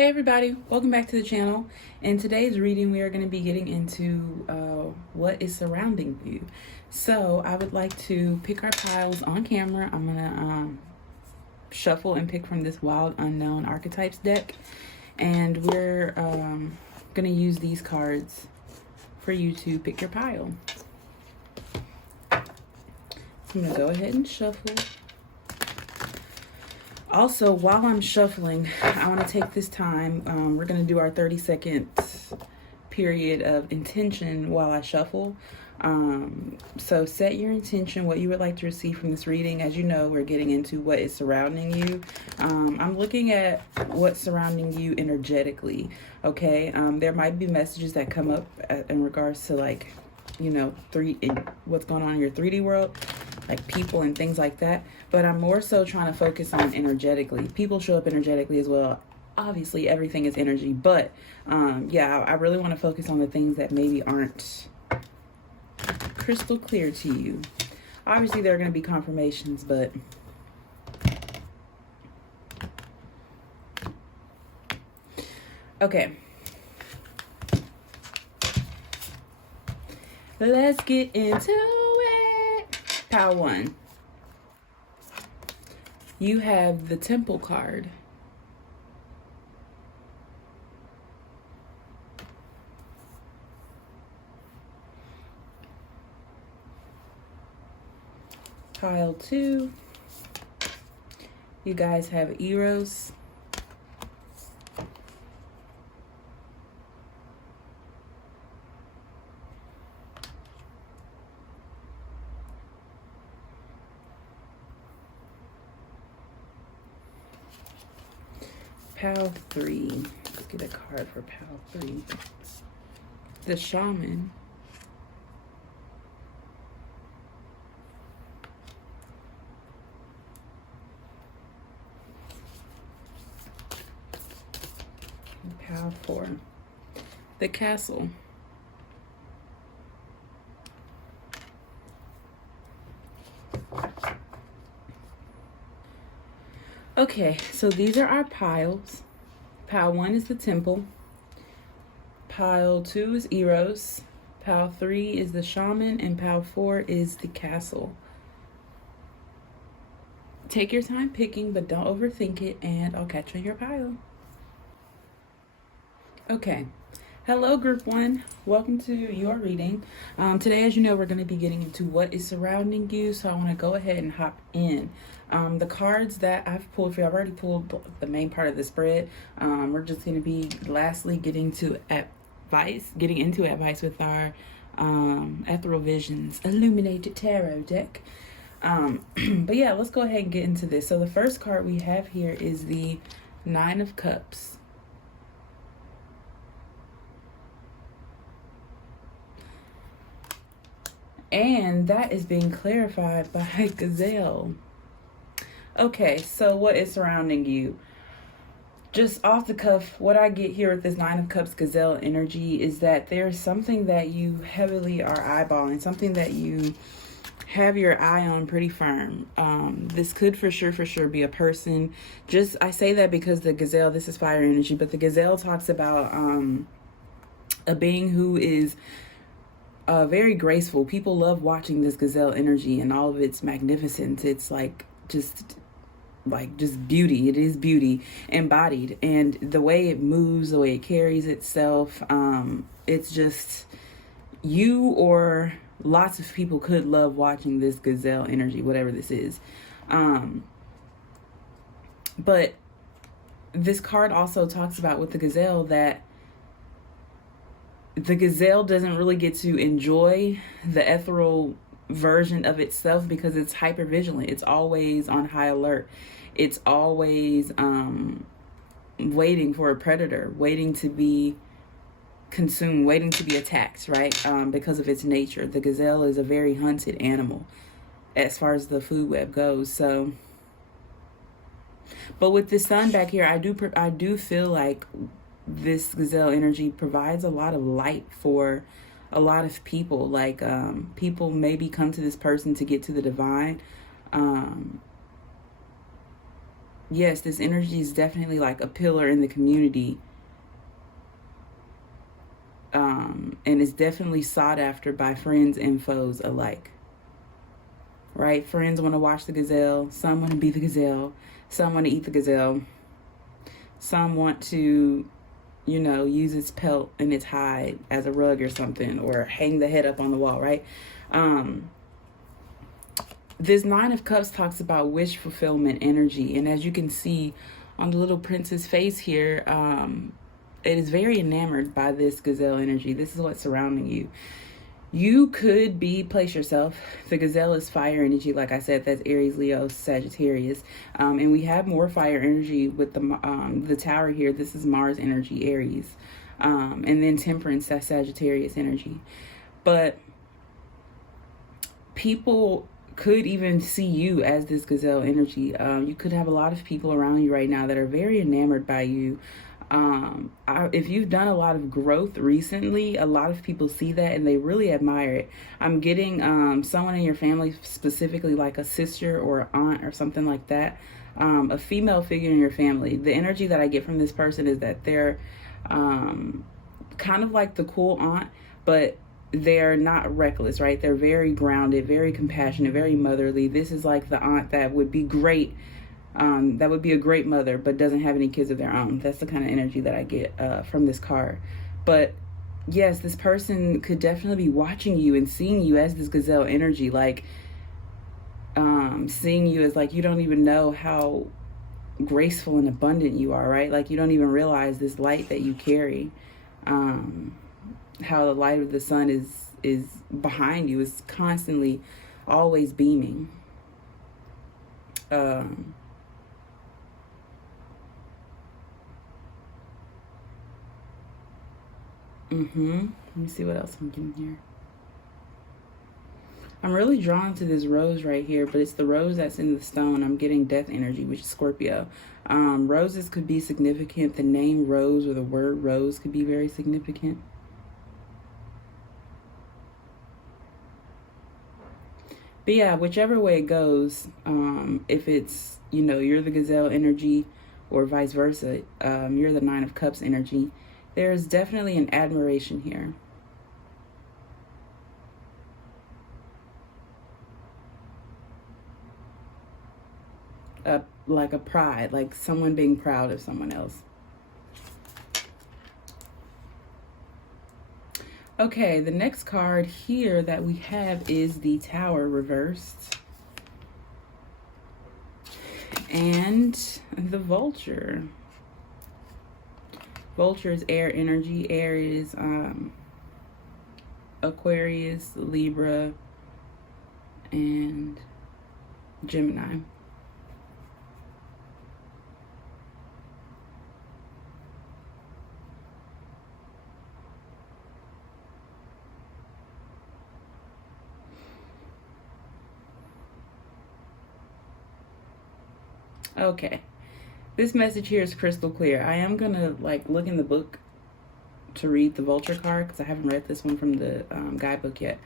Hey everybody, welcome back to the channel. In today's reading, we are going to be getting into what is surrounding you. So I would like to pick our piles on camera. I'm going to shuffle and pick from this Wild Unknown Archetypes deck. And we're going to use these cards for you to pick your pile. So I'm going to go ahead and shuffle. Also, while I'm shuffling, I want to take this time. We're going to do our 30-second period of intention while I shuffle. So set your intention, what you would like to receive from this reading. As you know, we're getting into what is surrounding you. I'm looking at what's surrounding you energetically, okay? There might be messages that come up in regards to, like, you know, what's going on in your 3D world, like people and things like that. But I'm more so trying to focus on energetically. People show up energetically as well. Obviously, everything is energy. But, yeah, I really want to focus on the things that maybe aren't crystal clear to you. Obviously, there are going to be confirmations, but okay. Let's get into it. Pile 1. You have the Temple card. Pile 2. You guys have Eros. Pile 3. Let's get a card for Pile 3. The Shaman. And Pile 4. The Castle. Okay, so these are our piles. Pile 1 is the Temple. Pile 2 is Eros. Pile 3 is the Shaman. And Pile 4 is the Castle. Take your time picking, but don't overthink it, and I'll catch you on your pile. Okay. Hello, Group 1. Welcome to your reading. Today, as you know, we're going to be getting into what is surrounding you, so I want to go ahead and hop in. The cards that I've pulled for you, I've already pulled the main part of the spread. We're just going to be lastly getting into advice with our Ethereal Visions Illuminated Tarot deck. But yeah, let's go ahead and get into this. So the first card we have here is the Nine of Cups. And that is being clarified by Gazelle. Okay, so what is surrounding you? Just off the cuff, what I get here with this Nine of Cups Gazelle energy is that there's something that you heavily are eyeballing, something that you have your eye on pretty firm. This could for sure be a person. I say that because the Gazelle, this is fire energy, but the Gazelle talks about a being who is very graceful. People love watching this Gazelle energy and all of its magnificence. It's just beauty. It is beauty embodied, and the way it moves, the way it carries itself, it's just, you or lots of people could love watching this Gazelle energy, whatever this is. But this card also talks about with the Gazelle that the Gazelle doesn't really get to enjoy the ethereal version of itself because it's hyper vigilant. It's always on high alert. It's always waiting for a predator, waiting to be consumed, waiting to be attacked, right? Because of its nature. The Gazelle is a very hunted animal as far as the food web goes. So, but with the Sun back here, I do feel like this Gazelle energy provides a lot of light for a lot of people. Like people maybe come to this person to get to the divine. yes, this energy is definitely like a pillar in the community. And it's definitely sought after by friends and foes alike. Right? Friends want to watch the gazelle. Some want to be the gazelle. Some want to eat the gazelle. Some want to, use its pelt and its hide as a rug or something, or hang the head up on the wall, right? This Nine of Cups talks about wish fulfillment energy. And as you can see on the little prince's face here, it is very enamored by this gazelle energy. This is what's surrounding you. You could place yourself. The gazelle is fire energy. Like I said, that's Aries, Leo, Sagittarius. And we have more fire energy with the tower here. This is Mars energy, Aries. And then Temperance, that's Sagittarius energy. But people could even see you as this gazelle energy. You could have a lot of people around you right now that are very enamored by you. If you've done a lot of growth recently, a lot of people see that and they really admire it. I'm getting someone in your family, specifically like a sister or aunt or something like that, a female figure in your family. The energy that I get from this person is that they're kind of like the cool aunt, but they're not reckless, right? They're very grounded, very compassionate, very motherly. This is like the aunt that would be great. That would be a great mother, but doesn't have any kids of their own. That's the kind of energy that I get from this card. But yes, this person could definitely be watching you and seeing you as this gazelle energy, like seeing you as like you don't even know how graceful and abundant you are, right? Like you don't even realize this light that you carry. How the light of the sun is behind you, is constantly always beaming. Let me see what else I'm getting here. I'm really drawn to this rose right here, but it's the rose that's in the stone. I'm getting death energy, which is Scorpio. Roses could be significant. The name rose or the word rose could be very significant. But yeah, whichever way it goes, if it's, you're the gazelle energy or vice versa, you're the Nine of Cups energy, there's definitely an admiration here. Like a pride, like someone being proud of someone else. Okay, the next card here that we have is the Tower reversed. And the Vulture. Vulture is air energy. Air is Aquarius, Libra, and Gemini. Okay, this message here is crystal clear. I am gonna look in the book to read the Vulture card because I haven't read this one from the guidebook yet.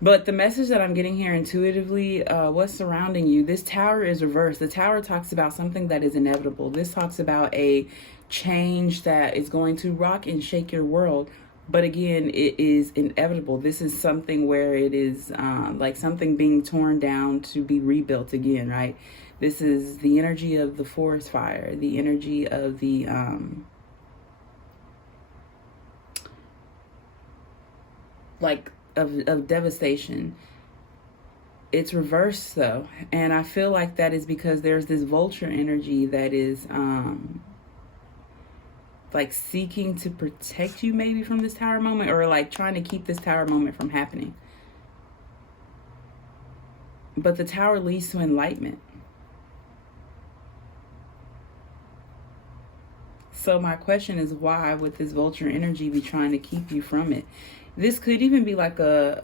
But the message that I'm getting here intuitively, what's surrounding you, this Tower is reversed. The Tower talks about something that is inevitable. This talks about a change that is going to rock and shake your world. But again, it is inevitable. This is something where it is like something being torn down to be rebuilt again, right? This is the energy of the forest fire, the energy of the of devastation. It's reversed though, and I feel like that is because there's this vulture energy that is like seeking to protect you maybe from this tower moment, or like trying to keep this tower moment from happening. But the tower leads to enlightenment. So my question is, why would this vulture energy be trying to keep you from it? This could even be like a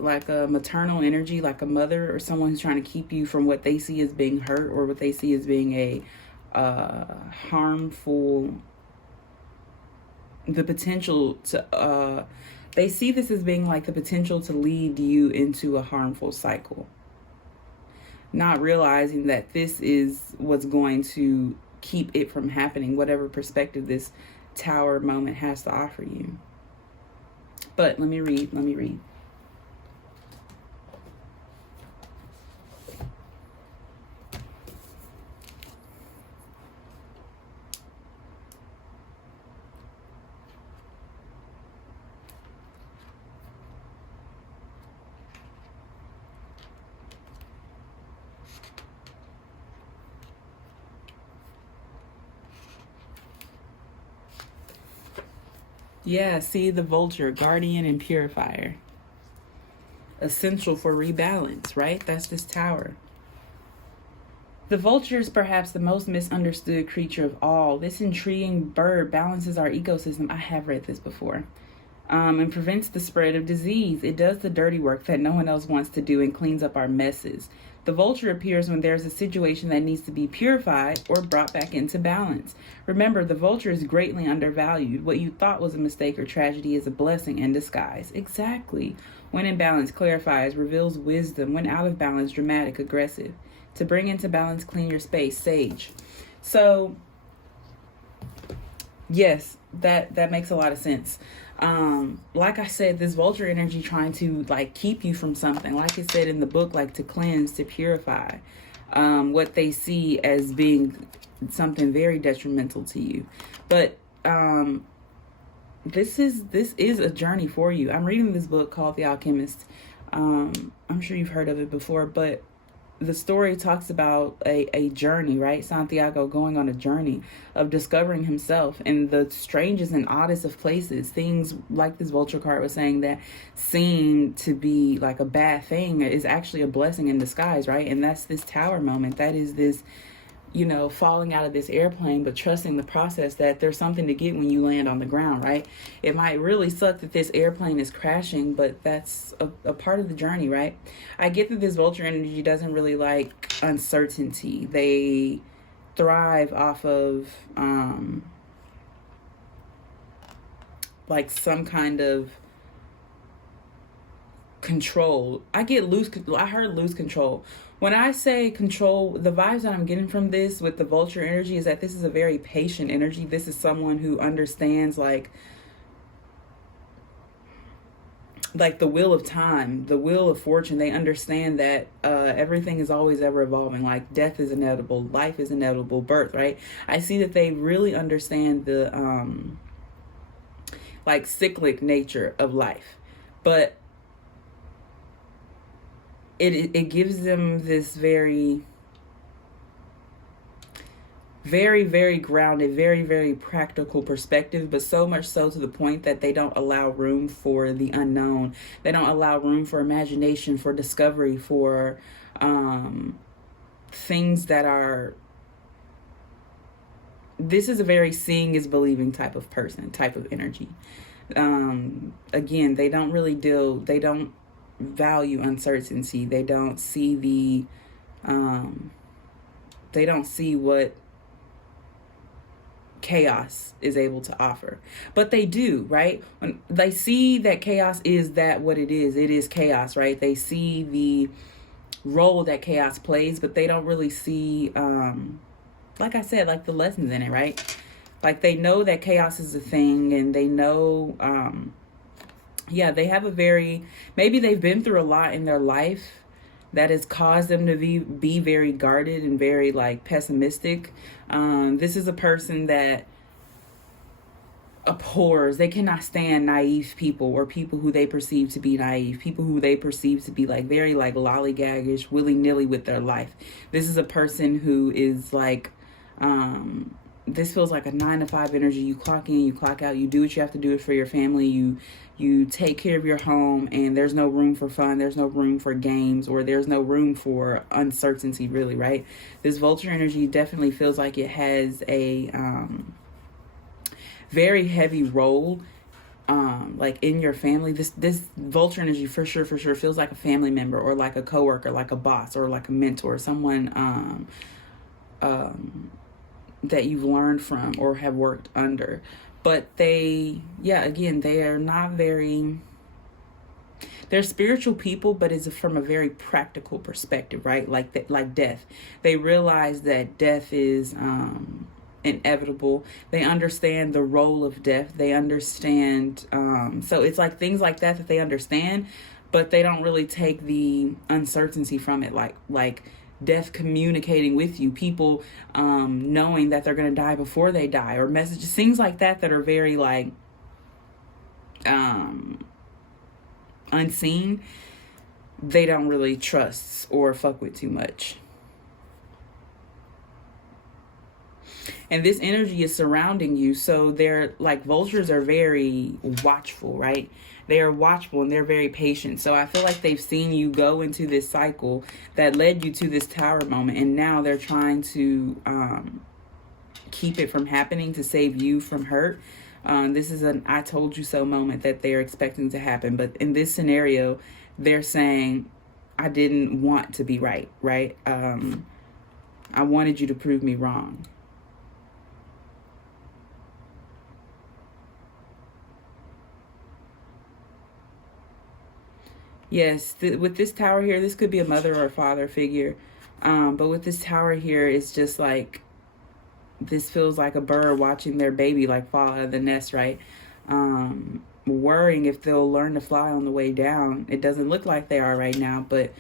maternal energy, like a mother or someone who's trying to keep you from what they see as being hurt, or what they see as being a harmful, the potential to, they see this as being like the potential to lead you into a harmful cycle. Not realizing that this is what's going to keep it from happening, whatever perspective this Tower moment has to offer you. But let me read. Yeah, see the Vulture, guardian and purifier. Essential for rebalance, right? That's this Tower. The vulture is perhaps the most misunderstood creature of all. This intriguing bird balances our ecosystem. I have read this before. And prevents the spread of disease. It does the dirty work that no one else wants to do and cleans up our messes. The vulture appears when there's a situation that needs to be purified or brought back into balance. Remember, the vulture is greatly undervalued. What you thought was a mistake or tragedy is a blessing in disguise. Exactly. When in balance, clarifies, reveals wisdom. When out of balance, dramatic, aggressive. To bring into balance, clean your space, sage. So, yes, that makes a lot of sense. Like I said, this vulture energy trying to like keep you from something, like it said in the book, like to cleanse, to purify, what they see as being something very detrimental to you. But this is a journey for you. I'm reading this book called The Alchemist. I'm sure you've heard of it before, but the story talks about a journey, right? Santiago going on a journey of discovering himself in the strangest and oddest of places. Things like this vulture card was saying that seem to be like a bad thing is actually a blessing in disguise, right? And that's this Tower moment. That is this, falling out of this airplane, but trusting the process that there's something to get when you land on the ground, right? It might really suck that this airplane is crashing, but that's a part of the journey, right? I get that this vulture energy doesn't really like uncertainty. They thrive off of like some kind of control. I heard lose control. When I say control, the vibes that I'm getting from this with the vulture energy is that this is a very patient energy. This is someone who understands like the wheel of time, the wheel of fortune. They understand that everything is always ever evolving. Like death is inevitable, life is inevitable, birth, right? I see that they really understand the like cyclic nature of life. But it gives them this very, very, very grounded, very, very practical perspective, but so much so to the point that they don't allow room for the unknown. They don't allow room for imagination, for discovery, for things that are... This is a very seeing is believing type of person, type of energy. Again, they don't value uncertainty. They don't see what chaos is able to offer, but they do, right? When they see that chaos is what it is chaos, right? They see the role that chaos plays, but they don't really see like I said, like the lessons in it, right? Like they know that chaos is a thing, and they know they have maybe they've been through a lot in their life that has caused them to be very guarded and very like pessimistic. This is a person that abhors, they cannot stand naive people, or people who they perceive to be naive, people who they perceive to be like very like lollygaggish, willy-nilly with their life. This is a person who is like this feels like a 9-to-5 energy. You clock in, you clock out, you do what you have to do for your family, you take care of your home, and there's no room for fun, there's no room for games, or there's no room for uncertainty, really, right? This vulture energy definitely feels like it has a very heavy role like in your family. This vulture energy for sure feels like a family member, or like a coworker, like a boss, or like a mentor, someone that you've learned from or have worked under. But they are not very, They're spiritual people, but it's from a very practical perspective, right? Like death. They realize that death is inevitable. They understand the role of death. They understand. So it's like things like that they understand, but they don't really take the uncertainty from it, like death communicating with you, people knowing that they're going to die before they die, or messages, things like that are very like unseen. They don't really trust or fuck with too much. And this energy is surrounding you, so they're like, vultures are very watchful, right? They are watchful and they're very patient. So I feel like they've seen you go into this cycle that led you to this tower moment, and now they're trying to keep it from happening, to save you from hurt. This is an I told you so moment that they're expecting to happen. But in this scenario, they're saying, I didn't want to be right? I wanted you to prove me wrong. Yes, with this tower here, this could be a mother or a father figure. But with this tower here, it's just like, this feels like a bird watching their baby like fall out of the nest, right? Worrying if they'll learn to fly on the way down. It doesn't look like they are right now, but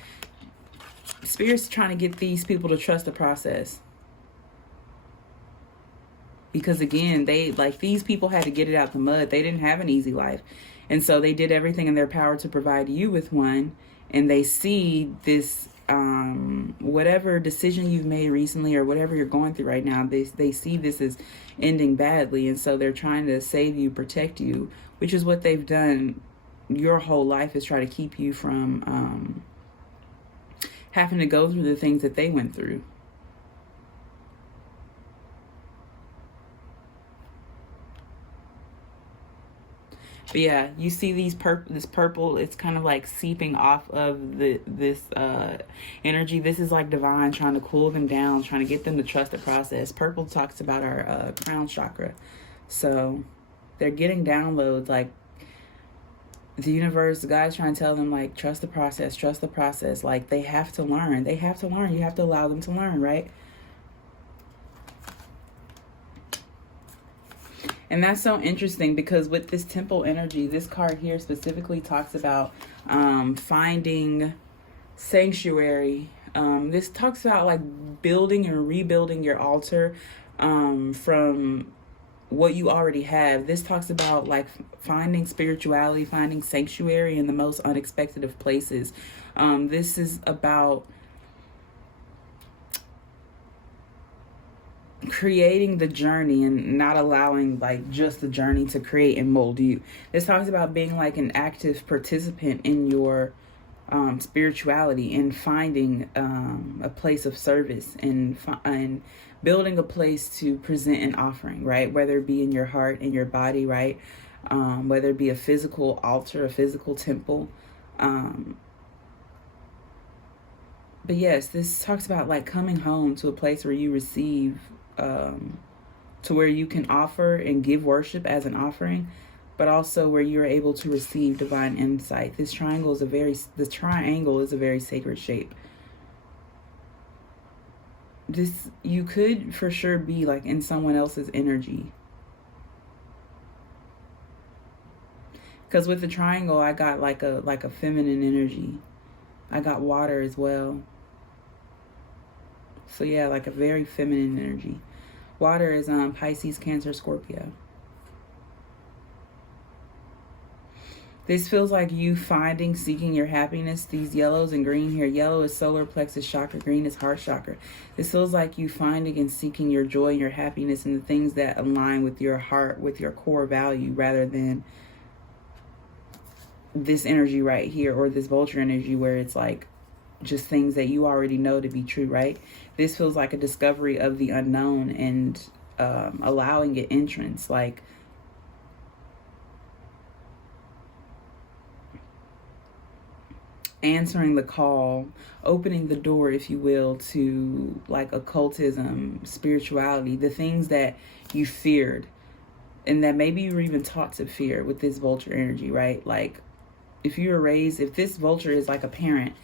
Spirit's trying to get these people to trust the process. Because again, these people had to get it out the mud. They didn't have an easy life. And so they did everything in their power to provide you with one. And they see this, whatever decision you've made recently or whatever you're going through right now, they see this as ending badly. And so they're trying to save you, protect you, which is what they've done your whole life, is try to keep you from having to go through the things that they went through. But yeah, you see this purple, it's kind of like seeping off of this energy. This is like divine trying to cool them down, trying to get them to trust the process. Purple talks about our crown chakra. So they're getting downloads, like the universe, the God's trying to tell them, like, trust the process, trust the process. Like, they have to learn. They have to learn. You have to allow them to learn, right? And that's so interesting, because with this temple energy, this card here specifically talks about finding sanctuary. This talks about like building and rebuilding your altar from what you already have. This talks about like finding spirituality, finding sanctuary in the most unexpected of places. This is about creating the journey and not allowing like just the journey to create and mold you. This talks about being like an active participant in your spirituality, and finding a place of service, and building a place to present an offering, right? Whether it be in your heart, in your body, right? Whether it be a physical altar, a physical temple. But yes, this talks about like coming home to a place where you receive, to where you can offer and give worship as an offering, but also where you're able to receive divine insight. The triangle is a very sacred shape. You could for sure be like in someone else's energy. Because with the triangle, I got like a feminine energy. I got water as well. So yeah, like a very feminine energy. Water is Pisces, Cancer, Scorpio. This feels like you finding, seeking your happiness. These yellows and green here. Yellow is solar plexus chakra. Green is heart chakra. This feels like you finding and seeking your joy and your happiness in the things that align with your heart, with your core value, rather than this energy right here, or this vulture energy where it's like just things that you already know to be true, right? This feels like a discovery of the unknown and allowing it entrance, like answering the call, opening the door, if you will, to like occultism, spirituality, the things that you feared and that maybe you were even taught to fear with this vulture energy, right? Like if you were raised, if this vulture is like a parent,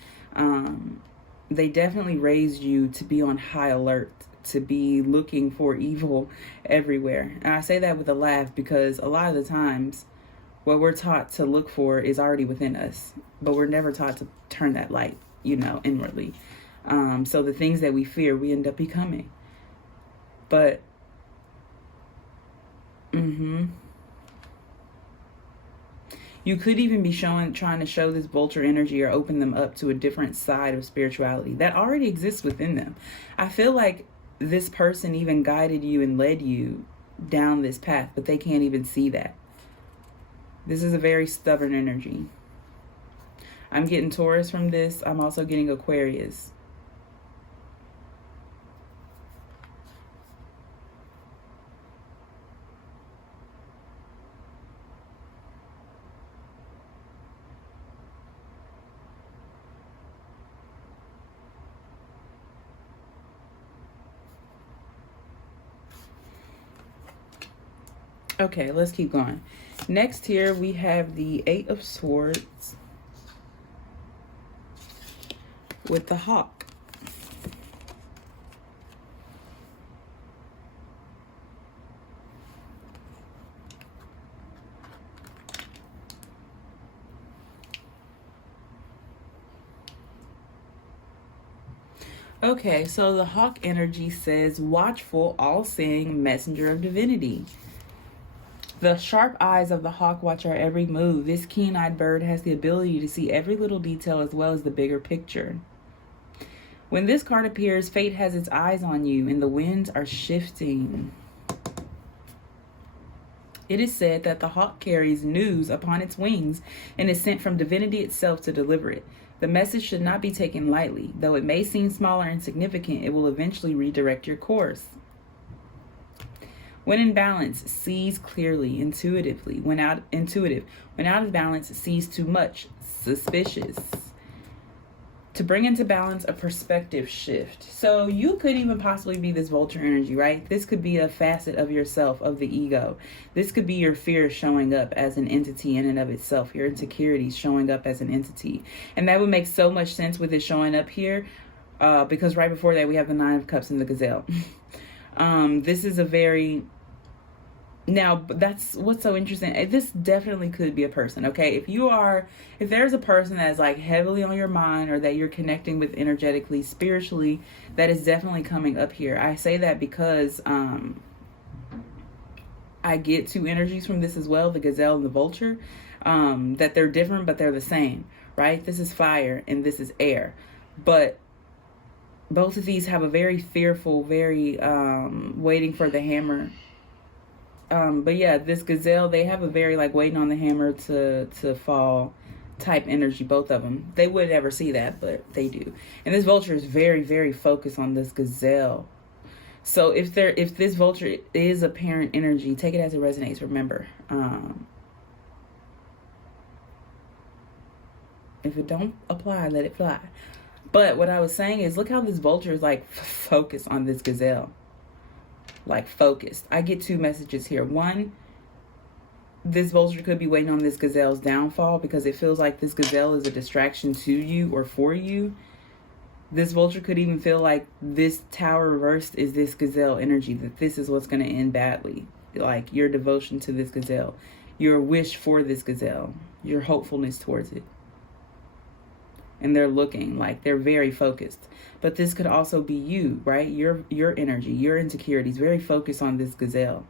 they definitely raised you to be on high alert, to be looking for evil everywhere. And I say that with a laugh because a lot of the times what we're taught to look for is already within us, but we're never taught to turn that light, inwardly. So the things that we fear, we end up becoming. But, you could even be trying to show this vulture energy or open them up to a different side of spirituality that already exists within them. I feel like this person even guided you and led you down this path, but they can't even see that. This is a very stubborn energy. I'm getting Taurus from this. I'm also getting Aquarius. Okay, let's keep going. Next here we have the Eight of Swords with the Hawk. Okay, so the Hawk energy says, watchful, all-seeing messenger of divinity. The sharp eyes of the hawk watch our every move. This keen-eyed bird has the ability to see every little detail as well as the bigger picture. When this card appears, fate has its eyes on you and the winds are shifting. It is said that the hawk carries news upon its wings and is sent from divinity itself to deliver it. The message should not be taken lightly. Though it may seem small or insignificant, it will eventually redirect your course. When in balance, sees clearly, intuitively. When out of balance, sees too much, suspicious. To bring into balance, a perspective shift. So you could even possibly be this vulture energy, right? This could be a facet of yourself, of the ego. This could be your fear showing up as an entity in and of itself. Your insecurities showing up as an entity. And that would make so much sense with it showing up here. Because right before that, we have the Nine of Cups and the Gazelle. This is a very... Now, that's what's so interesting. This definitely could be a person, okay? If there's a person that's like heavily on your mind or that you're connecting with energetically, spiritually, that is definitely coming up here. I say that because I get two energies from this as well, the gazelle and the vulture, that they're different, but they're the same, right? This is fire and this is air. But both of these have a very fearful, very waiting for the hammer. But yeah, this gazelle, they have a very like waiting on the hammer to fall type energy, both of them. They would never see that, but they do. And this vulture is very, very focused on this gazelle. So if this vulture is a parent energy, take it as it resonates, remember. If it don't apply, let it fly. But what I was saying is, look how this vulture is like focused on this gazelle. Like focused. I get two messages here. One, this vulture could be waiting on this gazelle's downfall because it feels like this gazelle is a distraction to you or for you. This vulture could even feel like this tower reversed is this gazelle energy, that this is what's going to end badly. Like your devotion to this gazelle, your wish for this gazelle, your hopefulness towards it. And they're looking like they're very focused. But this could also be you, right? Your energy, your insecurities, very focused on this gazelle.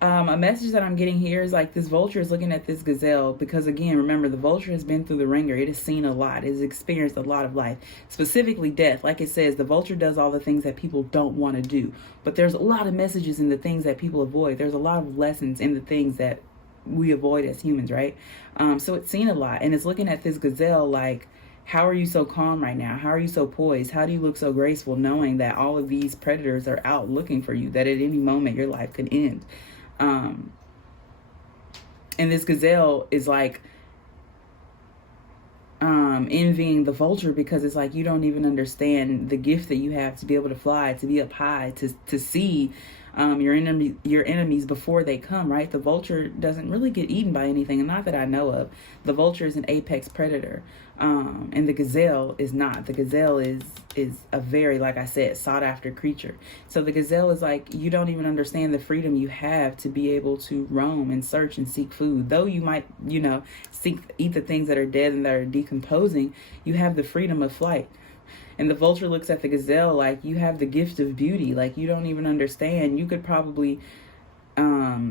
A message that I'm getting here is like this vulture is looking at this gazelle because, again, remember, the vulture has been through the ringer. It has seen a lot. It has experienced a lot of life, specifically death. Like it says, the vulture does all the things that people don't want to do. But there's a lot of messages in the things that people avoid. There's a lot of lessons in the things that we avoid as humans, right? So it's seen a lot, and it's looking at this gazelle like, how are you so calm right now? How are you so poised? How do you look so graceful knowing that all of these predators are out looking for you, that at any moment your life could end? And this gazelle is like envying the vulture because it's like, you don't even understand the gift that you have to be able to fly, to be up high, to see your enemies before they come, right? The vulture doesn't really get eaten by anything, and not that I know of. The vulture is an apex predator, and the gazelle is not. The gazelle is a very, like I said, sought after creature. So the gazelle is like, you don't even understand the freedom you have to be able to roam and search and seek food. Though you might, eat the things that are dead and that are decomposing, you have the freedom of flight. And the vulture looks at the gazelle like, you have the gift of beauty. Like, you don't even understand. You could probably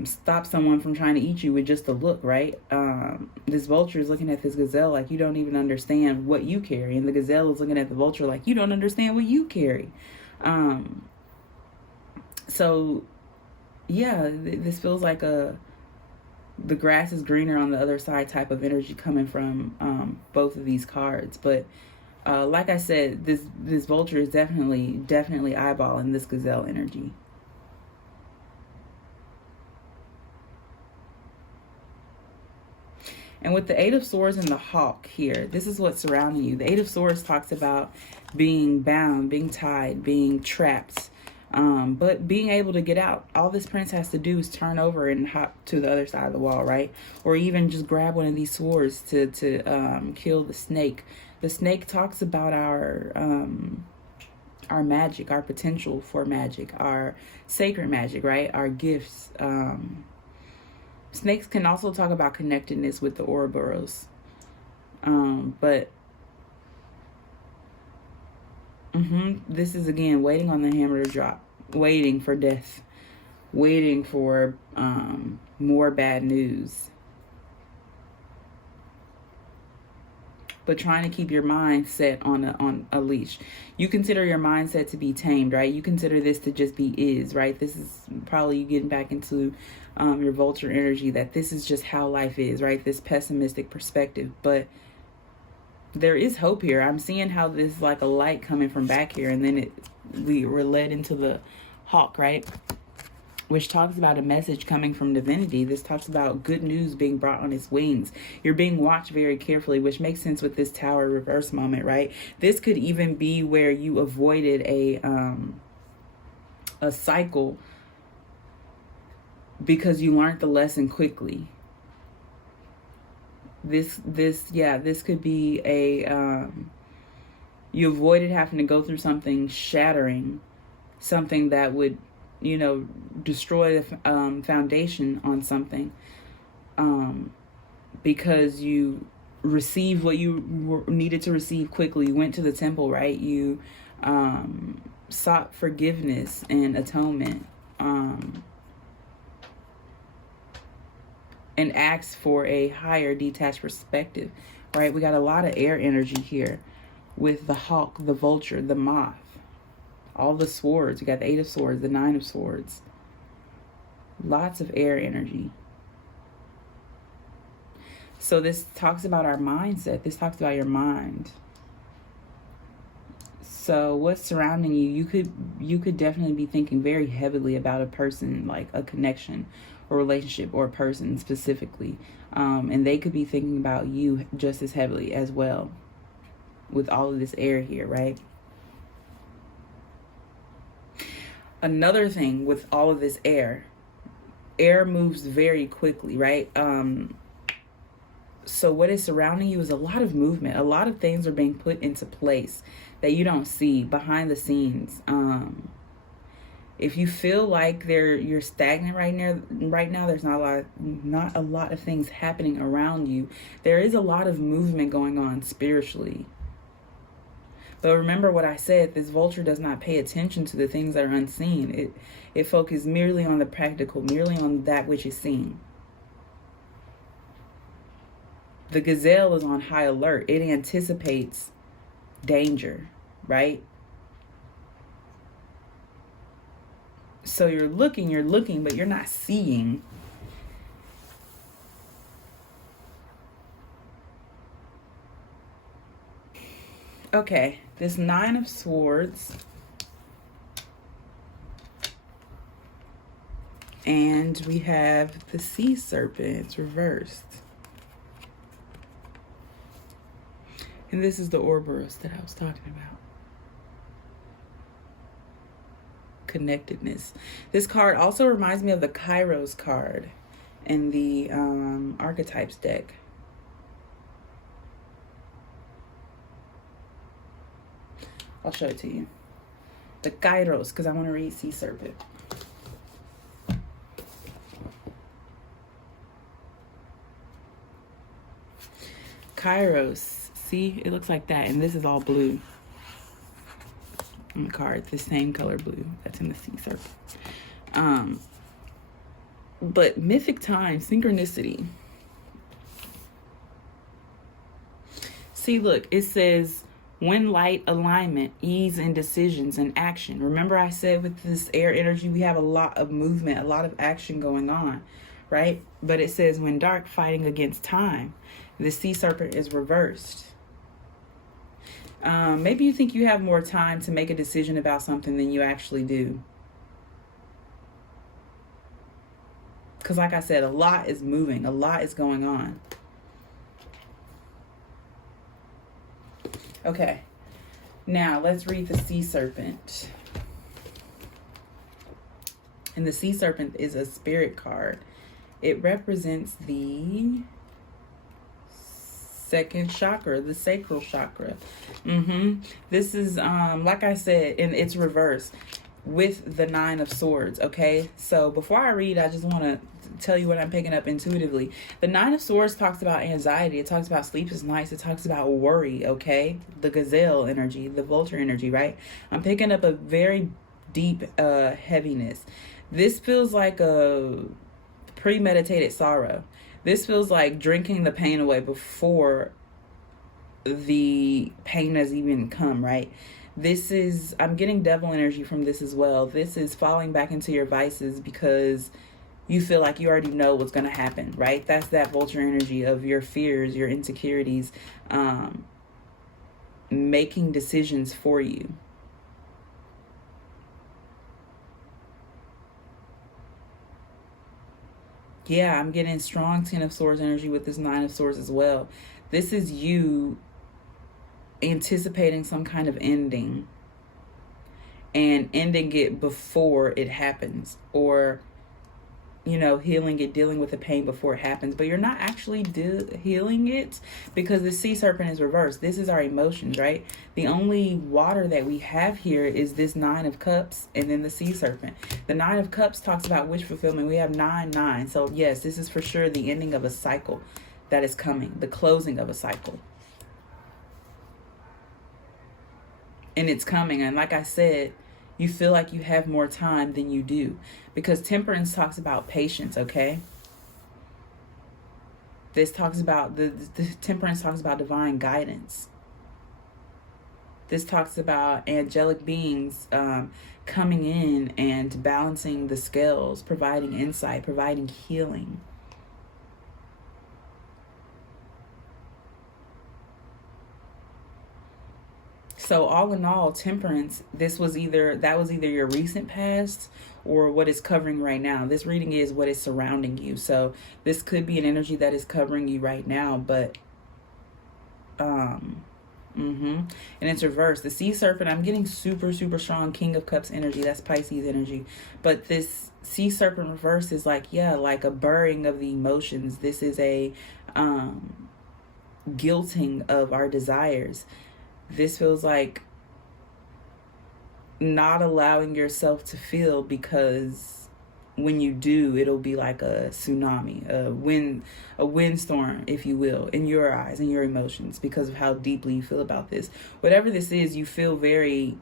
stop someone from trying to eat you with just a look, right? This vulture is looking at this gazelle like, you don't even understand what you carry. And the gazelle is looking at the vulture like, you don't understand what you carry. So, yeah, this feels like the grass is greener on the other side type of energy coming from both of these cards. But like I said, this vulture is definitely eyeballing this gazelle energy. And with the Eight of Swords and the hawk here, this is what's surrounding you. The Eight of Swords talks about being bound, being tied, being trapped, but being able to get out. All this prince has to do is turn over and hop to the other side of the wall, right? Or even just grab one of these swords to kill the snake. The snake talks about our magic, our potential for magic, our sacred magic, right? Our gifts. Snakes can also talk about connectedness with the Ouroboros. But this is, again, waiting on the hammer to drop, waiting for death, waiting for more bad news. But trying to keep your mind set on a leash. You consider your mindset to be tamed, right? You consider this to just be is, right? This is probably you getting back into your vulture energy, that this is just how life is, right? This pessimistic perspective. But there is hope here. I'm seeing how this is like a light coming from back here, and then we're led into the hawk, right? Which talks about a message coming from divinity. This talks about good news being brought on its wings. You're being watched very carefully, which makes sense with this tower reverse moment, right? This could even be where you avoided a cycle because you learned the lesson quickly. This could be you avoided having to go through something shattering, something that would destroy the foundation on something, because you received what you needed to receive quickly. You went to the temple, right? You sought forgiveness and atonement, and asked for a higher detached perspective, right? We got a lot of air energy here with the hawk, the vulture, the moth. All the swords. You got the Eight of Swords, the Nine of Swords. Lots of air energy. So this talks about our mindset. This talks about your mind. So what's surrounding you? You could definitely be thinking very heavily about a person, like a connection or relationship or a person specifically. And they could be thinking about you just as heavily as well with all of this air here, right? Another thing with all of this air moves very quickly, right? So what is surrounding you is a lot of movement. A lot of things are being put into place that you don't see behind the scenes. If you feel like you're stagnant right now, there's not a lot of things happening around you. There is a lot of movement going on spiritually. But remember what I said, this vulture does not pay attention to the things that are unseen. It focuses merely on the practical, merely on that which is seen. The gazelle is on high alert. It anticipates danger, right? So you're looking, but you're not seeing. Okay, this Nine of Swords. And we have the Sea Serpent reversed. And this is the Ouroboros that I was talking about. connectedness. This card also reminds me of the Kairos card in the archetypes deck. I'll show it to you. The Kairos, because I want to read Sea Serpent. Kairos. See, it looks like that. And this is all blue. On the card, the same color blue that's in the Sea Serpent. But mythic time, synchronicity. See, look, it says, when light, alignment, ease in decisions and action. Remember I said with this air energy, we have a lot of movement, a lot of action going on, right? But it says when dark, fighting against time. The Sea Serpent is reversed. Maybe you think you have more time to make a decision about something than you actually do. Because like I said, a lot is moving, a lot is going on. Okay, now let's read the Sea Serpent. And the Sea Serpent is a spirit card. It represents the second chakra, the sacral chakra. This is, like I said, and it's reversed with the 9 of Swords, okay? So before I read, I just want to tell you what I'm picking up intuitively. The 9 of Swords talks about anxiety. It talks about sleepless nights. It talks about worry, okay? The gazelle energy, the vulture energy, right? I'm picking up a very deep heaviness. This feels like a premeditated sorrow. This feels like drinking the pain away before the pain has even come, right? This is, I'm getting devil energy from this as well. This is falling back into your vices because you feel like you already know what's going to happen, right? That's that vulture energy of your fears, your insecurities, making decisions for you. Yeah, I'm getting strong 10 of Swords energy with this 9 of Swords as well. This is you anticipating some kind of ending and ending it before it happens, or you know, healing it, dealing with the pain before it happens, but you're not actually healing it because the Sea Serpent is reversed. This is our emotions, right? The only water that we have here is this 9 of Cups and then the Sea Serpent. The 9 of Cups talks about wish fulfillment. We have 9, 9. So yes, this is for sure the ending of a cycle that is coming, the closing of a cycle. And it's coming. And like I said, you feel like you have more time than you do. Because Temperance talks about patience, okay? This talks about, the Temperance talks about divine guidance. This talks about angelic beings coming in and balancing the scales, providing insight, providing healing. So all in all, Temperance, that was either your recent past or what is covering right now. This reading is what is surrounding you. So this could be an energy that is covering you right now, but and it's reversed. The Sea Serpent, I'm getting super, super strong King of Cups energy. That's Pisces energy. But this Sea Serpent reverse is like, yeah, like a burying of the emotions. This is a guilting of our desires. This feels like not allowing yourself to feel, because when you do, it'll be like a tsunami, a windstorm, if you will, in your eyes and your emotions, because of how deeply you feel about this. Whatever this is, you feel very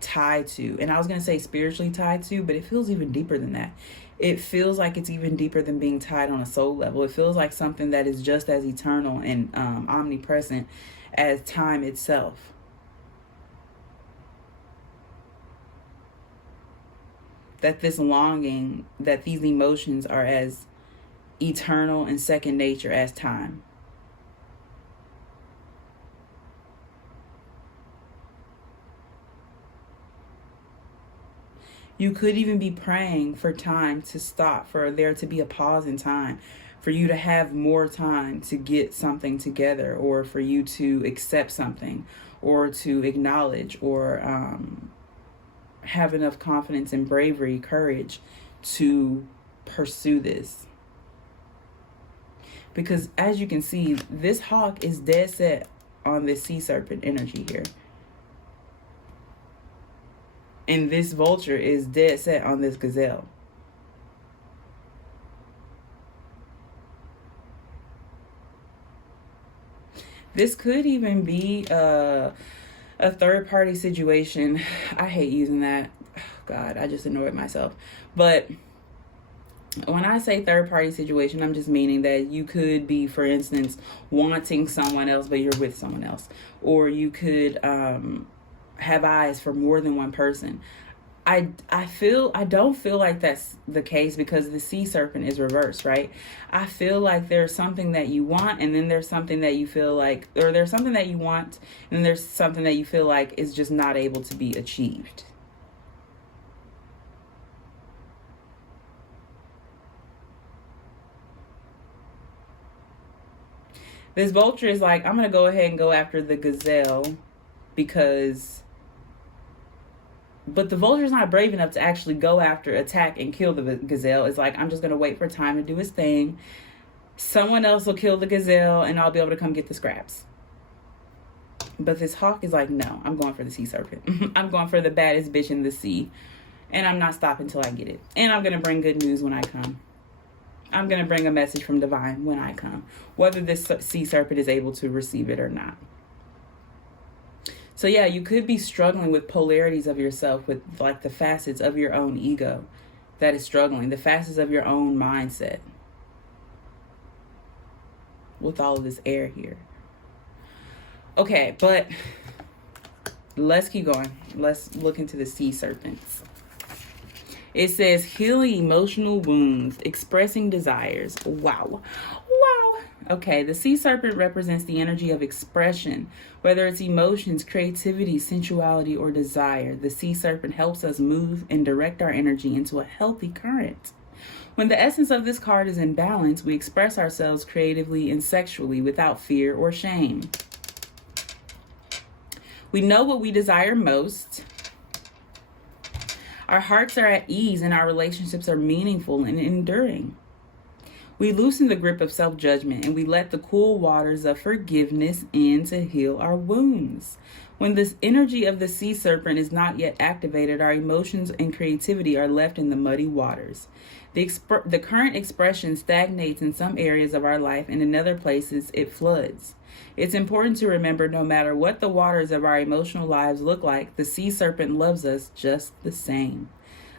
tied to. And I was going to say spiritually tied to, but it feels even deeper than that. It feels like it's even deeper than being tied on a soul level. It feels like something that is just as eternal and omnipresent as time itself. That this longing, that these emotions are as eternal and second nature as time. You could even be praying for time to stop, for there to be a pause in time, for you to have more time to get something together, or for you to accept something, or to acknowledge, or have enough confidence and bravery, courage to pursue this. Because as you can see, this hawk is dead set on this sea serpent energy here. And this vulture is dead set on this gazelle. This could even be a third-party situation. I hate using that. Oh, God, I just annoyed myself. But when I say third-party situation, I'm just meaning that you could be, for instance, wanting someone else, but you're with someone else. Or you could have eyes for more than one person. I don't feel like that's the case because the sea serpent is reversed, right? I feel like there's something that you want, and then there's something that you feel like, or there's something that you want, and then there's something that you feel like is just not able to be achieved. This vulture is like, I'm going to go ahead and go after the gazelle because... But the vulture's not brave enough to actually go after, attack, and kill the gazelle. It's like, I'm just going to wait for time to do his thing. Someone else will kill the gazelle, and I'll be able to come get the scraps. But this hawk is like, no, I'm going for the sea serpent. I'm going for the baddest bitch in the sea. And I'm not stopping till I get it. And I'm going to bring good news when I come. I'm going to bring a message from divine when I come. Whether this sea serpent is able to receive it or not. So yeah, you could be struggling with polarities of yourself, with like the facets of your own ego that is struggling, the facets of your own mindset with all of this air here. Okay, but let's keep going. Let's look into the sea serpents. It says healing emotional wounds, expressing desires. Wow. Wow. Okay, the sea serpent represents the energy of expression, whether it's emotions, creativity, sensuality, or desire. The sea serpent helps us move and direct our energy into a healthy current. When the essence of this card is in balance, we express ourselves creatively and sexually without fear or shame. We know what we desire most. Our hearts are at ease and our relationships are meaningful and enduring. We loosen the grip of self-judgment and we let the cool waters of forgiveness in to heal our wounds. When this energy of the sea serpent is not yet activated, our emotions and creativity are left in the muddy waters. The current expression stagnates in some areas of our life, and in other places it floods. It's important to remember, no matter what the waters of our emotional lives look like, the sea serpent loves us just the same.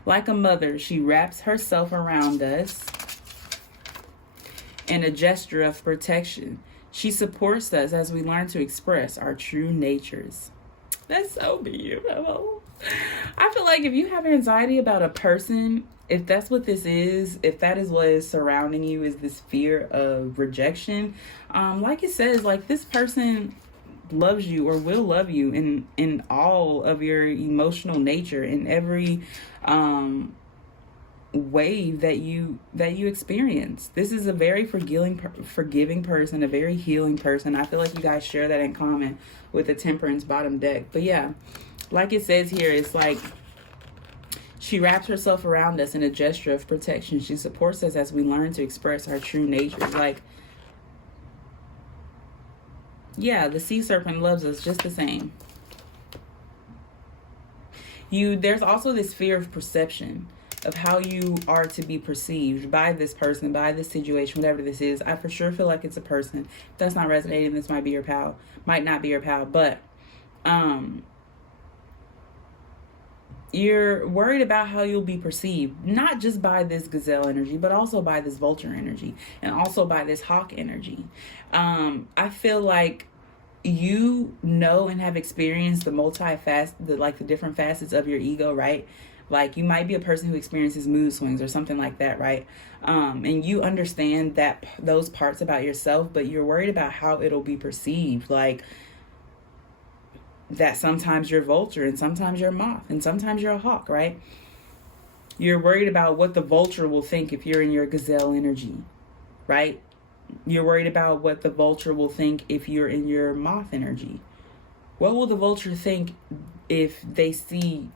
Like a mother, she wraps herself around us in a gesture of protection. She supports us as we learn to express our true natures. That's so beautiful. I feel like if you have anxiety about a person, if that's what this is, if that is what is surrounding you, is this fear of rejection, like it says, like this person loves you or will love you in all of your emotional nature, in every wave that you experience. This is a very forgiving person, a very healing person. I feel like you guys share that in common with the Temperance bottom deck. But yeah, like it says here, it's like she wraps herself around us in a gesture of protection. She supports us as we learn to express our true natures. Like, yeah, the sea serpent loves us just the same. There's also this fear of perception, of how you are to be perceived by this person, by this situation, whatever this is. I for sure feel like it's a person. If that's not resonating, this might be your pal, might not be your pal, but you're worried about how you'll be perceived, not just by this gazelle energy, but also by this vulture energy, and also by this hawk energy. I feel like you know and have experienced the different facets of your ego, right? Like you might be a person who experiences mood swings or something like that, right? And you understand those parts about yourself, but you're worried about how it'll be perceived. Like that sometimes you're vulture and sometimes you're a moth and sometimes you're a hawk, right? You're worried about what the vulture will think if you're in your gazelle energy, right? You're worried about what the vulture will think if you're in your moth energy. What will the vulture think if they see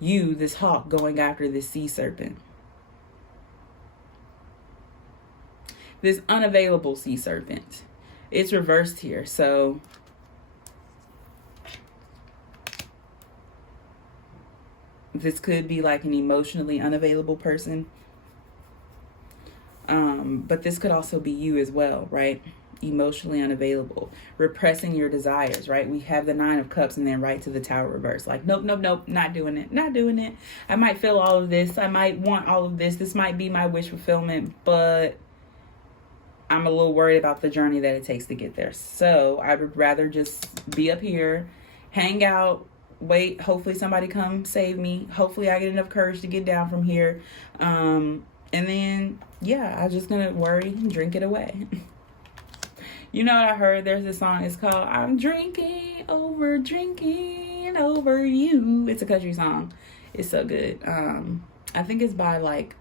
you, this hawk, going after this sea serpent. This unavailable sea serpent. It's reversed here. So this could be like an emotionally unavailable person. But this could also be you as well, right? Emotionally unavailable, repressing your desires, right? We have the 9 of Cups and then right to the Tower reverse. Like, nope, nope, nope, not doing it, not doing it. I might feel all of this. I might want all of this. This might be my wish fulfillment, but I'm a little worried about the journey that it takes to get there. So I would rather just be up here, hang out, wait. Hopefully somebody come save me. Hopefully I get enough courage to get down from here. And then, yeah, I'm just going to worry and drink it away. You know what I heard? There's this song. It's called I'm drinking over you. It's a country song. It's so good. I think it's by like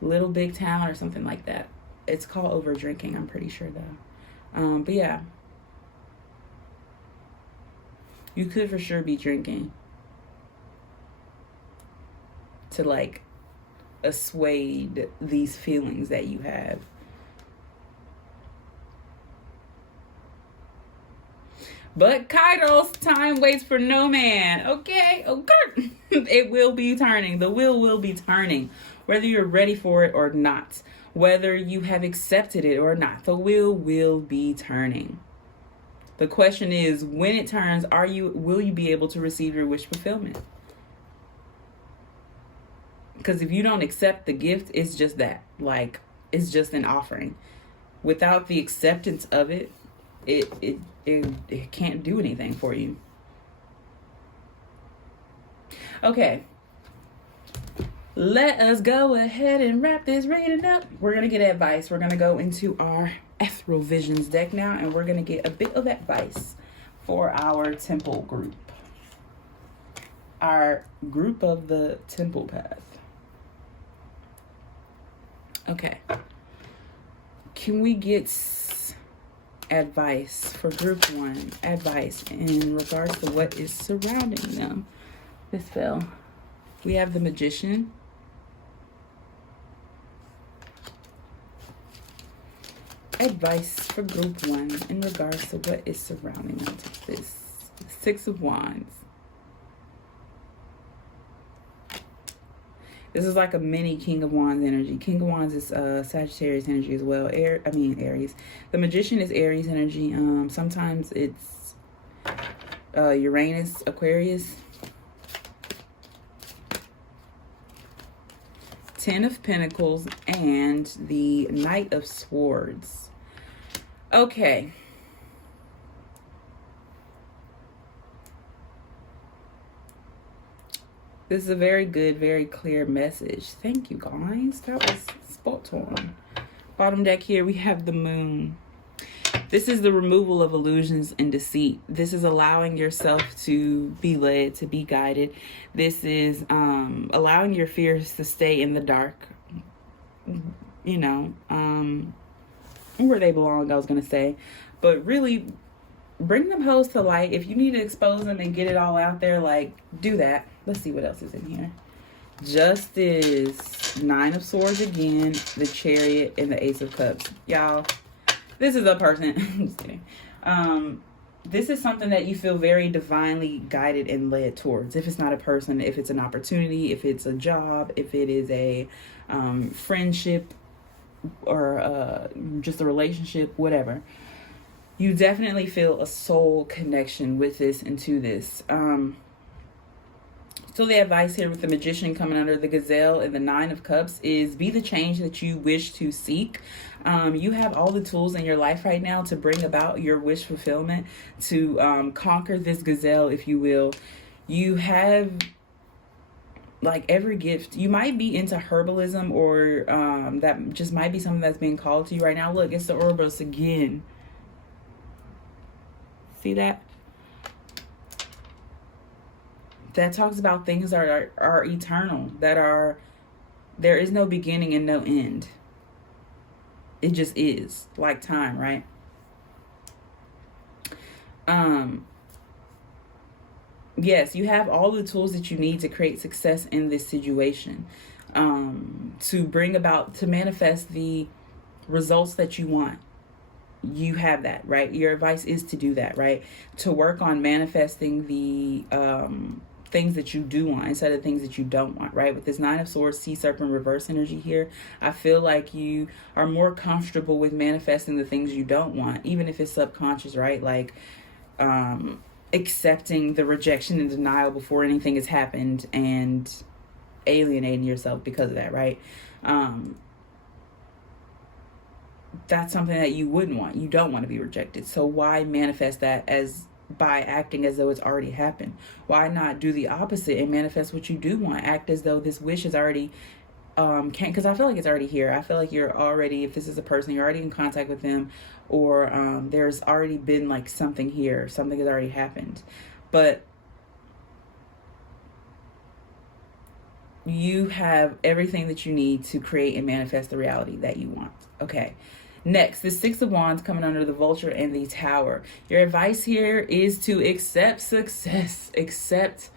Little Big Town or something like that. It's called Over Drinking. I'm pretty sure though. But yeah. You could for sure be drinking to like assuage these feelings that you have. But Kairos, time waits for no man. Okay. It will be turning. The wheel will be turning. Whether you're ready for it or not. Whether you have accepted it or not. The wheel will be turning. The question is, when it turns, will you be able to receive your wish fulfillment? Because if you don't accept the gift, it's just that. Like, it's just an offering. Without the acceptance of it, it can't do anything for you. Okay. Let us go ahead and wrap this reading up. We're going to get advice. We're going to go into our Ethereal Visions deck now, and we're going to get a bit of advice for our temple group. Our group of the temple path. Okay. Can we get advice for group 1? Advice in regards to what is surrounding them. This fell. We have the Magician. Advice for group 1 in regards to what is surrounding them. This 6 of Wands. This is like a mini King of Wands energy. King of Wands is Sagittarius energy as well. Aries. The Magician is Aries energy. Sometimes it's Uranus, Aquarius. 10 of Pentacles and the Knight of Swords. Okay. This is a very good, very clear message. Thank you, guys. That was spot on. Bottom deck here, we have the Moon. This is the removal of illusions and deceit. This is allowing yourself to be led, to be guided. This is allowing your fears to stay in the dark. You know, where they belong, I was going to say. But really, bring them hoes to light. If you need to expose them and get it all out there, like, do that. Let's see what else is in here. Justice, 9 of Swords again, the Chariot, and the Ace of Cups. Y'all, this is a person. I'm just kidding. This is something that you feel very divinely guided and led towards. If it's not a person, if it's an opportunity, if it's a job, if it is a friendship or just a relationship, whatever. You definitely feel a soul connection with this and to this. So the advice here with the Magician coming under the Gazelle and the 9 of Cups is be the change that you wish to seek. You have all the tools in your life right now to bring about your wish fulfillment, to conquer this Gazelle, if you will. You have like every gift. You might be into herbalism or that just might be something that's being called to you right now. Look, it's the Ouroboros again. See that? That talks about things that are eternal, there is no beginning and no end. It just is, like time, right? yes, you have all the tools that you need to create success in this situation, to bring about, to manifest the results that you want. You have that, right? Your advice is to do that, right? To work on manifesting the things that you do want instead of things that you don't want, right? With this Nine of Swords, Sea Serpent reverse energy here, I feel like you are more comfortable with manifesting the things you don't want, even if it's subconscious, right? Like accepting the rejection and denial before anything has happened and alienating yourself because of that, right? That's something that you wouldn't want. You don't want to be rejected. So why manifest that as by acting as though it's already happened? Why not do the opposite and manifest what you do want? Act as though this wish is already because I feel like it's already here. I feel like you're already, if this is a person, you're already in contact with them, or there's already been like something here. Something has already happened. But you have everything that you need to create and manifest the reality that you want. Okay. Next, the Six of Wands coming under the Vulture and the Tower. Your advice here is to accept success, accept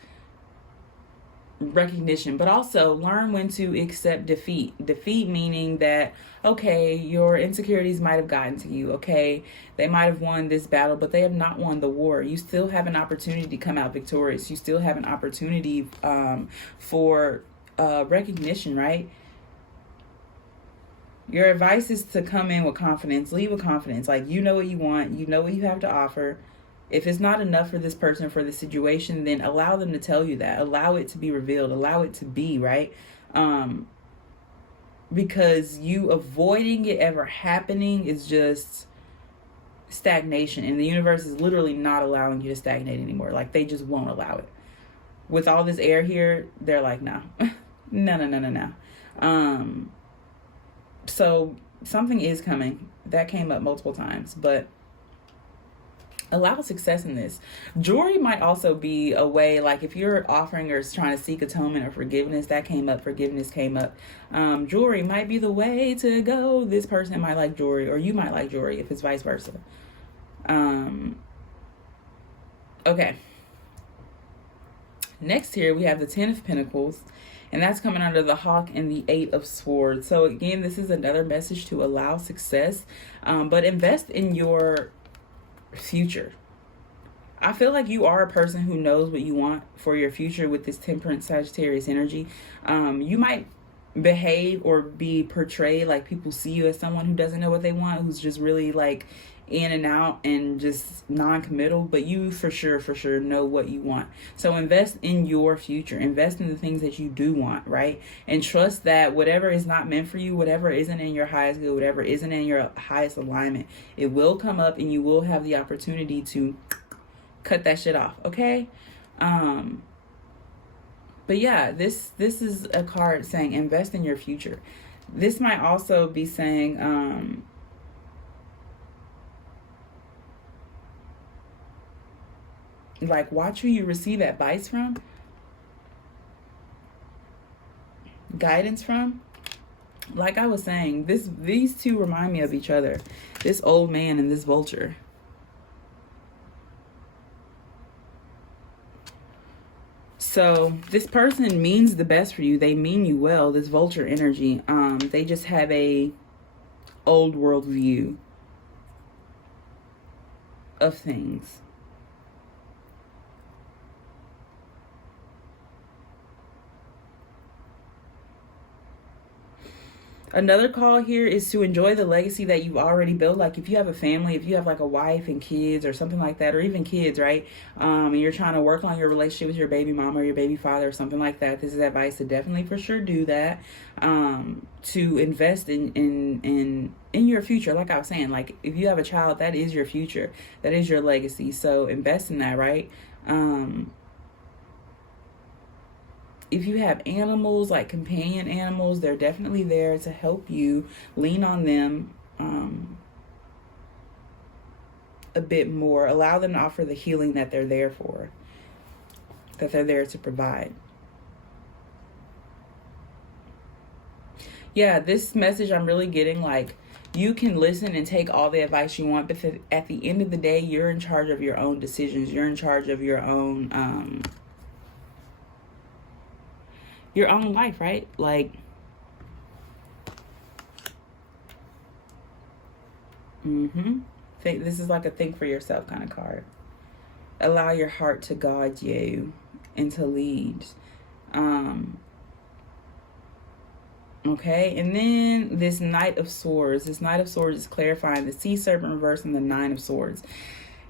recognition, but also learn when to accept defeat. Defeat meaning that, okay, your insecurities might have gotten to you. Okay, they might have won this battle, but they have not won the war. You still have an opportunity to come out victorious. You still have an opportunity for recognition, right? Your advice is to come in with confidence, leave with confidence. Like, you know what you want, you know what you have to offer. If it's not enough for this person, for the situation, then allow them to tell you that. Allow it to be revealed. Allow it to be, right? Because you avoiding it ever happening is just stagnation. And the universe is literally not allowing you to stagnate anymore. Like, they just won't allow it. With all this air here, they're like, no. No. So something is coming. That came up multiple times, but allow success in this. Jewelry might also be a way, like if you're offering or trying to seek atonement or forgiveness, that came up, forgiveness came up. Jewelry might be the way to go. This person might like jewelry, or you might like jewelry if it's vice versa. Okay. Next here, we have the Ten of Pentacles, and that's coming under the Hawk and the Eight of Swords. So again, this is another message to allow success, but invest in your future. I feel like you are a person who knows what you want for your future with this Temperance Sagittarius energy. You might behave or be portrayed like people see you as someone who doesn't know what they want, who's just really like in and out and just non-committal, but you for sure know what you want. So invest in your future, invest in the things that you do want, right? And trust that whatever is not meant for you, whatever isn't in your highest good, whatever isn't in your highest alignment, it will come up and you will have the opportunity to cut that shit off. Okay. But yeah, this is a card saying invest in your future. This might also be saying like, watch who you receive advice from, guidance from. Like I was saying, these two remind me of each other. This old man and this vulture. So this person means the best for you. They mean you well, this vulture energy. They just have a old world view of things. Another call here is to enjoy the legacy that you've already built. Like if you have a family, if you have like a wife and kids or something like that, or even kids, right? And you're trying to work on your relationship with your baby mama or your baby father or something like that. This is advice to definitely for sure do that. To invest in your future. Like I was saying, like if you have a child, that is your future. That is your legacy. So invest in that, right? If you have animals, like companion animals, they're definitely there to help you. Lean on them a bit more. Allow them to offer the healing that they're there for, that they're there to provide. Yeah, this message I'm really getting, like, you can listen and take all the advice you want, but at the end of the day, you're in charge of your own decisions. You're in charge of your own life, right? Like, think this is like a think for yourself kind of card. Allow your heart to guide you and to lead. Okay, and then this Knight of Swords. This Knight of Swords is clarifying the Sea Serpent reverse and the Nine of Swords.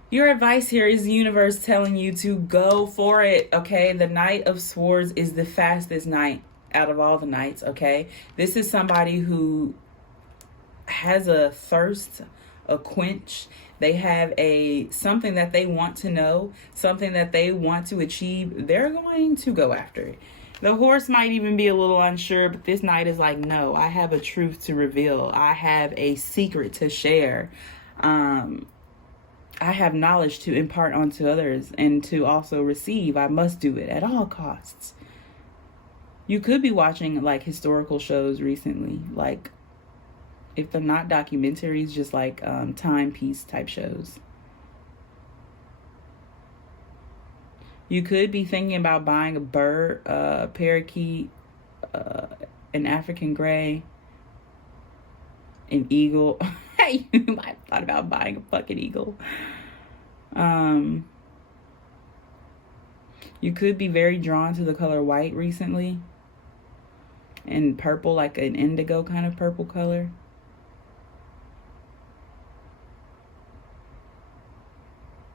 Your advice here is the universe telling you to go for it, okay? The Knight of Swords is the fastest knight out of all the knights, okay? This is somebody who has a thirst, a quench. They have something that they want to know, something that they want to achieve. They're going to go after it. The horse might even be a little unsure, but this knight is like, no, I have a truth to reveal. I have a secret to share. I have knowledge to impart onto others and to also receive. I must do it at all costs. You could be watching like historical shows recently, like if they're not documentaries, just like timepiece type shows. You could be thinking about buying a bird, a parakeet, an African gray, an eagle. You might have thought about buying a fucking eagle. You could be very drawn to the color white recently. And purple, like an indigo kind of purple color.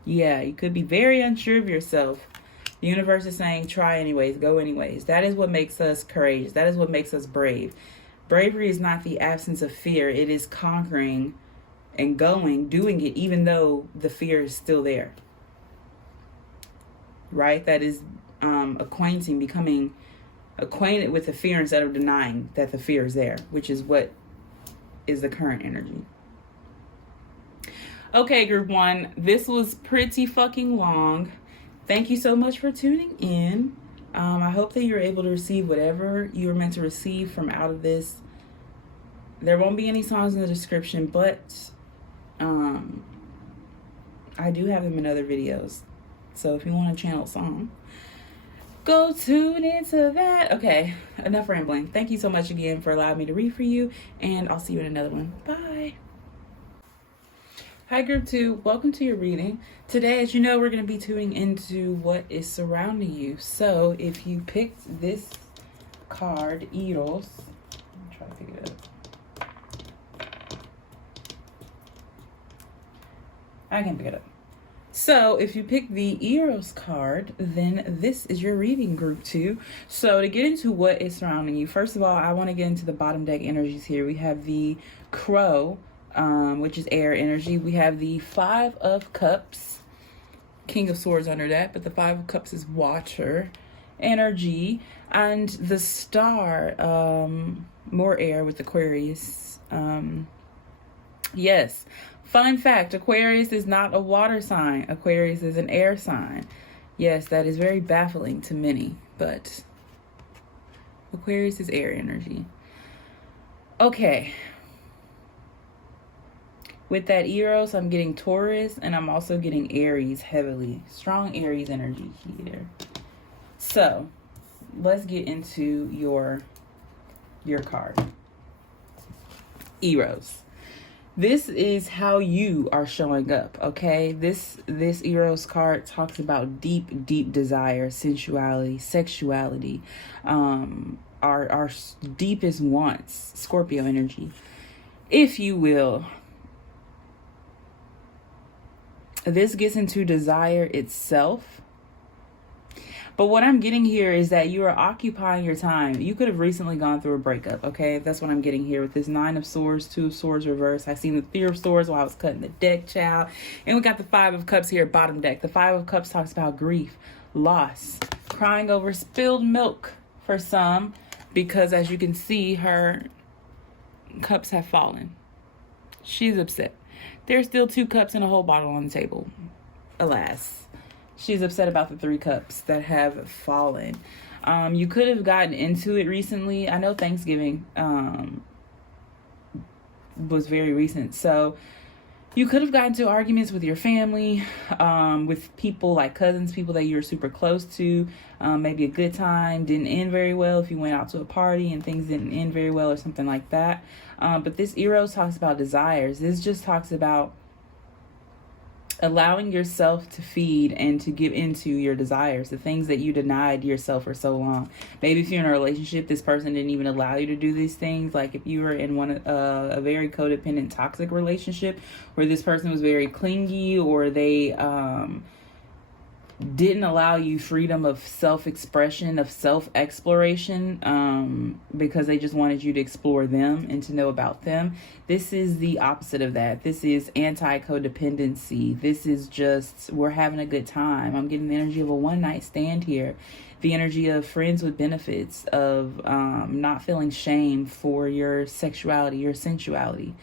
Yeah, you could be very unsure of yourself. The universe is saying, try anyways, go anyways. That is what makes us courageous. That is what makes us brave. Bravery is not the absence of fear. It is conquering and doing it, even though the fear is still there. Right? That is becoming acquainted with the fear instead of denying that the fear is there, which is what is the current energy. Okay, group one, this was pretty fucking long. Thank you so much for tuning in. I hope that you're able to receive whatever you were meant to receive from out of this. There won't be any songs in the description, but I do have them in other videos. So if you want a channel song, go tune into that. Okay, enough rambling. Thank you so much again for allowing me to read for you, and I'll see you in another one. Bye. Hi group 2, welcome to your reading. Today, as you know, we're going to be tuning into what is surrounding you. So if you picked this card, Eros, I'm trying to pick it up. I can pick it up. So if you pick the Eros card, then this is your reading, group 2. So to get into what is surrounding you, first of all, I want to get into the bottom deck energies here. We have the Crow, which is air energy. We have the Five of Cups, King of Swords under that, but the Five of Cups is water energy. And the Star, more air with Aquarius. Yes, fun fact, Aquarius is not a water sign. Aquarius is an air sign. Yes, that is very baffling to many, but Aquarius is air energy. Okay. With that Eros, I'm getting Taurus, and I'm also getting Aries heavily. Strong Aries energy here. So, let's get into your card. Eros. This is how you are showing up, okay? This Eros card talks about deep desire, sensuality, sexuality, our deepest wants, Scorpio energy, if you will. This gets into desire itself. But what I'm getting here is that you are occupying your time. You could have recently gone through a breakup, okay? That's what I'm getting here with this Nine of Swords, Two of Swords reverse. I seen the Three of Swords while I was cutting the deck, child. And we got the Five of Cups here, bottom deck. The Five of Cups talks about grief, loss, crying over spilled milk for some, because as you can see, her cups have fallen. She's upset. There's still 2 cups and a whole bottle on the table. Alas. She's upset about the 3 cups that have fallen. You could have gotten into it recently. I know Thanksgiving was very recent, so you could have gotten into arguments with your family, with people like cousins, people that you're super close to. Maybe a good time didn't end very well if you went out to a party and things didn't end very well or something like that. But this Eros talks about desires. This just talks about allowing yourself to feed and to give into your desires, the things that you denied yourself for so long. Maybe if you're in a relationship, this person didn't even allow you to do these things. Like if you were in a very codependent, toxic relationship where this person was very clingy, or they didn't allow you freedom of self-expression, of self-exploration, because they just wanted you to explore them and to know about them. This is the opposite of that. This is anti-codependency. This is just, we're having a good time. I'm getting the energy of a one-night stand here. The energy of friends with benefits, of not feeling shame for your sexuality, your sensuality.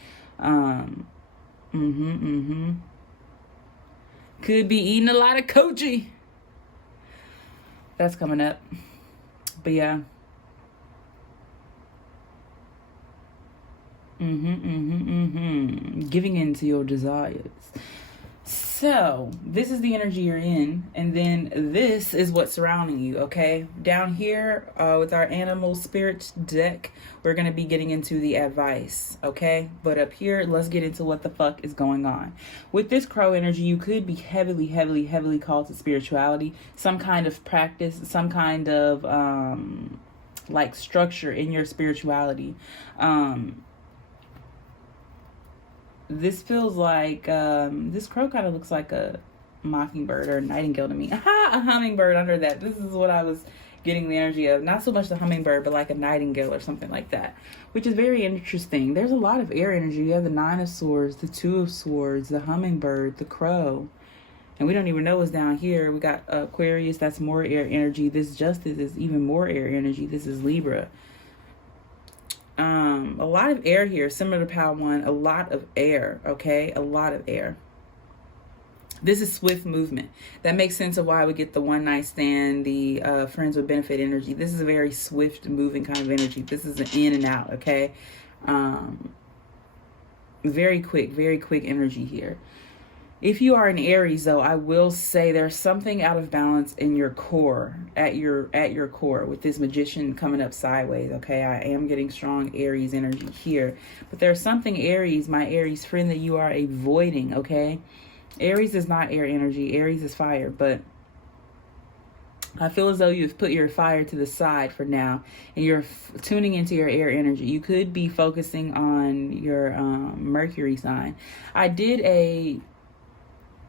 Could be eating a lot of koji. That's coming up. But yeah. Giving into your desires. So, this is the energy you're in, and then this is what's surrounding you, okay? Down here, with our animal spirit deck, we're going to be getting into the advice, okay? But up here, let's get into what the fuck is going on. With this crow energy, you could be heavily called to spirituality, some kind of practice, some kind of, like, structure in your spirituality. This feels like, this crow kind of looks like a mockingbird or a nightingale to me. Aha, a hummingbird under that. This is what I was getting the energy of. Not so much the hummingbird, but like a nightingale or something like that, which is very interesting. There's a lot of air energy. You have the Nine of Swords, the Two of Swords, the hummingbird, the crow. And we don't even know what's down here. We got Aquarius, that's more air energy. This Justice is even more air energy. This is Libra. A lot of air here, similar to Pile 1, a lot of air, okay? A lot of air. This is swift movement. That makes sense of why we get the one night stand, the friends with benefit energy. This is a very swift moving kind of energy. This is an in and out, okay? Very quick energy here. If you are an Aries, though, I will say there's something out of balance in your core, at your core, with this Magician coming up sideways, okay? I am getting strong Aries energy here. But there's something, Aries, my Aries friend, that you are avoiding, okay? Aries is not air energy. Aries is fire, but I feel as though you've put your fire to the side for now, and you're tuning into your air energy. You could be focusing on your Mercury sign. I did a...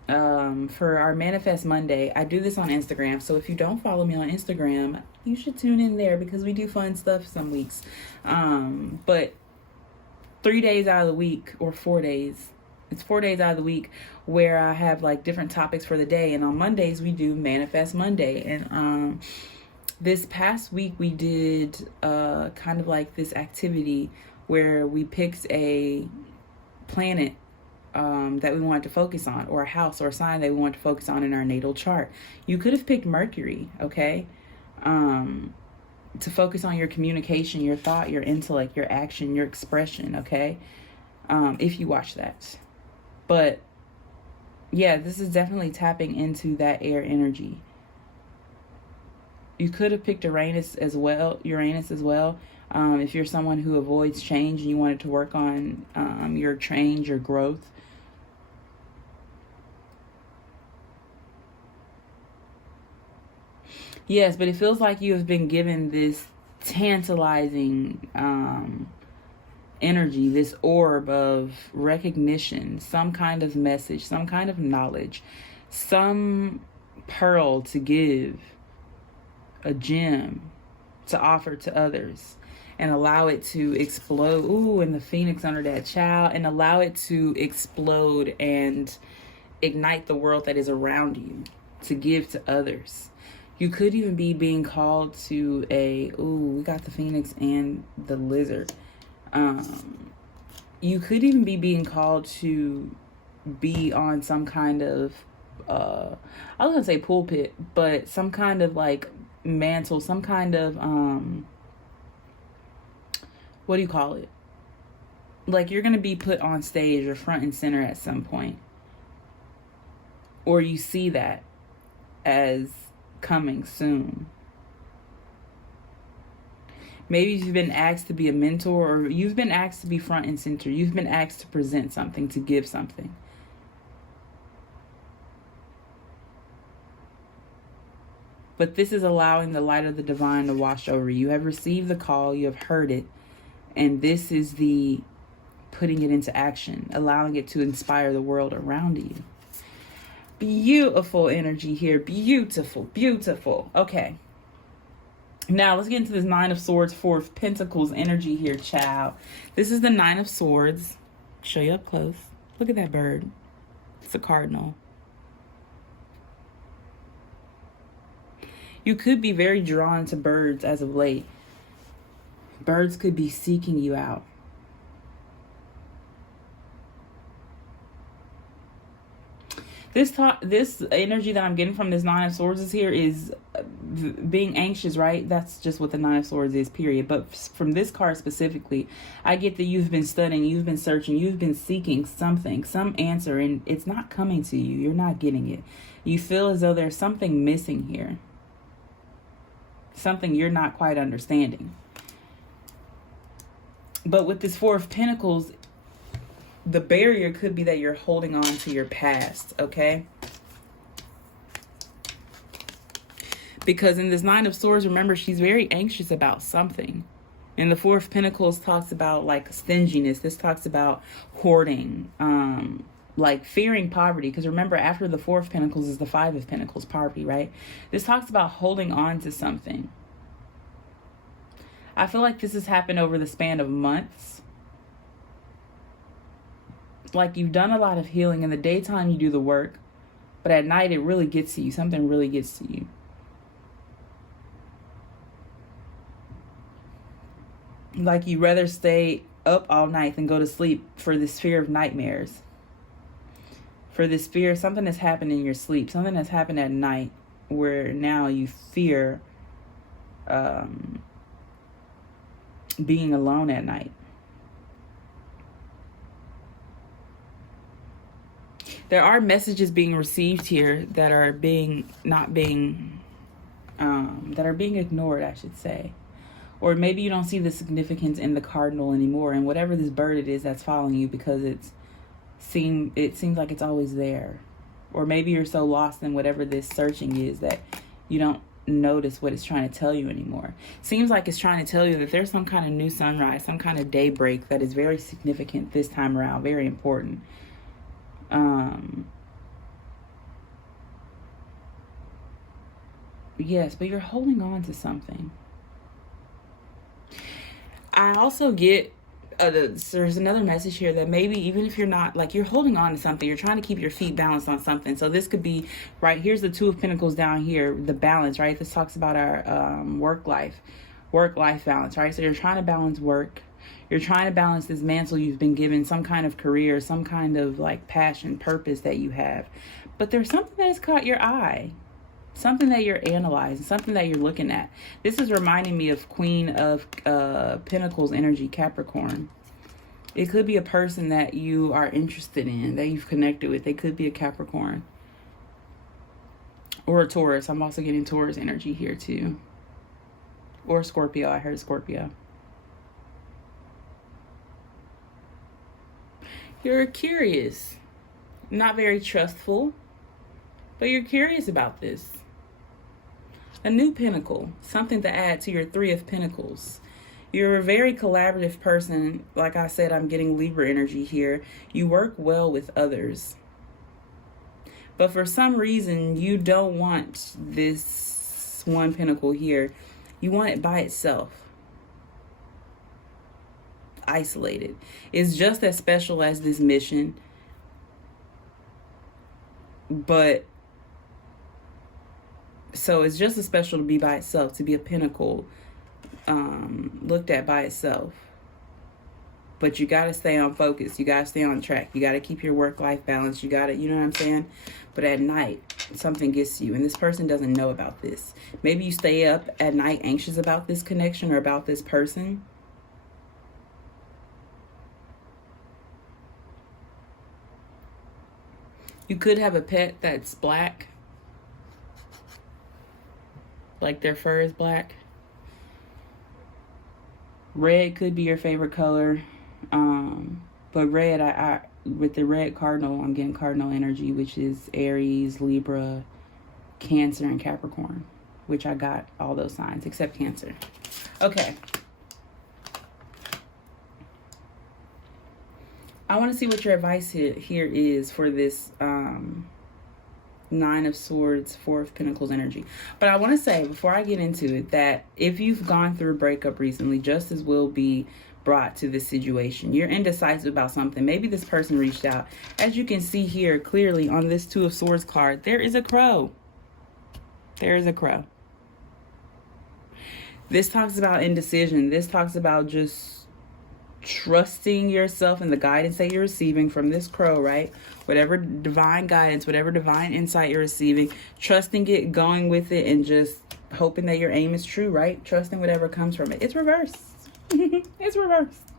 for our Manifest Monday, I do this on Instagram. So if you don't follow me on Instagram, you should tune in there because we do fun stuff some weeks. But 3 days out of the week, or 4 days, it's 4 days out of the week where I have like different topics for the day. And on Mondays, we do Manifest Monday. And this past week, we did kind of like this activity where we picked a planet that we wanted to focus on, or a house or a sign that we wanted to focus on in our natal chart. You could have picked Mercury, okay, to focus on your communication, your thought, your intellect, your action, your expression, okay, if you watch that. But yeah, this is definitely tapping into that air energy. You could have picked Uranus as well. If you're someone who avoids change and you wanted to work on your change, your growth. Yes, but it feels like you have been given this tantalizing energy, this orb of recognition, some kind of message, some kind of knowledge, some pearl to give, a gem to offer to others, and allow it to explode. Ooh, and the phoenix under that child, and allow it to explode and ignite the world that is around you to give to others. You could even be being called to we got the phoenix and the lizard. You could even be being called to be on some kind of, I was going to say pulpit, but some kind of like mantle, some kind of, what do you call it? Like you're going to be put on stage or front and center at some point. Or you see that as coming soon. Maybe you've been asked to be a mentor, or you've been asked to be front and center. You've been asked to present something, to give something. But this is allowing the light of the divine to wash over you. You have received the call, you have heard it, and this is the putting it into action, allowing it to inspire the world around you. Beautiful energy here. Beautiful, beautiful. Okay. Now, let's get into this Nine of Swords, Four of Pentacles energy here, child. This is the Nine of Swords. Show you up close. Look at that bird. It's a cardinal. You could be very drawn to birds as of late. Birds could be seeking you out. This energy that I'm getting from this Nine of Swords is here is being anxious, right? That's just what the Nine of Swords is, period. But from this card specifically, I get that you've been studying, you've been searching, you've been seeking something, some answer, and it's not coming to you. You're not getting it. You feel as though there's something missing here. Something you're not quite understanding. But with this Four of Pentacles, the barrier could be that you're holding on to your past, okay? Because in this Nine of Swords, remember, she's very anxious about something. And the Four of Pentacles talks about like stinginess. This talks about hoarding, like fearing poverty. Because remember, after the Four of Pentacles is the Five of Pentacles, poverty, right? This talks about holding on to something. I feel like this has happened over the span of months. Like you've done a lot of healing. In the daytime, you do the work. But at night, it really gets to you. Something really gets to you. Like you'd rather stay up all night than go to sleep for this fear of nightmares. For this fear, something has happened in your sleep. Something has happened at night where now you fear being alone at night. There are messages being received here that are being ignored, I should say. Or maybe you don't see the significance in the cardinal anymore, and whatever this bird it is that's following you, because it seems like it's always there. Or maybe you're so lost in whatever this searching is that you don't notice what it's trying to tell you anymore. Seems like it's trying to tell you that there's some kind of new sunrise, some kind of daybreak that is very significant this time around, very important. Yes, but you're holding on to something. I also get there's another message here that maybe even if you're not, like, you're holding on to something, you're trying to keep your feet balanced on something. So this could be, right, here's the Two of Pentacles down here, the balance, right? This talks about our work-life balance, right? So you're trying to balance work. You're trying to balance this mantle you've been given, some kind of career, some kind of like passion, purpose that you have. But there's something that has caught your eye. Something that you're analyzing, something that you're looking at. This is reminding me of Queen of Pentacles energy, Capricorn. It could be a person that you are interested in, that you've connected with. They could be a Capricorn. Or a Taurus. I'm also getting Taurus energy here too. Or Scorpio. I heard Scorpio. You're curious. Not very trustful. But you're curious about this. A new pentacle, something to add to your Three of Pentacles. You're a very collaborative person. Like I said, I'm getting Libra energy here. You work well with others. But for some reason, you don't want this one pentacle here. You want it by itself. Isolated. It's just as special as this mission. But so it's just as special to be by itself, to be a pentacle looked at by itself. But you got to stay on focus. You got to stay on track. You got to keep your work-life balance. You got to, you know what I'm saying? But at night, something gets to you. And this person doesn't know about this. Maybe you stay up at night anxious about this connection or about this person. You could have a pet that's black. Like their fur is black. Red could be your favorite color. But red, I with the red cardinal, I'm getting cardinal energy, which is Aries, Libra, Cancer, and Capricorn. Which I got all those signs except Cancer. Okay. I want to see what your advice here is for this Nine of Swords, Four of Pentacles energy. But I want to say, before I get into it, that if you've gone through a breakup recently, justice will be brought to this situation. You're indecisive about something. Maybe this person reached out. As you can see here clearly on this Two of Swords card, there is a crow. There is a crow. This talks about indecision. This talks about just trusting yourself and the guidance that you're receiving from this crow, right? Whatever divine guidance, whatever divine insight you're receiving, trusting it, going with it, and just hoping that your aim is true, right? Trusting whatever comes from it. It's reversed. It's reversed.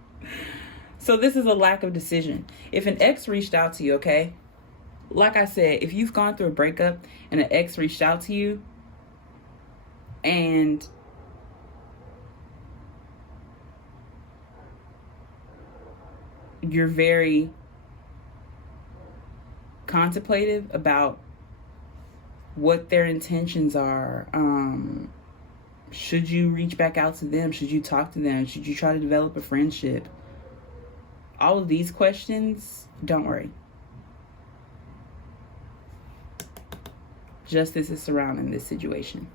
So this is a lack of decision. If an ex reached out to you, okay? Like I said, if you've gone through a breakup and an ex reached out to you and you're very contemplative about what their intentions are, should you reach back out to them? Should you talk to them? Should you try to develop a friendship? All of these questions, don't worry. Justice is surrounding this situation.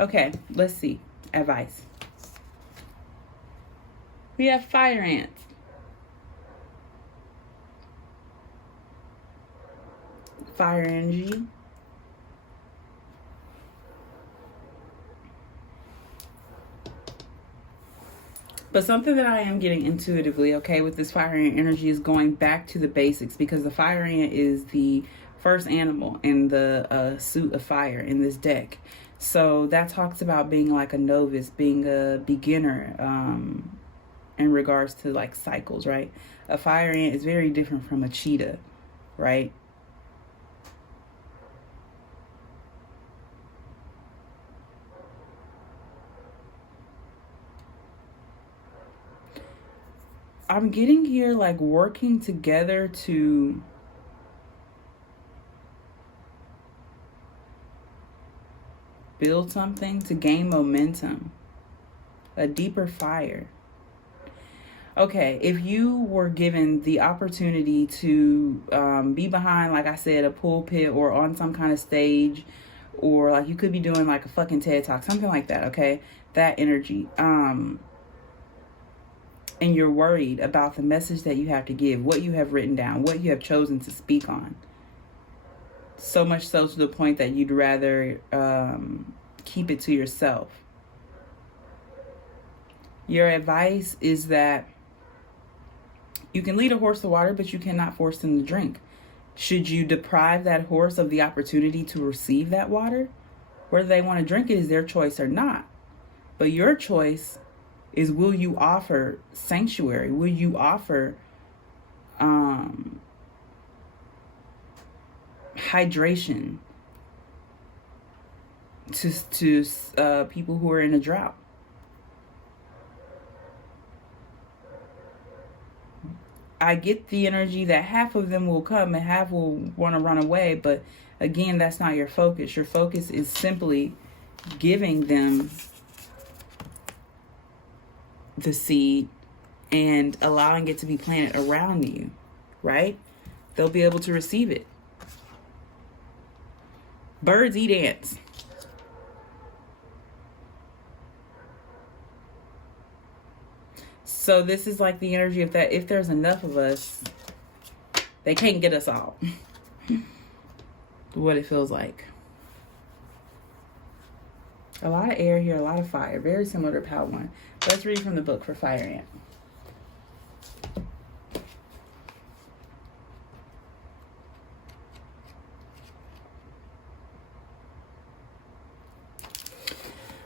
Okay, let's see. Advice. We have fire ants. Fire energy. But something that I am getting intuitively, okay, with this fire ant energy is going back to the basics, because the fire ant is the first animal in the suit of fire in this deck. So that talks about being like a novice, being a beginner in regards to like cycles, right? A fire ant is very different from a cheetah, right? I'm getting here like working together to build something, to gain momentum, a deeper fire. Okay, if you were given the opportunity to be behind, like I said, a pulpit or on some kind of stage, or like you could be doing like a fucking TED Talk, something like that, okay? That energy. And you're worried about the message that you have to give, what you have written down, what you have chosen to speak on. So much so to the point that you'd rather keep it to yourself. Your advice is that you can lead a horse to water, but you cannot force them to drink. Should you deprive that horse of the opportunity to receive that water? Whether they want to drink it is their choice or not. But your choice is, will you offer sanctuary? Will you offer hydration to people who are in a drought? I get the energy that half of them will come and half will want to run away, but again, that's not your focus. Your focus is simply giving them the seed and allowing it to be planted around you, right? They'll be able to receive it. Birds eat ants. So this is like the energy of that. If there's enough of us, they can't get us all. What it feels like. A lot of air here, a lot of fire. Very similar to Pile 1. Let's read from the book for Fire Ant.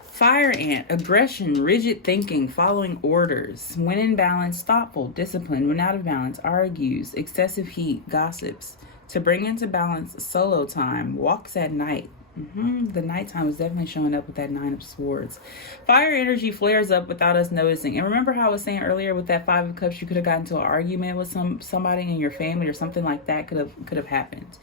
Fire Ant, aggression, rigid thinking, following orders. When in balance, thoughtful, disciplined. When out of balance, argues, excessive heat, gossips. To bring into balance, solo time, walks at night. The nighttime is definitely showing up with that 9 of Swords. Fire energy flares up without us noticing. And remember how I was saying earlier with that 5 of Cups, you could have gotten into an argument with somebody in your family or something like that could have happened.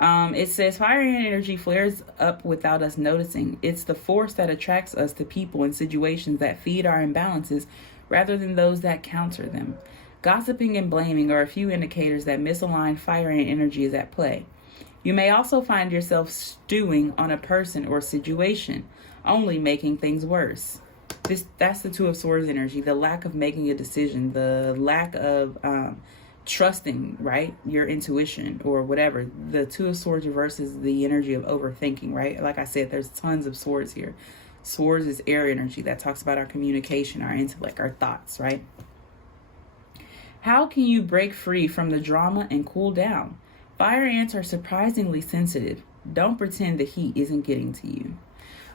It says fire energy flares up without us noticing. It's the force that attracts us to people and situations that feed our imbalances rather than those that counter them. Gossiping and blaming are a few indicators that misaligned fire energy is at play. You may also find yourself stewing on a person or situation, only making things worse. That's the 2 of Swords energy, the lack of making a decision, the lack of trusting, right? Your intuition or whatever. The 2 of Swords reverses the energy of overthinking, right? Like I said, there's tons of swords here. Swords is air energy that talks about our communication, our intellect, our thoughts, right? How can you break free from the drama and cool down? Fire ants are surprisingly sensitive. Don't pretend the heat isn't getting to you.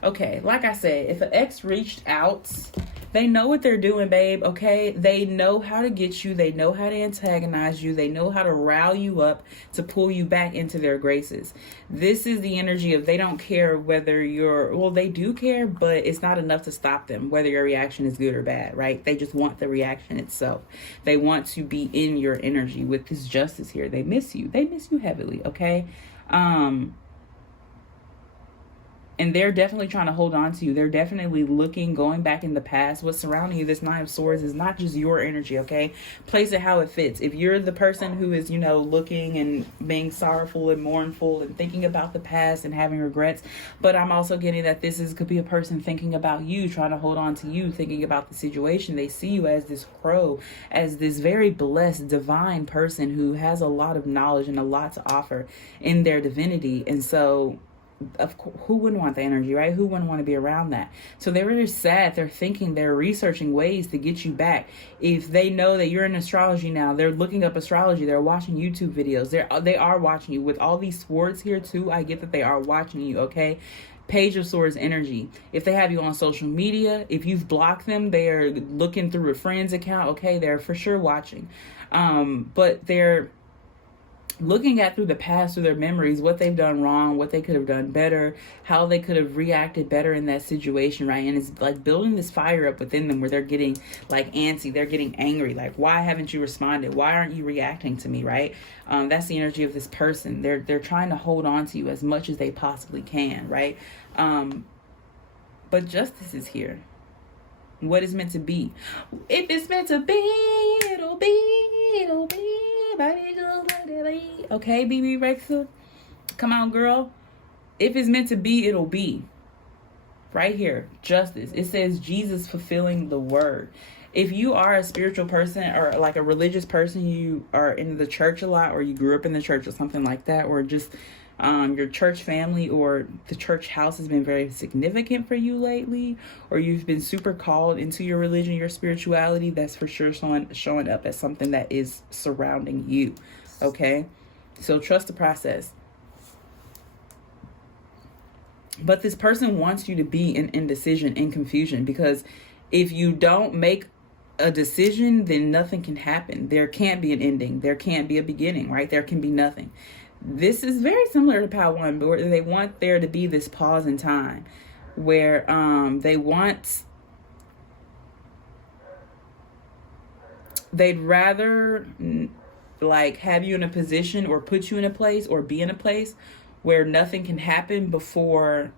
Okay, like I said, if an ex reached out, they know what they're doing, babe, okay? They know how to get you. They know how to antagonize you. They know how to rile you up to pull you back into their graces. This is the energy of they don't care whether they do care, but it's not enough to stop them, whether your reaction is good or bad, right? They just want the reaction itself. They want to be in your energy with this Justice here. They miss you. They miss you heavily, okay? And they're definitely trying to hold on to you. They're definitely going back in the past. What's surrounding you, this 9 of Swords, is not just your energy, okay? Place it how it fits. If you're the person who is, looking and being sorrowful and mournful and thinking about the past and having regrets, but I'm also getting that could be a person thinking about you, trying to hold on to you, thinking about the situation. They see you as this crow, as this very blessed, divine person who has a lot of knowledge and a lot to offer in their divinity. And so, of course, who wouldn't want the energy, right? Who wouldn't want to be around that? So they're really sad. They're researching ways to get you back. If they know that you're in astrology now, they're looking up astrology. They're watching YouTube videos. They are watching you. With all these swords here too, I get that they are watching you, okay? Page of Swords energy. If they have you on social media, if you've blocked them, they are looking through a friend's account, okay? They're for sure watching. But they're looking at through the past, through their memories, what they've done wrong, what they could have done better, how they could have reacted better in that situation, right? And it's like building this fire up within them where they're getting like antsy, they're getting angry. Like, why haven't you responded? Why aren't you reacting to me, right? That's the energy of this person. They're trying to hold on to you as much as they possibly can, right? But Justice is here. What is meant to be? If it's meant to be, it'll be, it'll be. Okay, BB Rexa, come on, girl. If it's meant to be, it'll be. Right here, Justice. It says Jesus fulfilling the word. If you are a spiritual person or like a religious person, you are in the church a lot, or you grew up in the church or something like that, or just your church family or the church house has been very significant for you lately, or you've been super called into your religion, your spirituality, that's for sure showing up as something that is surrounding you, okay? So trust the process. But this person wants you to be in indecision and confusion, because if you don't make a decision, then nothing can happen. There can't be an ending. There can't be a beginning, right? There can be nothing. This is very similar to Power 1, but where they want there to be this pause in time where they'd rather like have you in a position or put you in a place or be in a place where nothing can happen before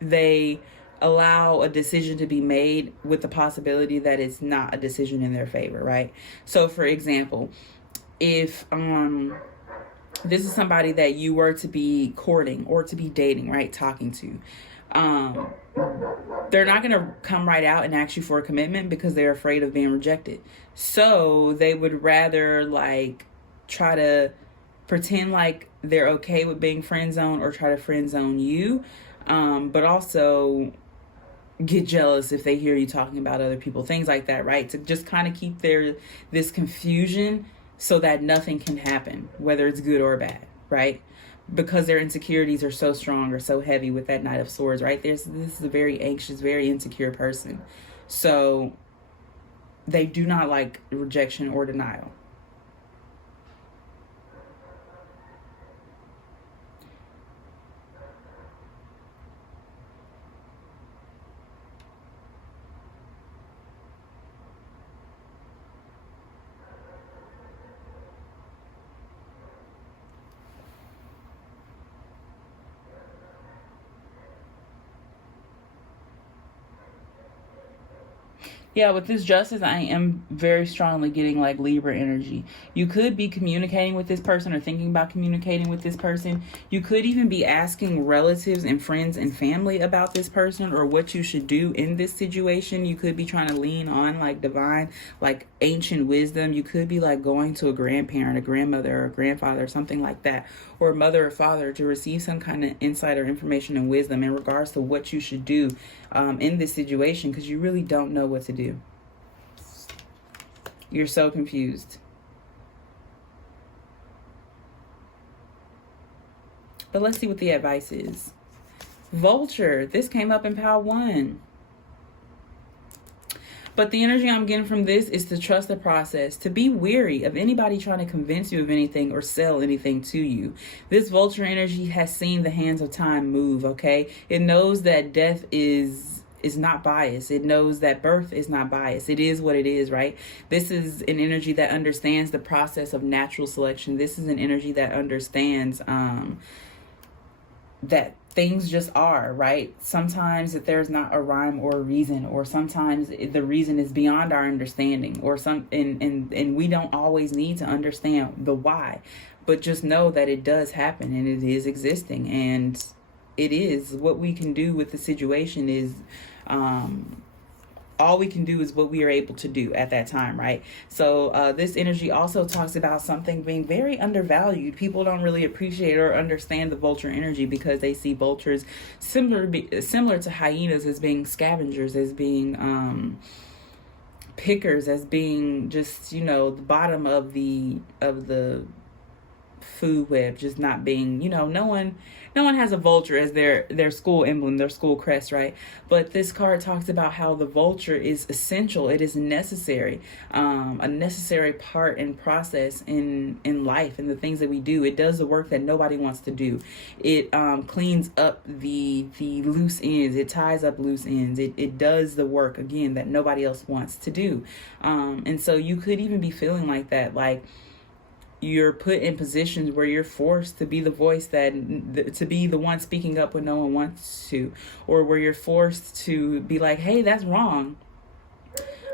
they allow a decision to be made with the possibility that it's not a decision in their favor, right? So for example, if this is somebody that you were to be courting or to be dating, right? Talking to. They're not going to come right out and ask you for a commitment because they're afraid of being rejected. So they would rather like try to pretend like they're okay with being friend zoned or try to friend zone you. But also get jealous if they hear you talking about other people, things like that, right? To just kind of keep this confusion so that nothing can happen, whether it's good or bad, right? Because their insecurities are so strong or so heavy with that Knight of Swords, right? This is a very anxious, very insecure person. So they do not like rejection or denial. Yeah, with this justice, I am very strongly getting like Libra energy. You could be communicating with this person or thinking about communicating with this person. You could even be asking relatives and friends and family about this person or what you should do in this situation. You could be trying to lean on like divine, like ancient wisdom. You could be like going to a grandparent, a grandmother, or a grandfather, or something like that, or a mother or father to receive some kind of insight or information and wisdom in regards to what you should do in this situation, because you really don't know what to do. You're so confused. But let's see what the advice is. Vulture. This came up in pile 1. But the energy I'm getting from this is to trust the process, to be weary of anybody trying to convince you of anything or sell anything to you. This vulture energy has seen the hands of time move, okay? It knows that death is not biased. It knows that birth is not biased. It is what it is, right? This is an energy that understands the process of natural selection. This is an energy that understands that things just are, right? Sometimes that there's not a rhyme or a reason, or sometimes the reason is beyond our understanding, or and we don't always need to understand the why, but just know that it does happen and it is existing, and it is what we can do with the situation is all we can do is what we are able to do at that time, right? So this energy also talks about something being very undervalued. People don't really appreciate or understand the vulture energy because they see vultures similar to hyenas as being scavengers, as being pickers, as being just, the bottom of the food web, just not being, no one has a vulture as their school emblem, their school crest, right? But this card talks about how the vulture is essential. It is necessary, a necessary part and process in life and the things that we do. It does the work that nobody wants to do. It cleans up the loose ends. It ties up loose ends. It does the work, again, that nobody else wants to do. And so you could even be feeling like that, like you're put in positions where you're forced to be the voice to be the one speaking up when no one wants to, or where you're forced to be like, hey, that's wrong.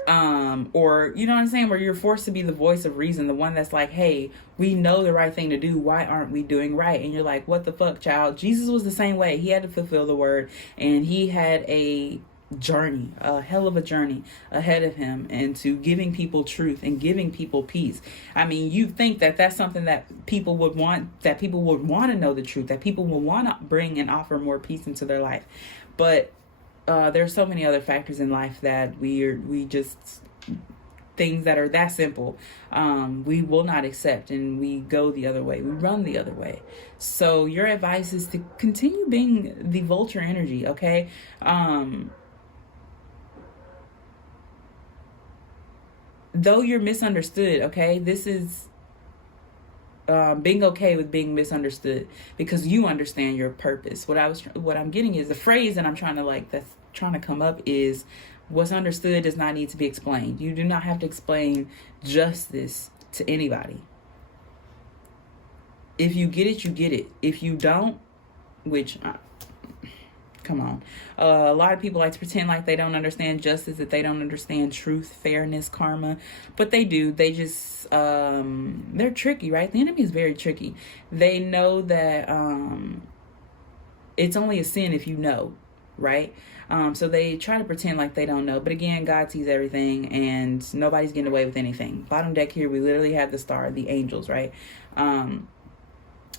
Or, you know what I'm saying? Where you're forced to be the voice of reason, the one that's like, hey, we know the right thing to do. Why aren't we doing right? And you're like, what the fuck, child? Jesus was the same way. He had to fulfill the word, and he had a journey, a hell of a journey ahead of him, into giving people truth and giving people peace. I mean, you think that that's something that people would want to know the truth, that people will want to bring and offer more peace into there's life. But there's so many other factors in life that we just, things that are that simple, we will not accept, and we go the other way, we run the other way. So your advice is to continue being the vulture energy, okay? Though you're misunderstood, okay, this is being okay with being misunderstood, because you understand your purpose. What I'm getting is the phrase that I'm trying to come up is, what's understood does not need to be explained. You do not have to explain justice to anybody. If you get it, you get it. If you don't, which come on. A lot of people like to pretend like they don't understand justice, that they don't understand truth, fairness, karma, but they do. They just, they're tricky, right? The enemy is very tricky. They know that it's only a sin if you know, right? So they try to pretend like they don't know. But again, God sees everything, and nobody's getting away with anything. Bottom deck here, we literally have the star, the angels, right?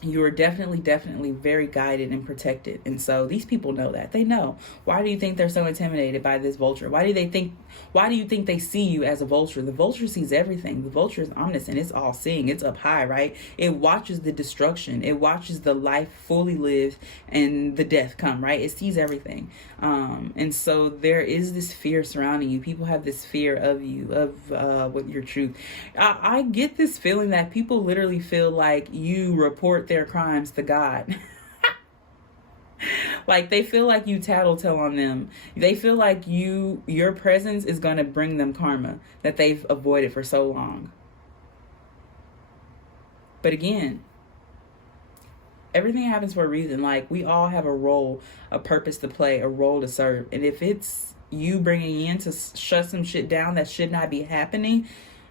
You are definitely very guided and protected. And so these people know that. They know. Why do you think they're so intimidated by this vulture? Why do you think they see you as a vulture? The vulture sees everything. The vulture is omniscient. It's all seeing. It's up high, right? It watches the destruction. It watches the life fully lived and the death come, right? It sees everything. And so there is this fear surrounding you. People have this fear of you, of what your truth. I get this feeling that people literally feel like you report their crimes to God. Like they feel like you tattletale on them. They feel like your presence is going to bring them karma that they've avoided for so long. But again, everything happens for a reason. Like we all have a role, a purpose to play, a role to serve. And if it's you bringing in to shut some shit down that should not be happening,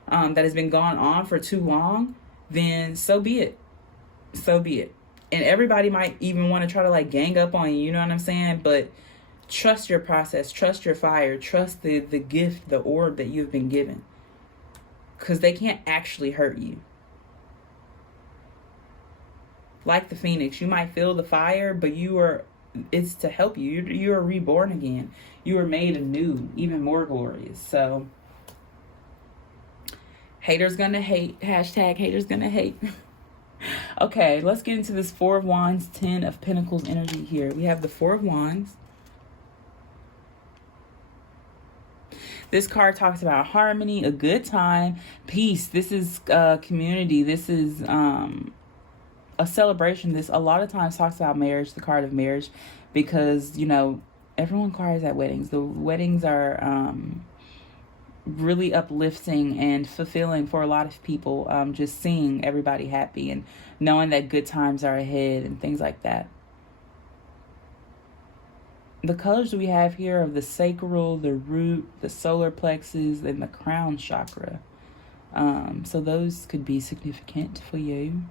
that has been going on for too long, then so be it. So be it. And everybody might even want to try to like gang up on you, you know what I'm saying? But trust your process, trust your fire, trust the gift, the orb that you've been given. Because they can't actually hurt you. Like the phoenix, you might feel the fire, but it's to help you. You are reborn again. You are made anew, even more glorious. So haters gonna hate. Hashtag haters gonna hate. Okay, let's get into this Four of Wands, Ten of Pentacles energy here. We have the Four of Wands. This card talks about harmony, a good time, peace. This is community. This is a celebration. This a lot of times talks about marriage, the card of marriage, because, you know, everyone cries at weddings. The weddings are really uplifting and fulfilling for a lot of people, just seeing everybody happy and knowing that good times are ahead and things like that. The colors we have here are the sacral, the root, the solar plexus, and the crown chakra. So those could be significant for you.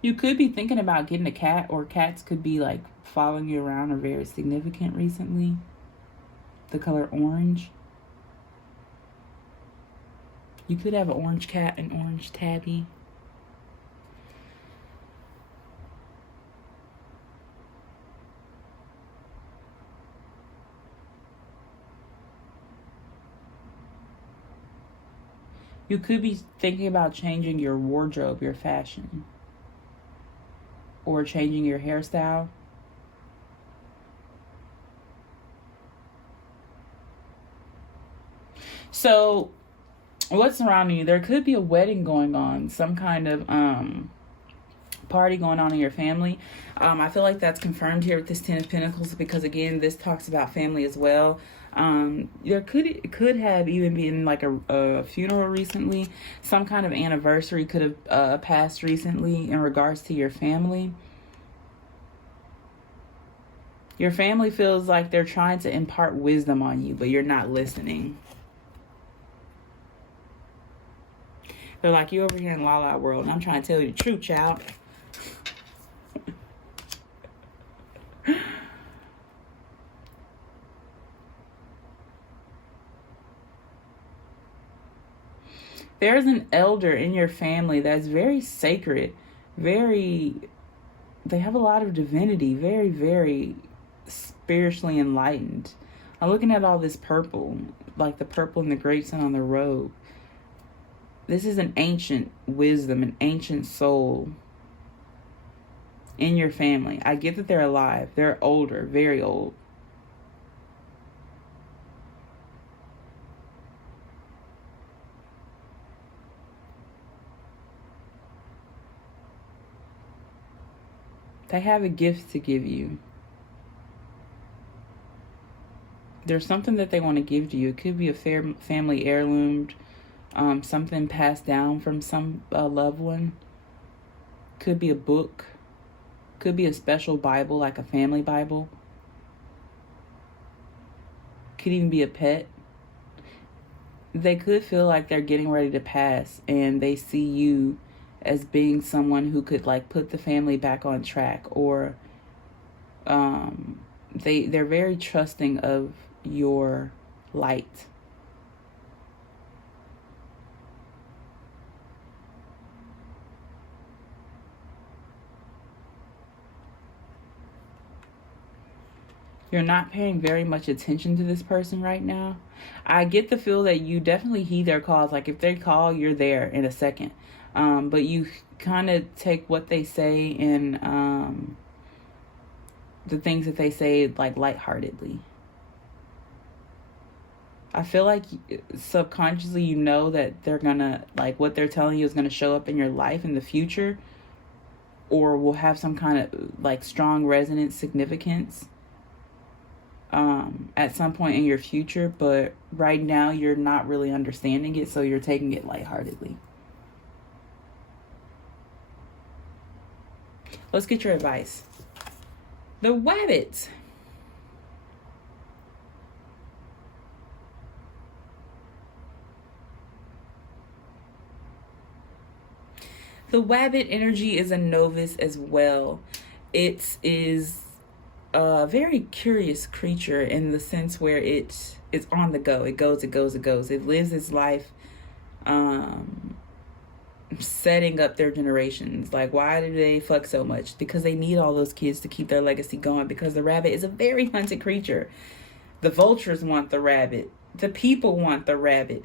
You could be thinking about getting a cat, or cats could be like following you around or very significant recently. The color orange. You could have an orange cat, an orange tabby. You could be thinking about changing your wardrobe, your fashion, or changing your hairstyle. So what's surrounding you? There could be a wedding going on, some kind of party going on in your family. I feel like that's confirmed here with this Ten of Pentacles, because again, this talks about family as well. There could have even been like a funeral recently. Some kind of anniversary could have passed recently in regards to your family. Your family feels like they're trying to impart wisdom on you, but you're not listening. They're like, you over here in Wild Out World, and I'm trying to tell you the truth, child. There's an elder in your family that's very sacred, they have a lot of divinity, very spiritually enlightened. I'm looking at all this purple, like the purple and the great sun on the robe. This is an ancient wisdom, an ancient soul in your family. I get that they're alive. They're older, very old. They have a gift to give you. There's something that they want to give to you. It could be a family heirloom, something passed down from some loved one. Could be a book. Could be a special Bible, like a family Bible. Could even be a pet. they could feel like they're getting ready to pass, and they see you as being someone who could like put the family back on track, or they're very trusting of your light. You're not paying very much attention to this person right now. I get the feel that you definitely heed their calls. Like if they call, you're there in a second. But you kind of take what they say and the things that they say like lightheartedly. I feel like subconsciously you know that they're gonna, like, what they're telling you is gonna show up in your life in the future, or will have some kind of like strong resonance significance at some point in your future, but right now you're not really understanding it, so you're taking it lightheartedly. Let's get your advice. The Wabbits. The Wabbit energy is a novice as well. It is a very curious creature in the sense where it's on the go. It goes. It lives its life setting up their generations. Like, why do they fuck so much? Because they need all those kids to keep their legacy going, because the rabbit is a very hunted creature. The vultures want the rabbit. The people want the rabbit.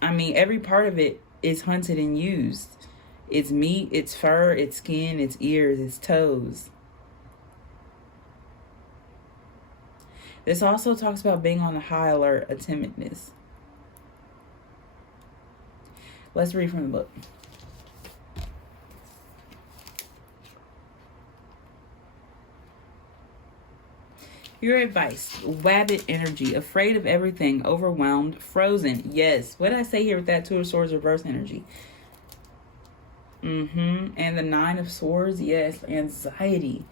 I mean, every part of it is hunted and used. Its meat, its fur, its skin, its ears, its toes. This also talks about being on a high alert, a timidness. Let's read from the book. Your advice. Wabbit energy. Afraid of everything. Overwhelmed. Frozen. Yes. What did I say here with that Two of Swords reverse energy? And the Nine of Swords. Yes. Anxiety.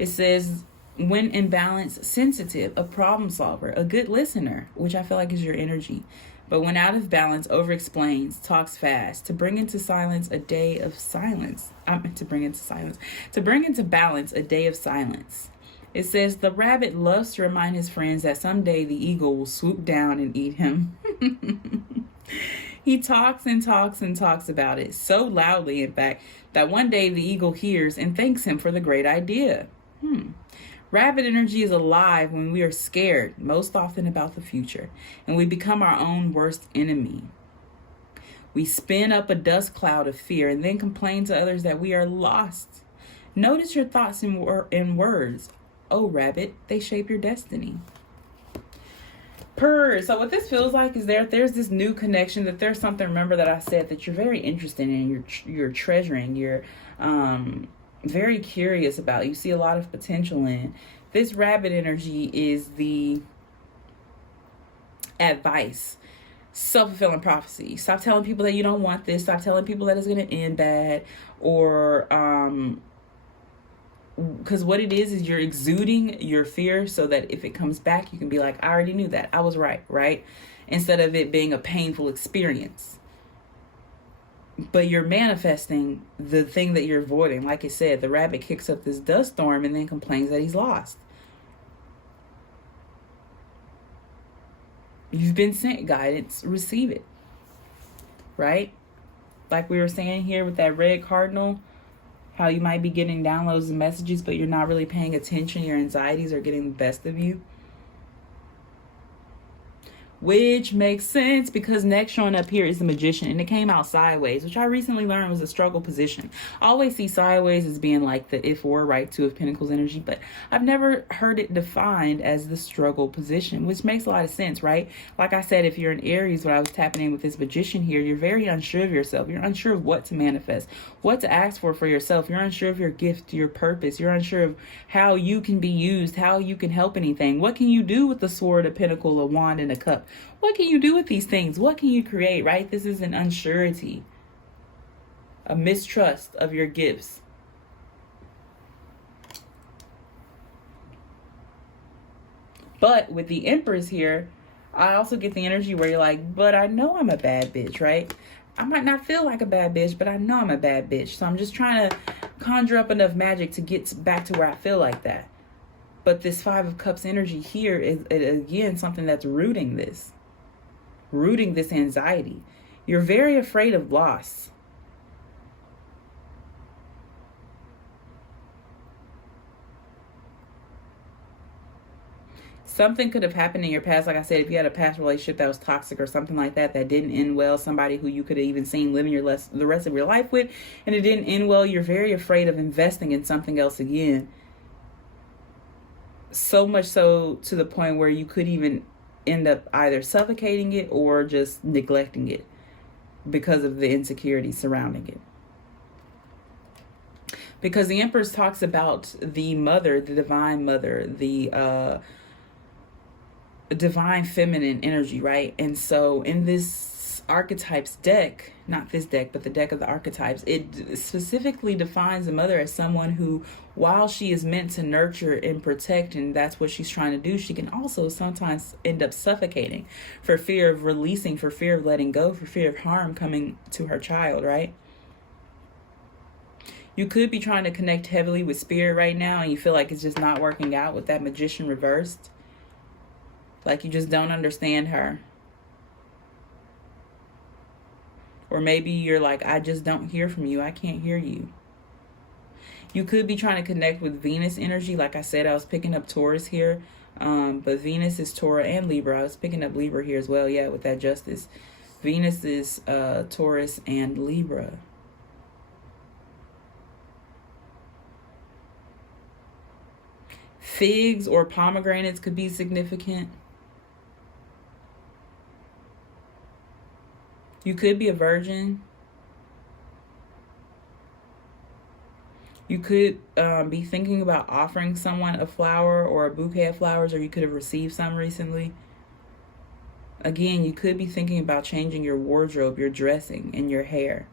It says, when in balance, sensitive, a problem solver, a good listener, which I feel like is your energy. But when out of balance, over-explains, talks fast. To bring into silence, a day of silence. To bring into balance, a day of silence. It says, the rabbit loves to remind his friends that someday the eagle will swoop down and eat him. He talks and talks and talks about it, so loudly, in fact, that one day the eagle hears and thanks him for the great idea. Rabbit energy is alive when we are scared, most often about the future, and we become our own worst enemy. We spin up a dust cloud of fear and then complain to others that we are lost. Notice your thoughts and words. Oh, rabbit, they shape your destiny. So what this feels like is there's this new connection, that there's something, remember that I said, that you're very interested in, you're treasuring, you're very curious about, you see a lot of potential in. This rabbit energy is the advice, self-fulfilling prophecy. Stop telling people that you don't want this. Stop telling people that it's going to end bad, or because what it is you're exuding your fear so that if it comes back, you can be like, I already knew that. I was right? Instead of it being a painful experience. But you're manifesting the thing that you're avoiding. Like I said, the rabbit kicks up this dust storm and then complains that he's lost. You've been sent guidance, receive it. Right? Like we were saying here with that red cardinal, how you might be getting downloads and messages, but you're not really paying attention. Your anxieties are getting the best of you. Which makes sense, because next showing up here is the Magician, and it came out sideways, which I recently learned was a struggle position. I always see sideways as being like the if or, right, Two of Pentacles energy, but I've never heard it defined as the struggle position, which makes a lot of sense, right? Like I said, if you're in Aries, what I was tapping in with this Magician here, you're very unsure of yourself. You're unsure of what to manifest, what to ask for yourself. You're unsure of your gift, your purpose. You're unsure of how you can be used, how you can help anything. What can you do with the Sword, a Pentacle, a Wand, and a Cup? What can you do with these things? What can you create, right? This is an unsurety, a mistrust of your gifts. But with the Empress here, I also get the energy where you're like, but I know I'm a bad bitch, right? I might not feel like a bad bitch, but I know I'm a bad bitch. So I'm just trying to conjure up enough magic to get back to where I feel like that. But this Five of Cups energy here is, again, something that's rooting this anxiety. You're very afraid of loss. Something could have happened in your past. Like I said, if you had a past relationship that was toxic or something like that, that didn't end well, somebody who you could have even seen living the rest of your life with, and it didn't end well, you're very afraid of investing in something else again. So much so to the point where you could even end up either suffocating it or just neglecting it because of the insecurity surrounding it. Because the Empress talks about the mother, the divine mother, the divine feminine energy, right? And so in this archetypes deck, not this deck, but the deck of the archetypes, it specifically defines the mother as someone who, while she is meant to nurture and protect, and that's what she's trying to do, she can also sometimes end up suffocating for fear of releasing, for fear of letting go, for fear of harm coming to her child, right? You could be trying to connect heavily with spirit right now, and you feel like it's just not working out with that Magician reversed. Like you just don't understand her. Or maybe you're like, I just don't hear from you. I can't hear you. You could be trying to connect with Venus energy. Like I said, I was picking up Taurus here. But Venus is Taurus and Libra. I was picking up Libra here as well. Yeah, with that Justice. Venus is Taurus and Libra. Figs or pomegranates could be significant. You could be a virgin. You could be thinking about offering someone a flower or a bouquet of flowers, or you could have received some recently. Again, you could be thinking about changing your wardrobe, your dressing, and your hair.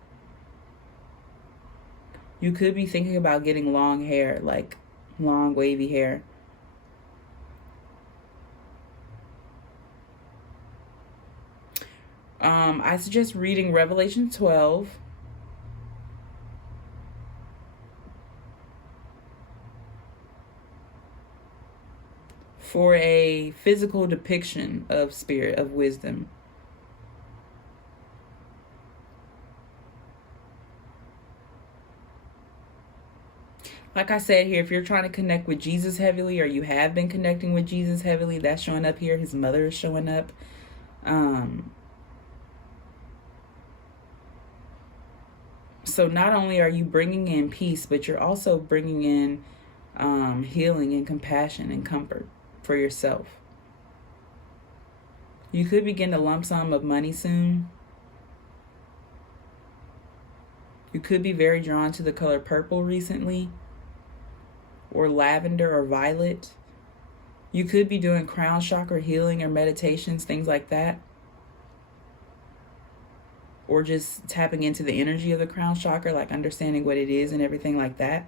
You could be thinking about getting long hair, like long wavy hair. I suggest reading Revelation 12. For a physical depiction of spirit, of wisdom. Like I said here, if you're trying to connect with Jesus heavily, or you have been connecting with Jesus heavily, that's showing up here. His mother is showing up. So not only are you bringing in peace, but you're also bringing in healing and compassion and comfort for yourself. You could begin a lump sum of money soon. You could be very drawn to the color purple recently, or lavender or violet. You could be doing crown chakra healing or meditations, things like that. Or just tapping into the energy of the crown chakra, like understanding what it is and everything like that.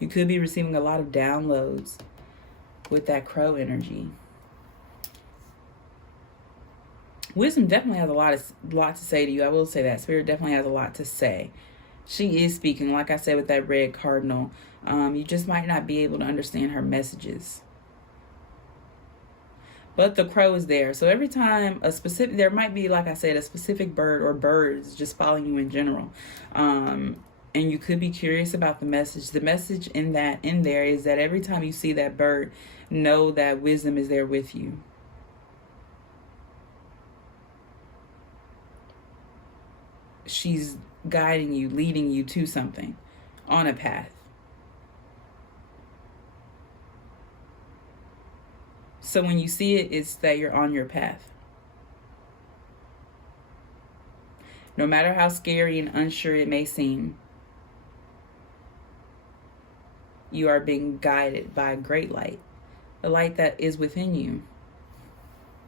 You could be receiving a lot of downloads with that crow energy. Wisdom definitely has a lot to say to you. I will say that. Spirit definitely has a lot to say. She is speaking, like I said, with that red cardinal. You just might not be able to understand her messages. But the crow is there. So every time there might be, like I said, a specific bird or birds just following you in general. And you could be curious about the message. The message in there is that every time you see that bird, know that wisdom is there with you. She's guiding you, leading you to something, on a path. So when you see it, it's that you're on your path. No matter how scary and unsure it may seem, you are being guided by a great light, a light that is within you,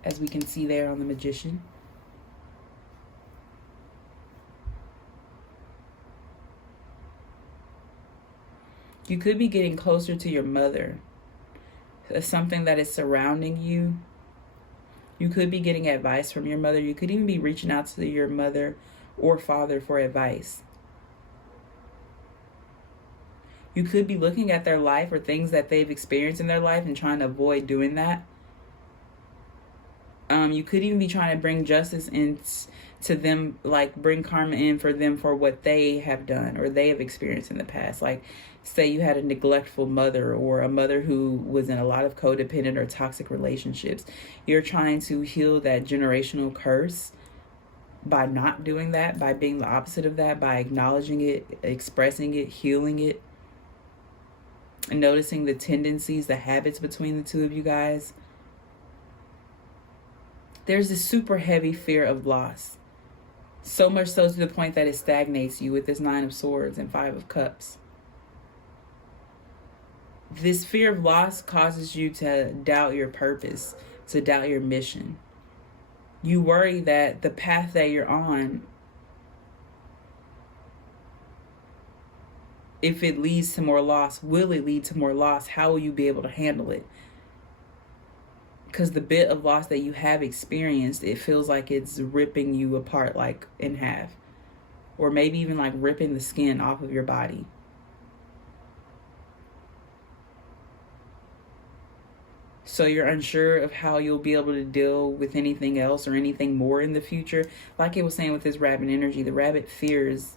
as we can see there on the Magician. You could be getting closer to your mother, something that is surrounding you You could be getting advice from your mother. You could even be reaching out to your mother or father for advice. You could be looking at their life or things that they've experienced in their life and trying to avoid doing that. You could even be trying to bring justice in to them, like bring karma in for them for what they have done or they have experienced in the past. Like, say you had a neglectful mother or a mother who was in a lot of codependent or toxic relationships. You're trying to heal that generational curse by not doing that, by being the opposite of that, by acknowledging it, expressing it, healing it, and noticing the tendencies, the habits between the two of you guys. There's this super heavy fear of loss. So much so to the point that it stagnates you with this 9 of Swords and 5 of Cups. This fear of loss causes you to doubt your purpose, to doubt your mission. You worry that the path that you're on, if it leads to more loss, will it lead to more loss? How will you be able to handle it? Because the bit of loss that you have experienced, it feels like it's ripping you apart, like in half. Or maybe even like ripping the skin off of your body. So you're unsure of how you'll be able to deal with anything else or anything more in the future. Like it was saying with this rabbit energy, the rabbit fears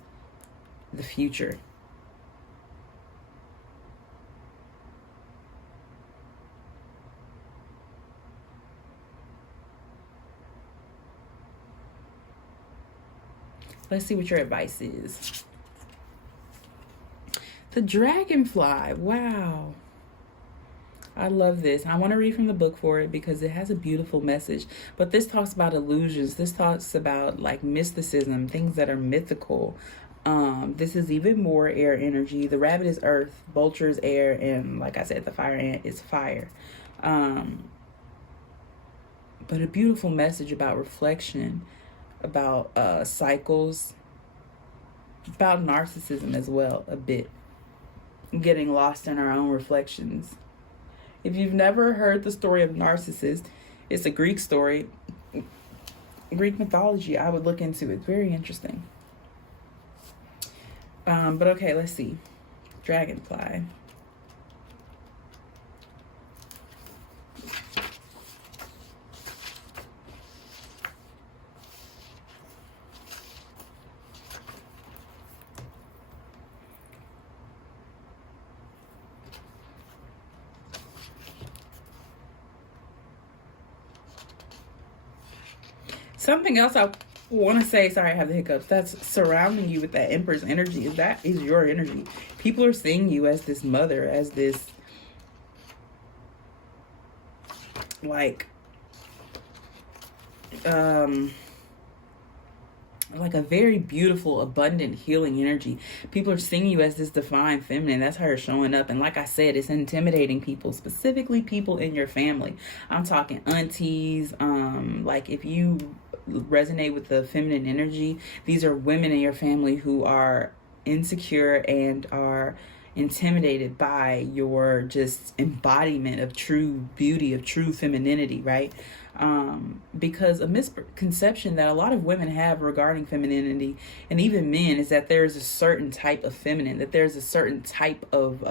the future. Let's see what your advice is. The dragonfly. Wow. I love this. I want to read from the book for it because it has a beautiful message. But this talks about illusions. This talks about like mysticism, things that are mythical. This is even more air energy. The rabbit is earth, vulture is air, and like I said, the fire ant is fire. But a beautiful message about reflection, about cycles, about narcissism as well, a bit. Getting lost in our own reflections. If you've never heard the story of Narcissus, it's a Greek story, Greek mythology. I would look into it. Very interesting. But okay, let's see. Dragonfly. Something else I want to say, sorry I have the hiccups, that's surrounding you with that Empress energy, that is your energy. People are seeing you as this mother, as this like a very beautiful, abundant, healing energy. People are seeing you as this divine feminine. That's how you're showing up. And like I said, it's intimidating people, specifically people in your family. I'm talking aunties. Like if you resonate with the feminine energy, these are women in your family who are insecure and are intimidated by your just embodiment of true beauty, of true femininity, right? Because a misconception that a lot of women have regarding femininity, and even men, is that there's a certain type of feminine, that there's a certain type of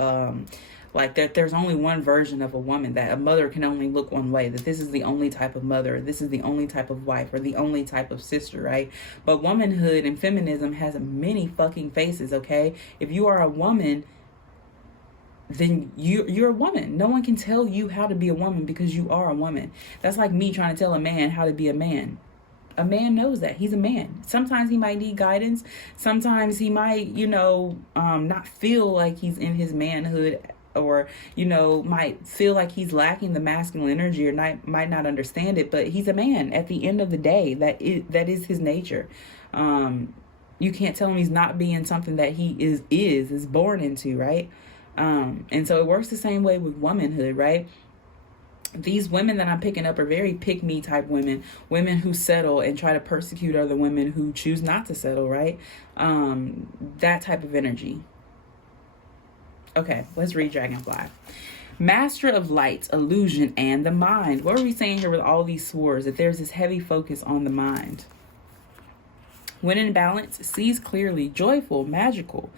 like that there's only one version of a woman, that a mother can only look one way, that this is the only type of mother, this is the only type of wife, or the only type of sister, right? But womanhood and feminism has many fucking faces, okay? If you are a woman, then you're a woman. No one can tell you how to be a woman because you are a woman. That's like me trying to tell a man how to be a man. A man knows that. He's a man. Sometimes he might need guidance. Sometimes he might, not feel like he's in his manhood, or, might feel like he's lacking the masculine energy, or might not understand it, but he's a man at the end of the day. That is his nature. You can't tell him he's not being something that he is born into, right? And so it works the same way with womanhood, right? These women that I'm picking up are very pick-me type women who settle and try to persecute other women who choose not to settle, right? That type of energy. Okay, let's read Dragonfly. Master of light, illusion, and the mind. What are we saying here with all these swords? That there's this heavy focus on the mind. When in balance, sees clearly, joyful, magical.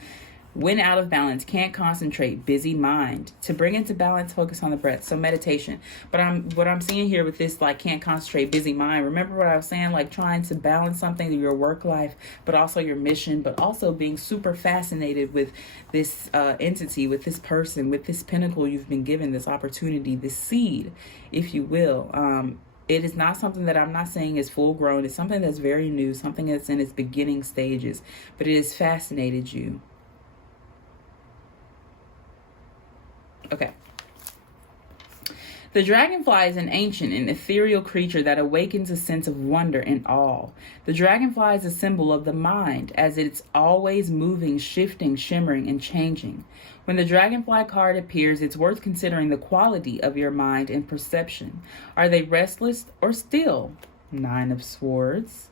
When out of balance, can't concentrate, busy mind. To bring into balance, focus on the breath. So meditation. But what I'm seeing here with this, like, can't concentrate, busy mind. Remember what I was saying, like trying to balance something, your work life, but also your mission, but also being super fascinated with this entity, with this person, with this pinnacle you've been given, this opportunity, this seed, if you will. It is not something that I'm not saying is full grown. It's something that's very new, something that's in its beginning stages, but it has fascinated you. Okay. The dragonfly is an ancient and ethereal creature that awakens a sense of wonder and awe. The dragonfly is a symbol of the mind, as it's always moving, shifting, shimmering, and changing. When the dragonfly card appears, it's worth considering the quality of your mind and perception. Are they restless or still? 9 of Swords.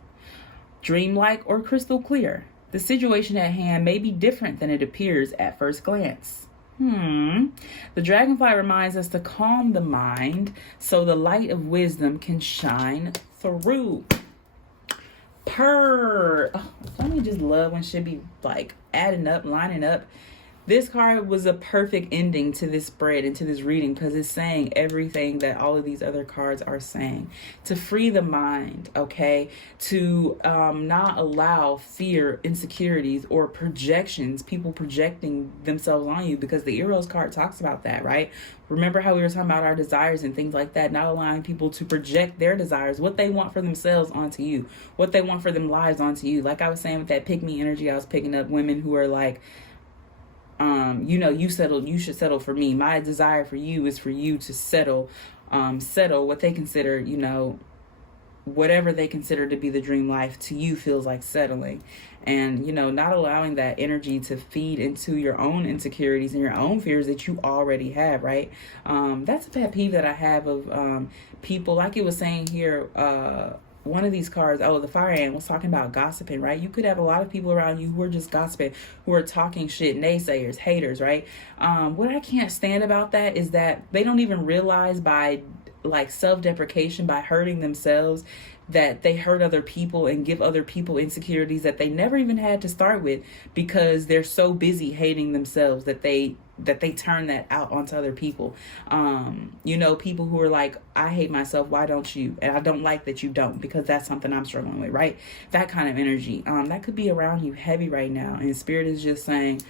Dreamlike or crystal clear? The situation at hand may be different than it appears at first glance. The dragonfly reminds us to calm the mind so the light of wisdom can shine through. Don't you just love when shit be like adding up, lining up? This card was a perfect ending to this spread and to this reading because it's saying everything that all of these other cards are saying. To free the mind, okay? To not allow fear, insecurities, or projections, people projecting themselves on you, because the Eros card talks about that, right? Remember how we were talking about our desires and things like that, not allowing people to project their desires, what they want for themselves onto you, what they want for them lives onto you. Like I was saying with that pick me energy, I was picking up women who are like, you should settle for me. My desire for you is for you to settle what they consider, whatever they consider to be the dream life to you feels like settling. And, not allowing that energy to feed into your own insecurities and your own fears that you already have, right? That's a pet peeve that I have of people, like it was saying here, one of these cards, the fire ant was talking about gossiping, right? You could have a lot of people around you who are just gossiping, who are talking shit, naysayers, haters, right? What I can't stand about that is that they don't even realize by like self-deprecation, by hurting themselves, that they hurt other people and give other people insecurities that they never even had to start with, because they're so busy hating themselves that they turn that out onto other people. People who are like, I hate myself, why don't you? And I don't like that you don't, because that's something I'm struggling with, right? That kind of energy. That could be around you heavy right now. And Spirit is just saying,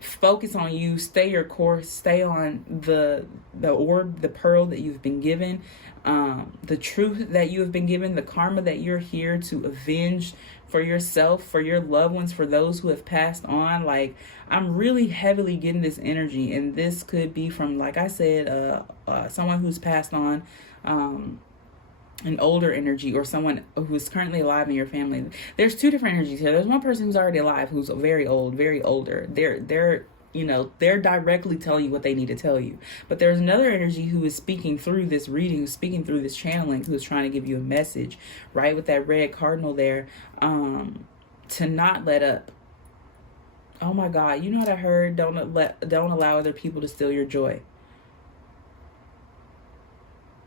focus on you, stay your course, stay on the orb, the pearl that you've been given, the truth that you have been given, the karma that you're here to avenge for yourself, for your loved ones, for those who have passed on. Like, I'm really heavily getting this energy, and this could be from, like I said, someone who's passed on, an older energy, or someone who's currently alive in your family. There's 2 different energies here. There's one person who's already alive, who's very old, very older. They're directly telling you what they need to tell you. But there's another energy who is speaking through this reading, who's speaking through this channeling, who's trying to give you a message, right? With that red cardinal there, to not let up. Oh my God, you know what I heard? Don't allow other people to steal your joy.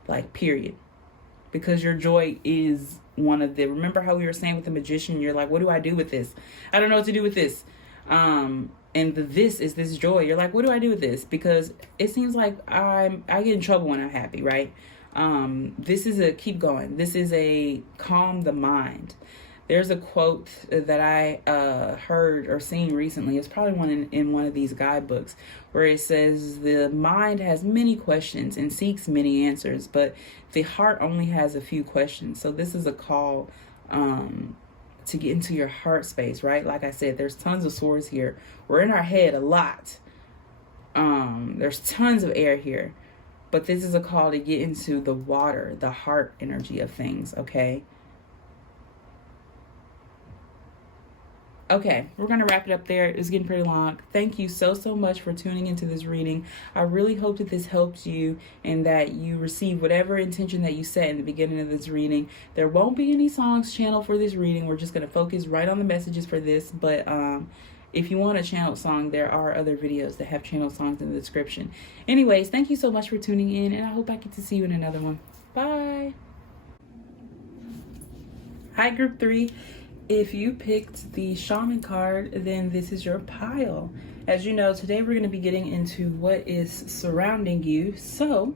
Like, period. Because your joy is one of the, remember how we were saying with the magician, you're like, what do I do with this? I don't know what to do with this. And this is this joy. You're like, what do I do with this? Because it seems like I get in trouble when I'm happy, right? This is a keep going. This is a calm the mind. There's a quote that I heard or seen recently. It's probably one in one of these guidebooks, where it says, the mind has many questions and seeks many answers, but the heart only has a few questions. So this is a call to get into your heart space, right? Like I said, there's tons of swords here. We're in our head a lot. There's tons of air here, but this is a call to get into the water, the heart energy of things, okay? Okay, we're going to wrap it up there. It's getting pretty long. Thank you so much for tuning into this reading. I really hope that this helps you and that you receive whatever intention that you set in the beginning of this reading. There won't be any songs channeled for this reading. We're just going to focus right on the messages for this. But If you want a channeled song, there are other videos that have channeled songs in the description. Anyways, thank you so much for tuning in, and I hope I get to see you in another one. Bye. Hi, group 3. If you picked the shaman card, then this is your pile. As you know, today we're going to be getting into what is surrounding you. So,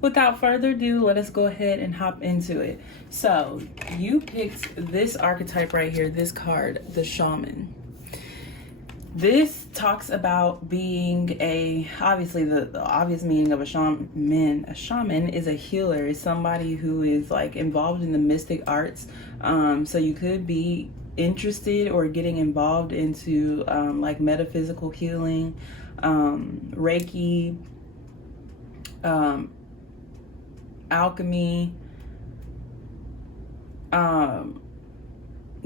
without further ado, let us go ahead and hop into it. So, you picked this archetype right here, this card, the shaman. This talks about being obviously the obvious meaning of a shaman. A shaman is a healer, is somebody who is like involved in the mystic arts. So you could be interested or getting involved into like metaphysical healing, Reiki, alchemy,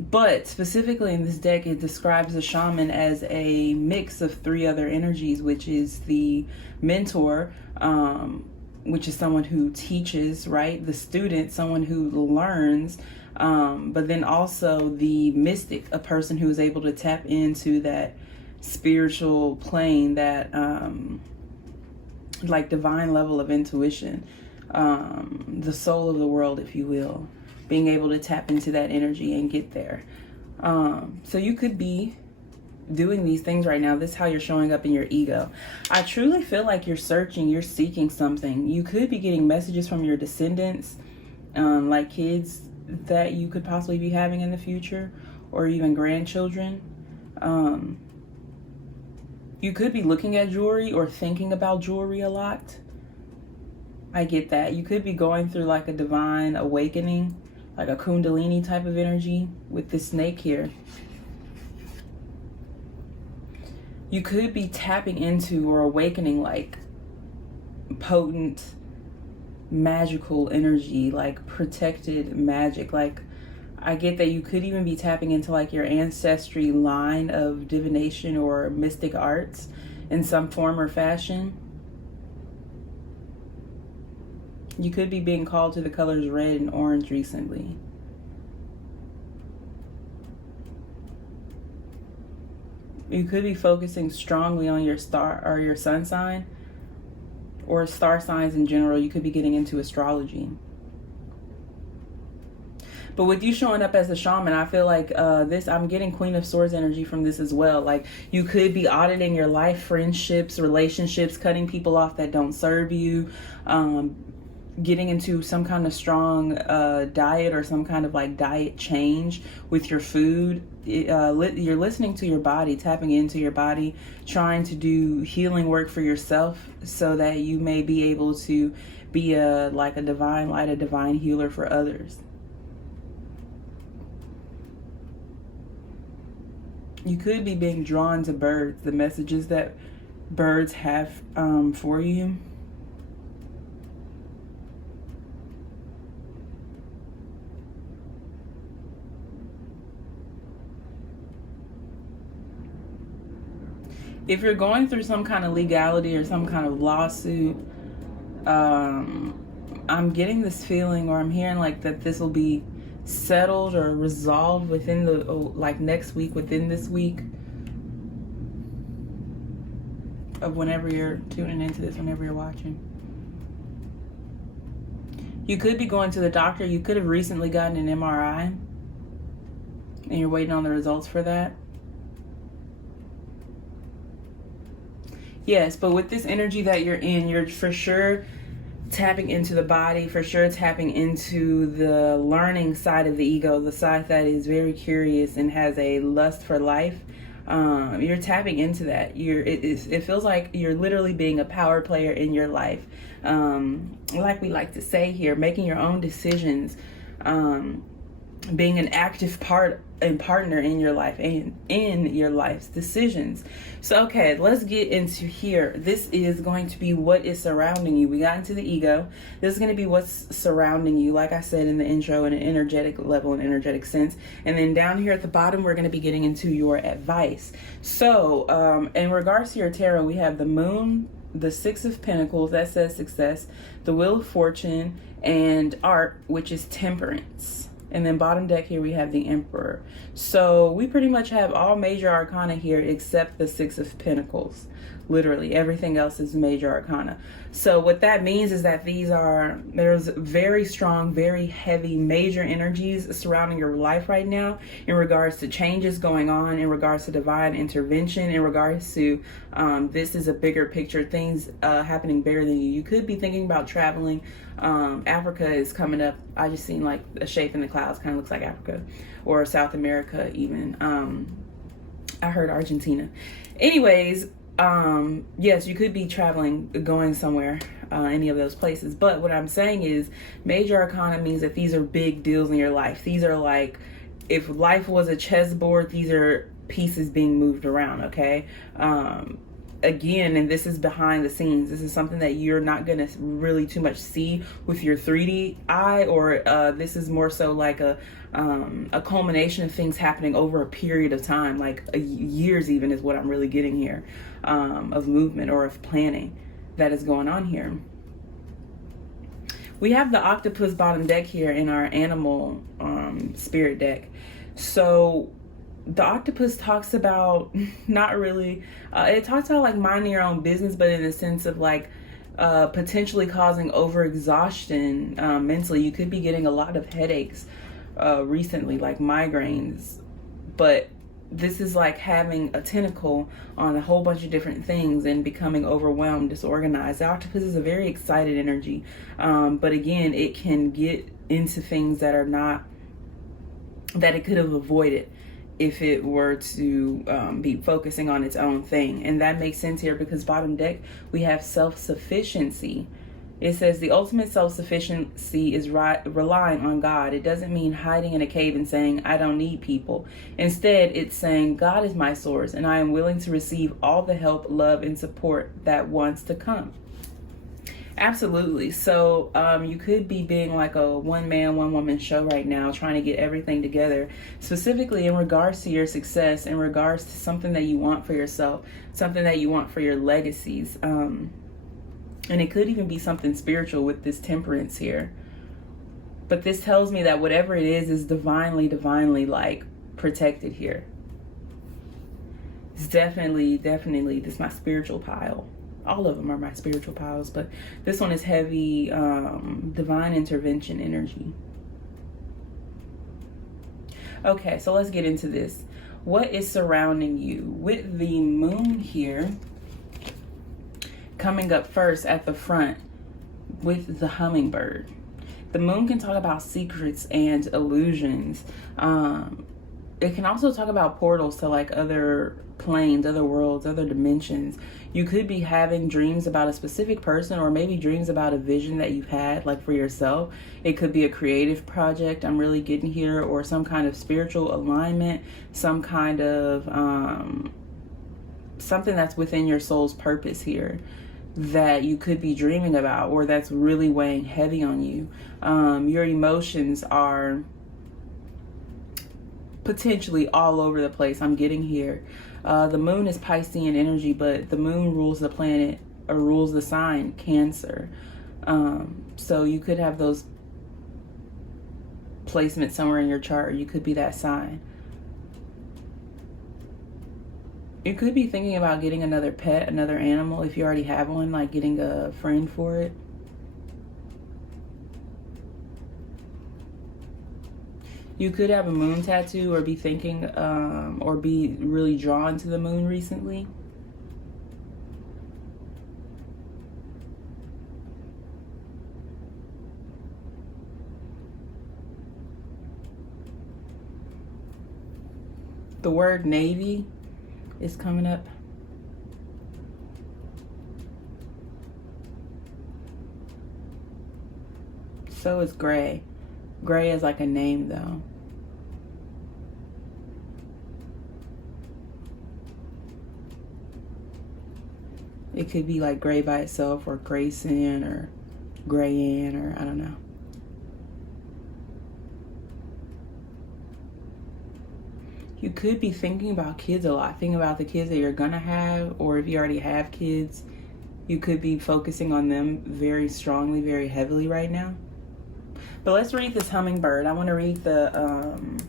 but specifically in this deck, it describes the shaman as a mix of 3 other energies, which is the mentor, which is someone who teaches, right? The student, someone who learns, but then also the mystic, a person who is able to tap into that spiritual plane, that like divine level of intuition, the soul of the world, if you will. Being able to tap into that energy and get there. So you could be doing these things right now. This is how you're showing up in your ego. I truly feel like you're searching, you're seeking something. You could be getting messages from your descendants, like kids that you could possibly be having in the future, or even grandchildren. You could be looking at jewelry or thinking about jewelry a lot. I get that. You could be going through like a divine awakening, like a kundalini type of energy with this snake here. You could be tapping into or awakening like potent magical energy, like protected magic. Like, I get that you could even be tapping into like your ancestry line of divination or mystic arts in some form or fashion. You could be being called to the colors red and orange recently. You could be focusing strongly on your star or your sun sign, or star signs in general. You could be getting into astrology. But with you showing up as a shaman, I feel like I'm getting Queen of Swords energy from this as well. Like, you could be auditing your life, friendships, relationships, cutting people off that don't serve you, getting into some kind of strong diet or some kind of like diet change with your food. You're listening to your body, tapping into your body, trying to do healing work for yourself so that you may be able to be a divine light, a divine healer for others. You could be being drawn to birds, the messages that birds have for you. If you're going through some kind of legality or some kind of lawsuit, I'm getting this feeling, or I'm hearing like that this will be settled or resolved within next week, within this week of whenever you're tuning into this, whenever you're watching. You could be going to the doctor. You could have recently gotten an MRI and you're waiting on the results for that. Yes, but with this energy that you're in, you're for sure tapping into the body, for sure tapping into the learning side of the ego, the side that is very curious and has a lust for life. You're tapping into that. It feels like you're literally being a power player in your life. Like we like to say here, making your own decisions, being an active part and partner in your life and in your life's decisions. So, okay, let's get into here. This is going to be what is surrounding you. We got into the ego. This is going to be what's surrounding you, like I said in the intro, in an energetic level, an energetic sense. And then down here at the bottom, we're going to be getting into your advice. So, in regards to your tarot, we have the Moon, the Six of Pentacles, that says success, the Wheel of Fortune, and Art, which is temperance. And then bottom deck here we have the Emperor. So we pretty much have all major arcana here except the Six of Pentacles. Literally everything else is major arcana. So what that means is that there's very strong, very heavy major energies surrounding your life right now in regards to changes going on, in regards to divine intervention, in regards to this is a bigger picture, things happening bigger than you. You could be thinking about traveling. Africa is coming up. I just seen like a shape in the clouds, kind of looks like Africa, or South America even. I heard Argentina. Anyways, yes, you could be traveling, going somewhere, any of those places. But what I'm saying is major arcana means that these are big deals in your life. These are like, if life was a chessboard, these are pieces being moved around, okay? Again, and this is behind the scenes. This is something that you're not going to really too much see with your 3D eye, or this is more so like a culmination of things happening over a period of time, like years even is what I'm really getting here, of movement or of planning that is going on here. We have the Octopus bottom deck here in our animal spirit deck. So the Octopus talks about not really, it talks about like minding your own business, but in the sense of like potentially causing overexhaustion mentally. You could be getting a lot of headaches recently, like migraines, but this is like having a tentacle on a whole bunch of different things and becoming overwhelmed, disorganized. The Octopus is a very excited energy, but again, it can get into things that are not, that it could have avoided if it were to be focusing on its own thing. And that makes sense here because bottom deck, we have self-sufficiency. It says the ultimate self-sufficiency is relying on God. It doesn't mean hiding in a cave and saying, I don't need people. Instead, it's saying, God is my source and I am willing to receive all the help, love, and support that wants to come. Absolutely. So you could be being like a one-man, one-woman show right now, trying to get everything together, specifically in regards to your success, in regards to something that you want for yourself, something that you want for your legacies. And it could even be something spiritual with this Temperance here. But this tells me that whatever it is divinely like protected here. It's definitely, this is my spiritual pile. All of them are my spiritual piles, but this one is heavy divine intervention energy. Okay, so let's get into this. What is surrounding you? With the moon here coming up first at the front with the hummingbird. The moon can talk about secrets and illusions. It can also talk about portals to like other planes, other worlds, other dimensions. You could be having dreams about a specific person, or maybe dreams about a vision that you've had like for yourself. It could be a creative project I'm really getting here, or some kind of spiritual alignment, some kind of something that's within your soul's purpose here that you could be dreaming about, or that's really weighing heavy on you. Your emotions are potentially all over the place. I'm getting here. The moon is Piscean energy, but the moon rules the planet, or rules the sign Cancer. So you could have those placements somewhere in your chart, or you could be that sign. You could be thinking about getting another pet, another animal, if you already have one, like getting a friend for it. You could have a moon tattoo, or be thinking, or be really drawn to the moon recently. The word navy is coming up. So is gray. Gray is like a name though. It could be like gray by itself, or Grayson, or Grayan, or I don't know. You could be thinking about kids a lot, thinking about the kids that you're gonna have, or if you already have kids, you could be focusing on them very strongly, very heavily right now. But let's read this hummingbird. I want to read the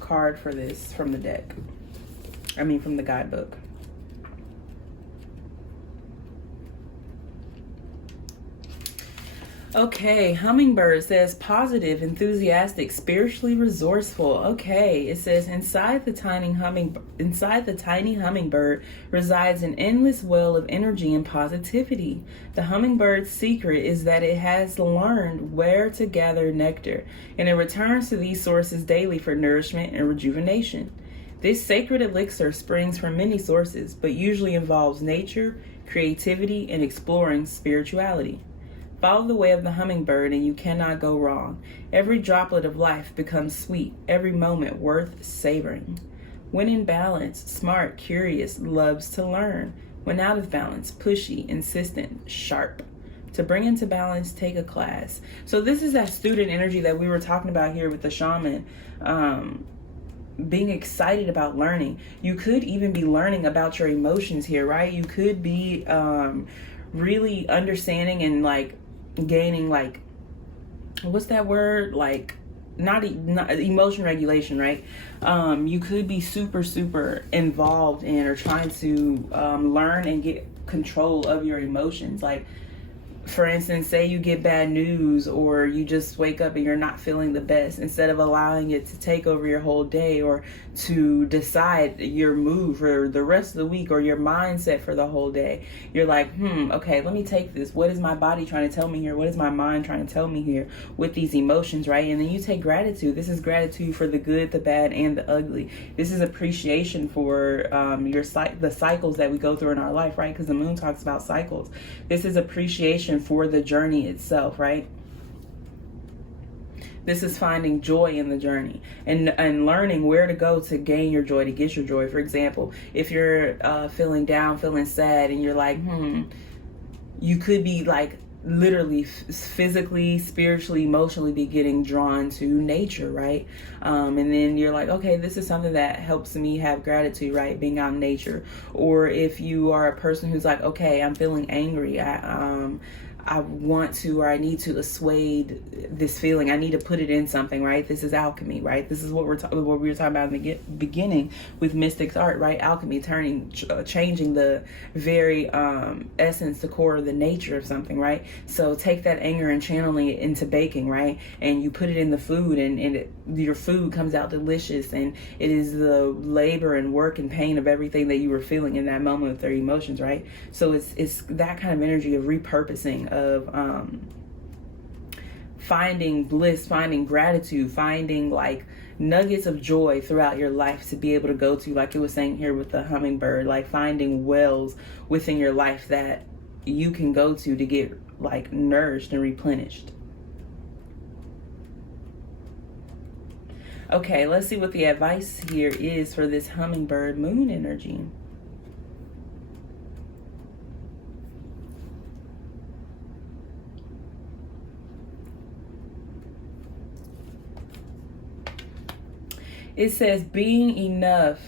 card for this from the deck. From the guidebook. Okay, hummingbird says positive, enthusiastic, spiritually resourceful. Okay, it says inside the tiny hummingbird resides an endless well of energy and positivity. The hummingbird's secret is that it has learned where to gather nectar, and it returns to these sources daily for nourishment and rejuvenation. This sacred elixir springs from many sources, but usually involves nature, creativity, and exploring spirituality. Follow the way of the hummingbird and you cannot go wrong. Every droplet of life becomes sweet, every moment worth savoring. When in balance, smart, curious, loves to learn. When out of balance, pushy, insistent, sharp. To bring into balance, take a class. So this is that student energy that we were talking about here with the shaman. Being excited about learning. You could even be learning about your emotions here, right? You could be really understanding and gaining what's that word, not emotion regulation, right? You could be super involved in or trying to learn and get control of your emotions. For instance, say you get bad news or you just wake up and you're not feeling the best. Instead of allowing it to take over your whole day or to decide your move for the rest of the week or your mindset for the whole day, you're like, okay, let me take this. What is my body trying to tell me here? What is my mind trying to tell me here with these emotions, right? And then you take gratitude. This is gratitude for the good, the bad, and the ugly. This is appreciation for the cycles that we go through in our life, right? Because the moon talks about cycles. This is appreciation for the journey itself, right? This is finding joy in the journey and learning where to go to gain your joy, to get your joy. For example, if you're feeling down, feeling sad, and you're like, you could be literally physically, spiritually, emotionally be getting drawn to nature, right? And then you're like, okay, this is something that helps me have gratitude, right? Being out in nature. Or if you are a person who's like, okay, I'm feeling angry, I want to, or I need to assuage this feeling. I need to put it in something, right? This is alchemy, right? This is what we were talking about in the beginning with Mystic's art, right? Alchemy, changing the very essence, the core of the nature of something, right? So take that anger and channeling it into baking, right? And you put it in the food, and your food comes out delicious, and it is the labor and work and pain of everything that you were feeling in that moment with their emotions, right? So it's that kind of energy of repurposing, of finding bliss, finding gratitude, finding nuggets of joy throughout your life to be able to go to, like it was saying here with the hummingbird, finding wells within your life that you can go to get nourished and replenished. Okay, let's see what the advice here is for this hummingbird moon energy. It says, being enough.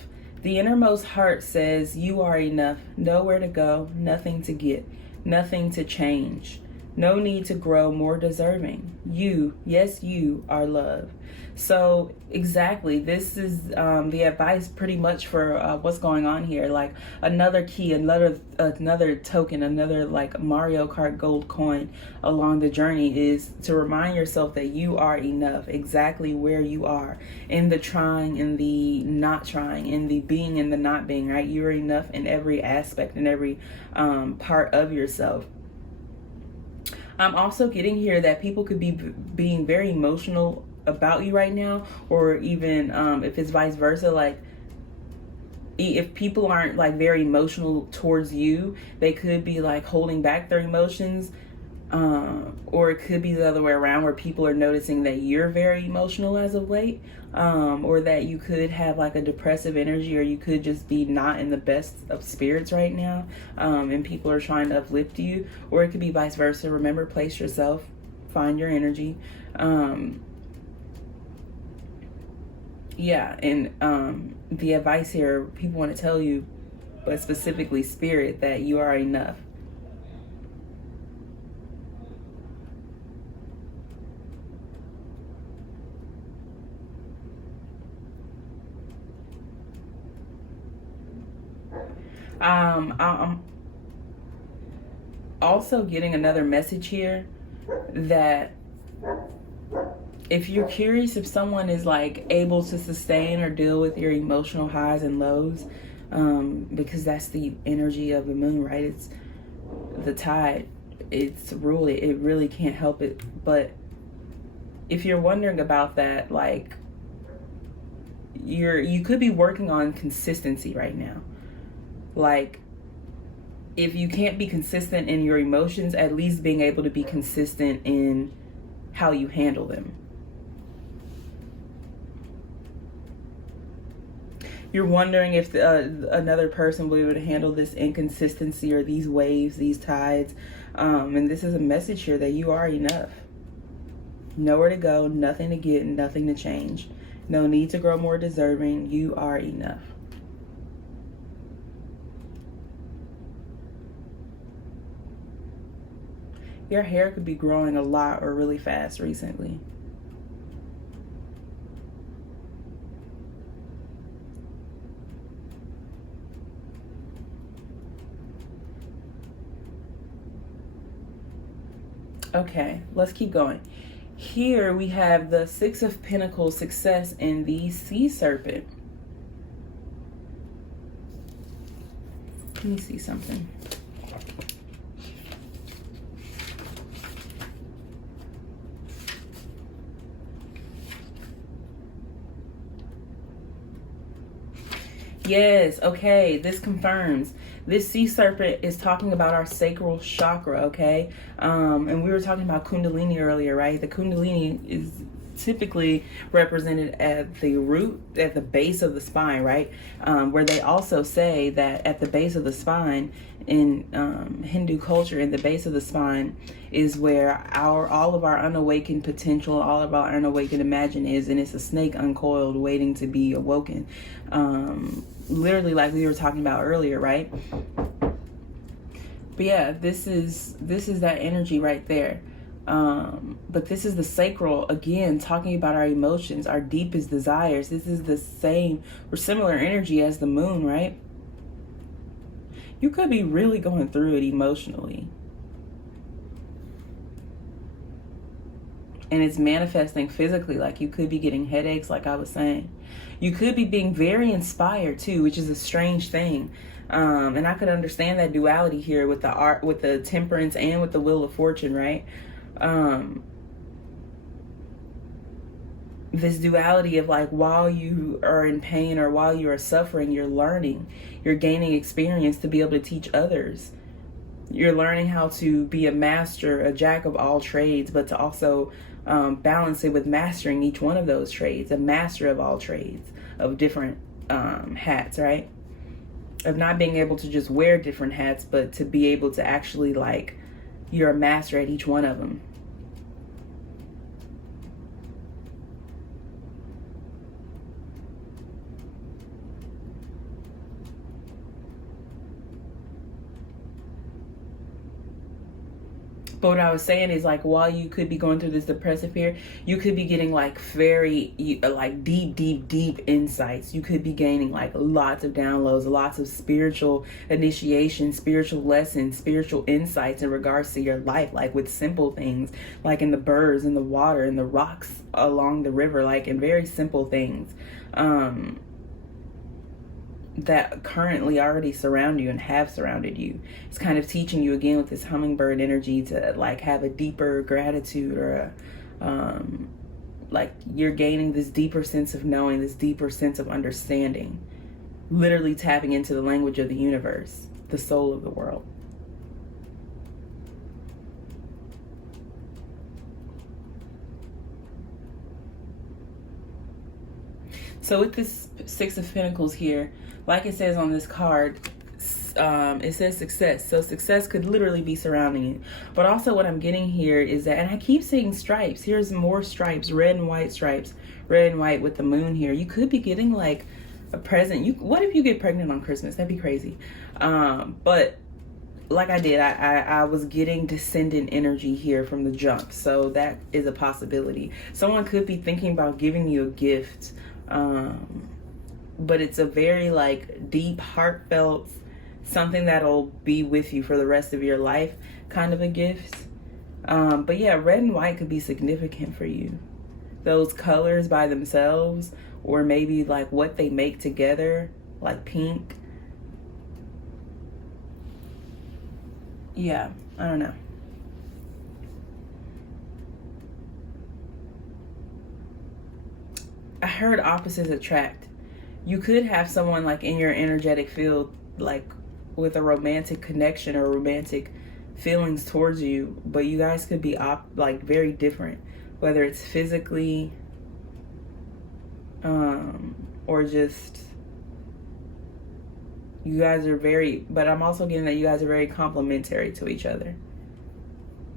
The innermost heart says you are enough. Nowhere to go, nothing to get, nothing to change. No need to grow more deserving. You, yes, you are love. So exactly, this is the advice pretty much for what's going on here. Another key, another token, another Mario Kart gold coin along the journey is to remind yourself that you are enough exactly where you are, in the trying, in the not trying, in the being and the not being, right? You're enough in every aspect, in every part of yourself. I'm also getting here that people could be being very emotional about you right now, or even if it's vice versa, if people aren't very emotional towards you, they could be holding back their emotions, or it could be the other way around, where people are noticing that you're very emotional as of late, or that you could have a depressive energy, or you could just be not in the best of spirits right now, and people are trying to uplift you, or it could be vice versa. Remember, place yourself, find your energy. And the advice here, people want to tell you, but specifically spirit, that you are enough. I'm also getting another message here that if you're curious if someone is like able to sustain or deal with your emotional highs and lows, because that's the energy of the moon, right? It's the tide. It's really, it really can't help it. But if you're wondering about that, like you could be working on consistency right now. Like, if you can't be consistent in your emotions, at least being able to be consistent in how you handle them. You're wondering if another person will be able to handle this inconsistency or these waves, these tides. And this is a message here that you are enough. Nowhere to go, nothing to get, nothing to change. No need to grow more deserving. You are enough. Your hair could be growing a lot or really fast recently. Okay, let's keep going. Here we have the Six of Pentacles, success in the Sea Serpent. Let me see something. Yes, okay, this confirms. This sea serpent is talking about our sacral chakra, okay? And we were talking about Kundalini earlier, right? The Kundalini is typically represented at the root, at the base of the spine, right? Where they also say that at the base of the spine in Hindu culture, in the base of the spine is where all of our unawakened potential, all of our unawakened imagine is, and it's a snake uncoiled waiting to be awoken. Literally, like we were talking about earlier, right? But yeah, this is that energy right there. But this is the sacral, again, talking about our emotions, our deepest desires. This is the same or similar energy as the moon, right? You could be really going through it emotionally. And it's manifesting physically, like you could be getting headaches, like I was saying. You could be being very inspired too, which is a strange thing. And I could understand that duality here with the art, with the temperance and with the wheel of fortune, right? This duality of like, while you are in pain or while you are suffering, you're learning, you're gaining experience to be able to teach others. You're learning how to be a master, a jack of all trades, but to also balance it with mastering each one of those trades, a master of all trades, of different hats, right? Of not being able to just wear different hats, but to be able to actually, like, you're a master at each one of them. But what I was saying is, like, while you could be going through this depressive period, you could be getting like very like deep insights. You could be gaining like lots of downloads, lots of spiritual initiation, spiritual lessons, spiritual insights in regards to your life, like with simple things, like in the birds, in the water, in the rocks along the river, like in very simple things that currently already surround you and have surrounded you. It's kind of teaching you again with this hummingbird energy to like have a deeper gratitude, or like you're gaining this deeper sense of knowing, this deeper sense of understanding, literally tapping into the language of the universe, the soul of the world. So with this Six of Pentacles here, like it says on this card, it says success. So success could literally be surrounding you. But also what I'm getting here is that, and I keep seeing stripes. Here's more stripes, red and white stripes, red and white with the moon here. You could be getting like a present. What if you get pregnant on Christmas? That'd be crazy. But like I did, I was getting descendant energy here from the jump. So that is a possibility. Someone could be thinking about giving you a gift. But it's a very like deep, heartfelt, something that'll be with you for the rest of your life, kind of a gift. But yeah, red and white could be significant for you. Those colors by themselves, or maybe like what they make together, like pink. Yeah, I don't know. I heard opposites attract. You could have someone like in your energetic field, like with a romantic connection or romantic feelings towards you, but you guys could be like very different, whether it's physically or just you guys are very, but I'm also getting that you guys are very complementary to each other,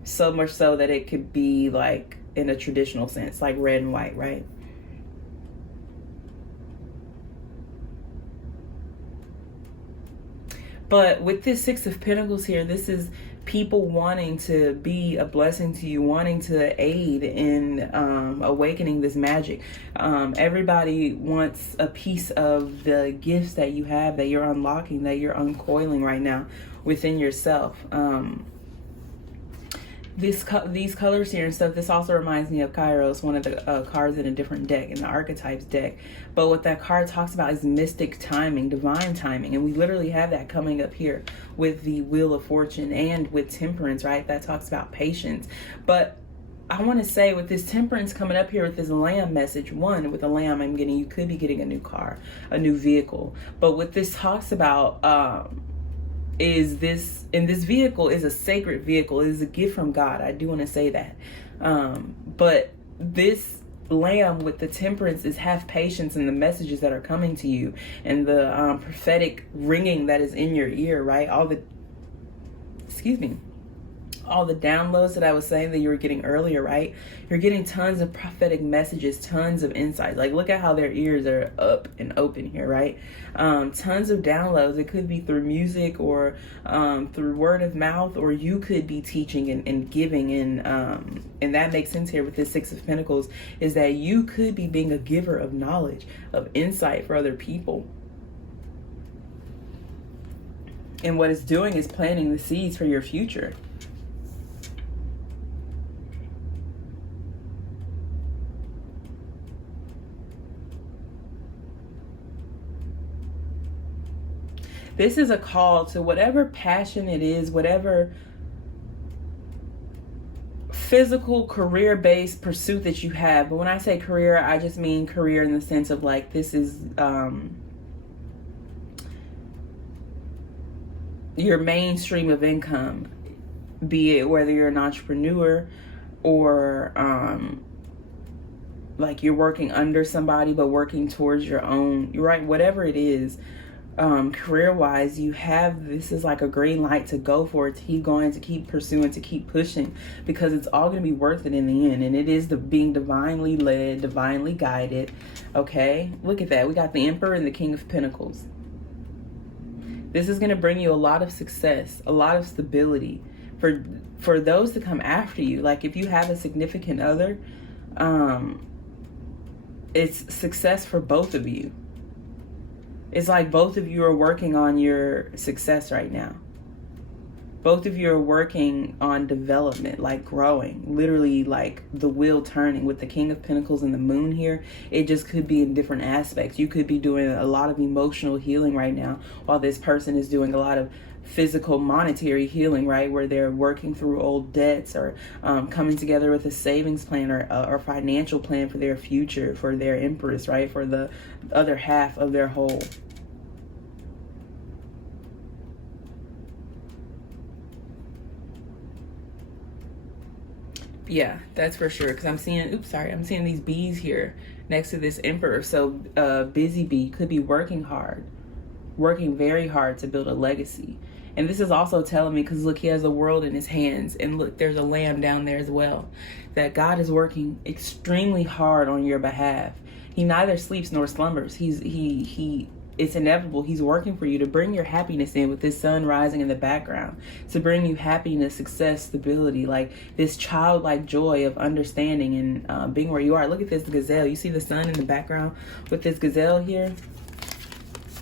so much so that it could be like in a traditional sense, like red and white, right? But with this Six of Pentacles here, this is people wanting to be a blessing to you, wanting to aid in awakening this magic. Everybody wants a piece of the gifts that you have, that you're unlocking, that you're uncoiling right now within yourself. These colors here and stuff, this also reminds me of Kairos, one of the cards in a different deck, in the archetypes deck. But what that card talks about is mystic timing, divine timing. And we literally have that coming up here with the Wheel of Fortune and with Temperance, right? That talks about patience. But I want to say with this Temperance coming up here with this Lamb message, one, with a lamb I'm getting, you could be getting a new car, a new vehicle. But what this talks about is this, and this vehicle is a sacred vehicle. It is a gift from God. I do want to say that. But this lamb with the Temperance is have patience in the messages that are coming to you, and the prophetic ringing that is in your ear, right? All the downloads that I was saying that you were getting earlier, right? You're getting tons of prophetic messages, tons of insights. Like, look at how their ears are up and open here, right? Tons of downloads. It could be through music or through word of mouth, or you could be teaching and giving. And that makes sense here with this Six of Pentacles, is that you could be being a giver of knowledge, of insight for other people. And what it's doing is planting the seeds for your future. This is a call to whatever passion it is, whatever physical career-based pursuit that you have. But when I say career, I just mean career in the sense of like, this is your mainstream of income, be it whether you're an entrepreneur or like you're working under somebody but working towards your own, right? Whatever it is, career-wise, you have, this is like a green light to go for it, to keep going, to keep pursuing, to keep pushing, because it's all going to be worth it in the end. And it is being divinely led, divinely guided. Okay, look at that. We got the Emperor and the King of Pentacles. This is going to bring you a lot of success, a lot of stability for those to come after you. Like if you have a significant other, it's success for both of you. It's like both of you are working on your success right now. Both of you are working on development, like growing, literally like the wheel turning with the King of Pentacles and the Moon here. It just could be in different aspects. You could be doing a lot of emotional healing right now, while this person is doing a lot of physical monetary healing, right? Where they're working through old debts, or coming together with a savings plan or financial plan for their future, for their Empress, right? For the other half of their whole. Yeah, that's for sure. Because I'm seeing, I'm seeing these bees here next to this Emperor. So busy bee could be working hard, working very hard to build a legacy. And this is also telling me, because look, he has the world in his hands, and look, there's a lamb down there as well, that God is working extremely hard on your behalf. He neither sleeps nor slumbers. It's inevitable. He's working for you to bring your happiness in, with this sun rising in the background, to bring you happiness, success, stability, like this childlike joy of understanding and being where you are. Look at this gazelle. You see the sun in the background with this gazelle here?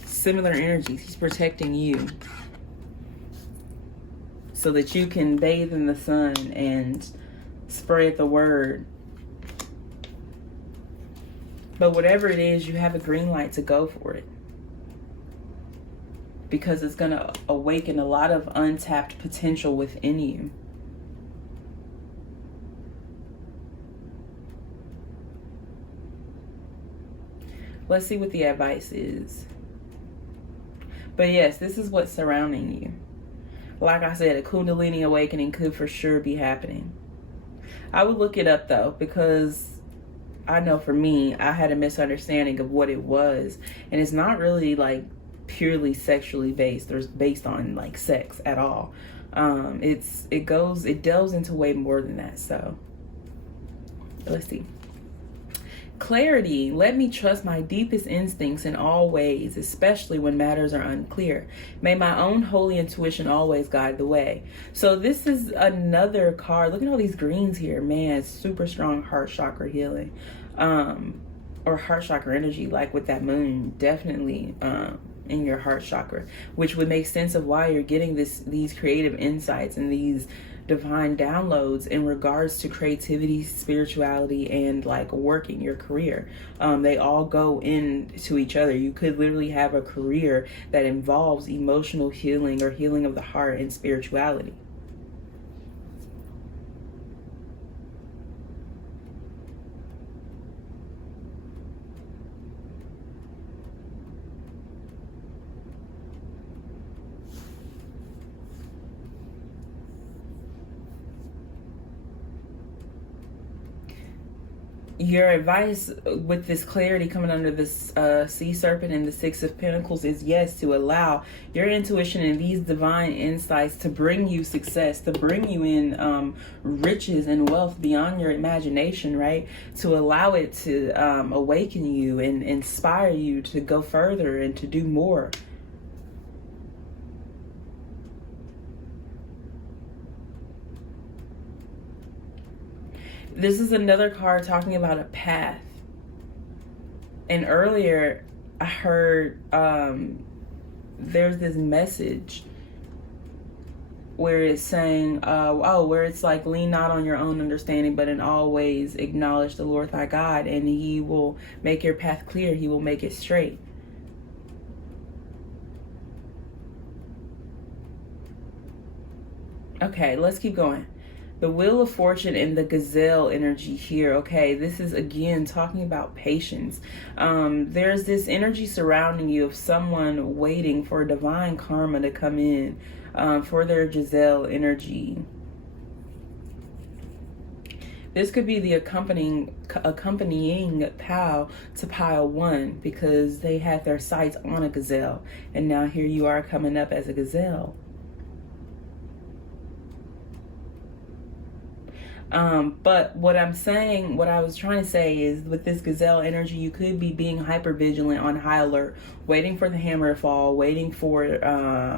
Similar energies. He's protecting you. so that you can bathe in the sun and spread the word. But whatever it is, you have a green light to go for it, because it's going to awaken a lot of untapped potential within you. Let's see what the advice is. But yes, this is what's surrounding you. Like I said, a Kundalini awakening could for sure be happening. I would look it up though, because I know for me, I had a misunderstanding of what it was. And it's not really like purely sexually based or based on like sex at all. It delves into way more than that. So let's see. Clarity. Let me trust my deepest instincts in all ways, especially when matters are unclear. May my own holy intuition always guide the way. So this is another card. Look at all these greens here. Man, super strong heart chakra healing. Or heart chakra energy, like with that moon, definitely in your heart chakra, which would make sense of why you're getting these creative insights and these divine downloads in regards to creativity, spirituality, and like working your career. They all go into each other. You could literally have a career that involves emotional healing or healing of the heart and spirituality. Your advice with this clarity coming under this sea serpent and the Six of Pentacles is yes, to allow your intuition and these divine insights to bring you success, to bring you in riches and wealth beyond your imagination, right? To allow it to awaken you and inspire you to go further and to do more. This is another card talking about a path. And earlier I heard there's this message where it's saying, where it's like, lean not on your own understanding, but in all ways acknowledge the Lord thy God, and he will make your path clear. He will make it straight. Okay, let's keep going. The Wheel of Fortune and the Gazelle energy here. Okay, this is again talking about patience. There's this energy surrounding you of someone waiting for divine karma to come in for their Gazelle energy. This could be the accompanying pile to pile one, because they had their sights on a gazelle, and now here you are coming up as a gazelle. But what I was trying to say is, with this gazelle energy, you could be being hyper vigilant, on high alert, waiting for the hammer to fall, waiting for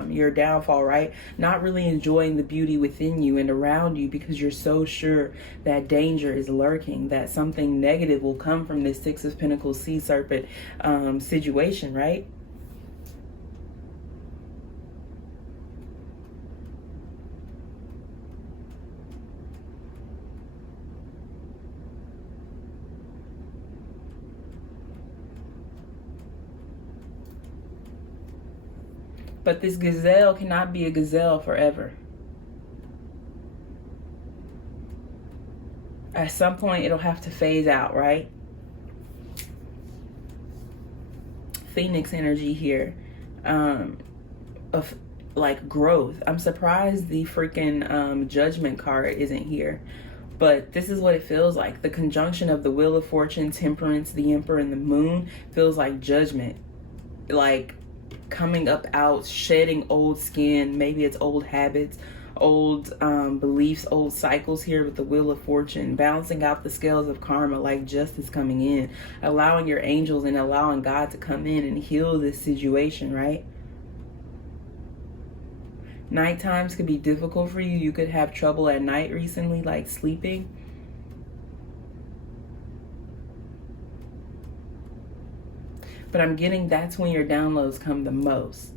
your downfall, right? Not really enjoying the beauty within you and around you, because you're so sure that danger is lurking, that something negative will come from this Six of Pentacles sea serpent situation, right? But this gazelle cannot be a gazelle forever. At some point, it'll have to phase out, right? Phoenix energy here of like growth. I'm surprised the freaking Judgment card isn't here. But this is what it feels like. The conjunction of the Wheel of Fortune, Temperance, the Emperor, and the Moon feels like judgment. Like coming up out, shedding old skin. Maybe it's old habits, old beliefs, old cycles here with the Wheel of Fortune, balancing out the scales of karma, like justice coming in, allowing your angels and allowing God to come in and heal this situation, right? Night times could be difficult for you. You could have trouble at night recently, like sleeping. But I'm getting that's when your downloads come the most.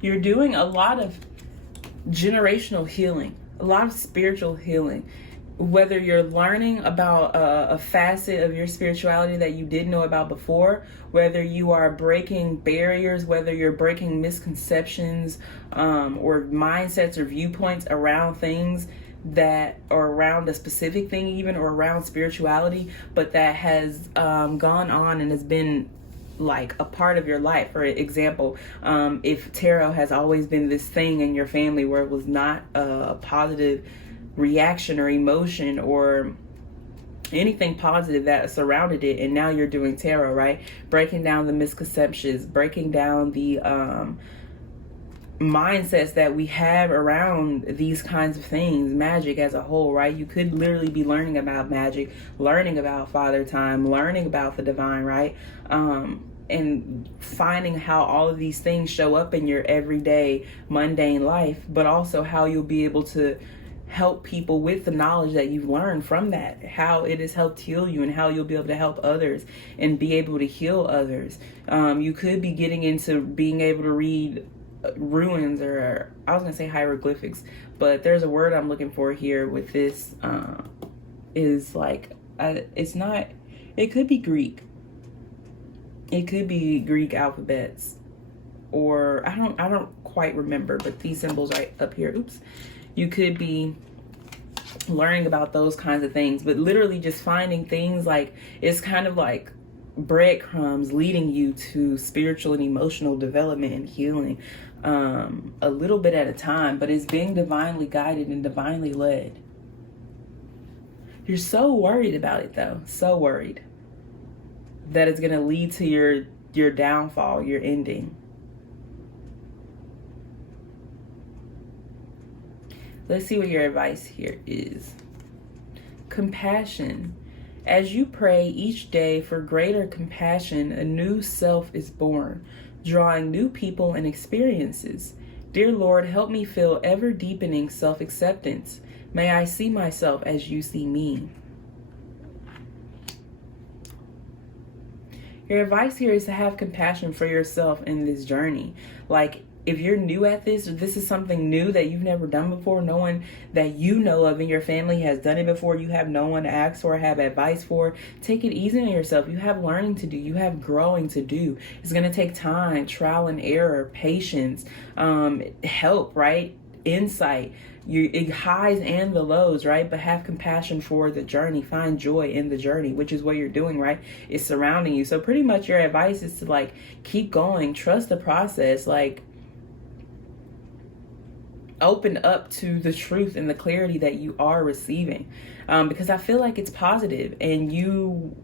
You're doing a lot of generational healing, a lot of spiritual healing. Whether you're learning about a facet of your spirituality that you didn't know about before, whether you are breaking barriers, whether you're breaking misconceptions or mindsets or viewpoints around things that are around a specific thing even, or around spirituality, but that has gone on and has been like a part of your life. For example, if tarot has always been this thing in your family where it was not a positive reaction or emotion or anything positive that surrounded it, and now you're doing tarot, right? Breaking down the misconceptions, breaking down the mindsets that we have around these kinds of things, magic as a whole, right? You could literally be learning about magic, learning about Father Time, learning about the divine, right? And finding how all of these things show up in your everyday mundane life, but also how you'll be able to help people with the knowledge that you've learned from that, how it has helped heal you, and how you'll be able to help others and be able to heal others. You could be getting into being able to read ruins, or I was gonna say hieroglyphics, but there's a word I'm looking for here with this. Is like it's not, it could be Greek, it could be Greek alphabets, or I don't quite remember, but these symbols right up here, you could be learning about those kinds of things, but literally just finding things like, it's kind of like breadcrumbs leading you to spiritual and emotional development and healing, a little bit at a time, but it's being divinely guided and divinely led. You're so worried about it though, so worried that it's going to lead to your downfall, your ending. Let's see what your advice here is. Compassion. As you pray each day for greater compassion, a new self is born, drawing new people and experiences. Dear Lord, help me feel ever deepening self-acceptance. May I see myself as you see me. Your advice here is to have compassion for yourself in this journey. Like, if you're new at this, or this is something new that you've never done before, no one that you know of in your family has done it before, you have no one to ask for, have advice for, take it easy on yourself. You have learning to do, you have growing to do. It's going to take time, trial and error, patience, help, right? Insight, your highs and the lows, right? But have compassion for the journey. Find joy in the journey, which is what you're doing, right? It's surrounding you. So pretty much your advice is to like keep going, trust the process, like open up to the truth and the clarity that you are receiving, because I feel like it's positive, and you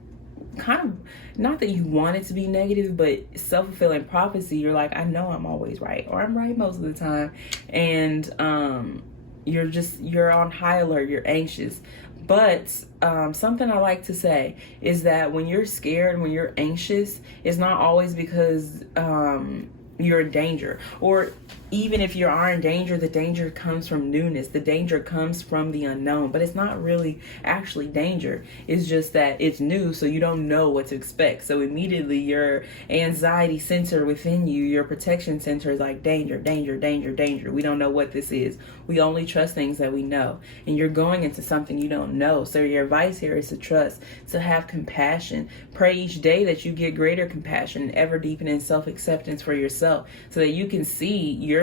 kind of, not that you want it to be negative, but self-fulfilling prophecy. You're like, I know I'm always right, or I'm right most of the time, and you're on high alert, you're anxious. But something I like to say is that when you're scared, when you're anxious, it's not always because you're in danger, or even if you are in danger, the danger comes from newness. The danger comes from the unknown, but it's not really actually danger. It's just that it's new, so you don't know what to expect. So immediately your anxiety center within you, your protection center is like danger, danger, danger, danger. We don't know what this is. We only trust things that we know. And you're going into something you don't know. So your advice here is to trust, to have compassion. Pray each day that you get greater compassion and ever deepening self-acceptance for yourself, so that you can see yourself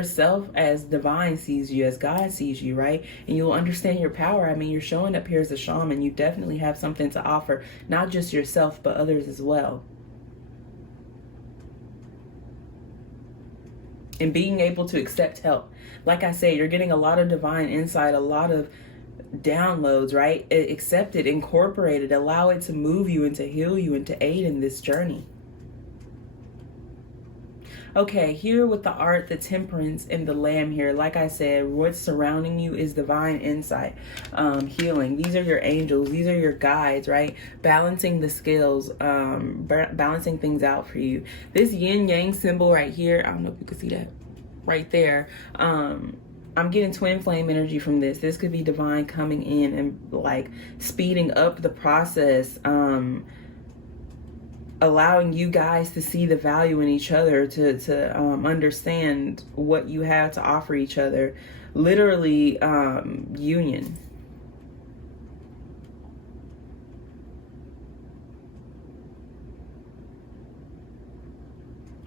as divine sees you, as God sees you, right? And you'll understand your power. I mean, you're showing up here as a shaman. You definitely have something to offer, not just yourself, but others as well. And being able to accept help. Like I say, you're getting a lot of divine insight, a lot of downloads, right? Accept it, incorporate it, allow it to move you and to heal you and to aid in this journey. Okay, here with the art, the temperance, and the lamb here, like I said, what's surrounding you is divine insight, healing. These are your angels. These are your guides, right? Balancing the scales, balancing things out for you. This yin yang symbol right here, I don't know if you can see that right there. I'm getting twin flame energy from this. This could be divine coming in and like speeding up the process allowing you guys to see the value in each other, to understand what you have to offer each other. Literally, union.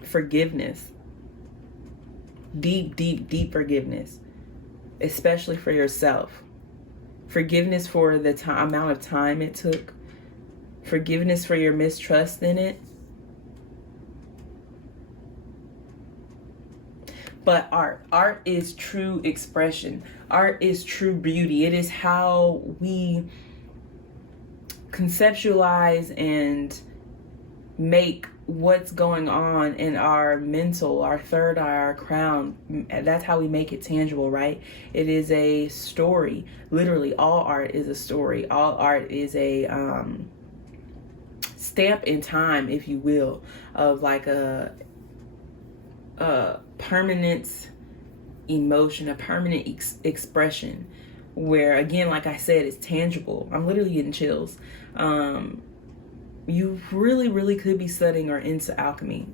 Forgiveness. Deep, deep, deep forgiveness. Especially for yourself. Forgiveness for the amount of time it took. Forgiveness for your mistrust in it. But art is true expression. Art is true beauty. It is how we conceptualize and make what's going on in our mental, our third eye, our crown. That's how we make it tangible, right? It is a story. Literally, all art is a story. All art is a stamp in time, if you will, of like a permanent emotion, a permanent expression, where, again, like I said, it's tangible. I'm literally getting chills. You really, really could be studying or into alchemy,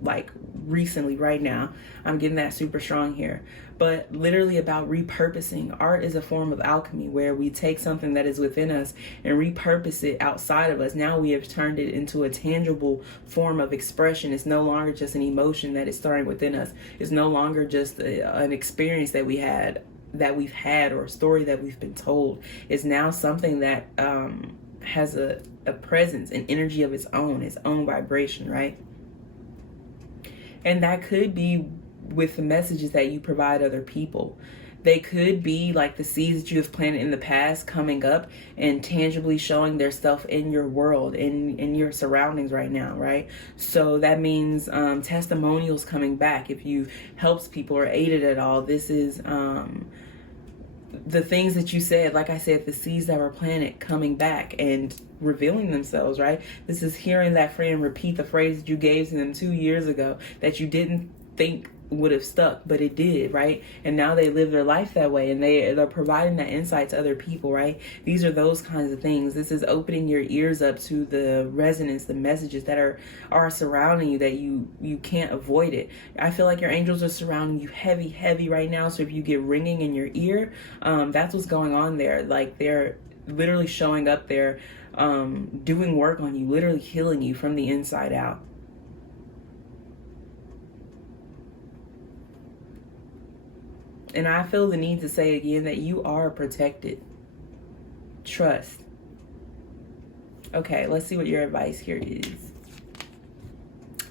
like recently, right now. I'm getting that super strong here. But literally about repurposing. Art is a form of alchemy where we take something that is within us and repurpose it outside of us. Now we have turned it into a tangible form of expression. It's no longer just an emotion that is stirring within us. It's no longer just an experience that we've had, or a story that we've been told. It's now something that has a presence, an energy of its own vibration, right? And that could be with the messages that you provide other people. They could be like the seeds that you have planted in the past coming up and tangibly showing their stuff in your world, in your surroundings right now, right? So that means testimonials coming back. If you helped people or aided at all, this is the things that you said, like I said, the seeds that were planted coming back and revealing themselves, right? This is hearing that friend repeat the phrase that you gave to them 2 years ago that you didn't think would have stuck, but it did, right? And now they live their life that way, and they're providing that insight to other people, right? These are those kinds of things. This is opening your ears up to the resonance, the messages that are surrounding you, that you can't avoid it. I feel like your angels are surrounding you heavy right now. So if you get ringing in your ear, that's what's going on there. Like, they're literally showing up there, doing work on you, literally healing you from the inside out. And I feel the need to say again that you are protected. Trust. Okay, let's see what your advice here is.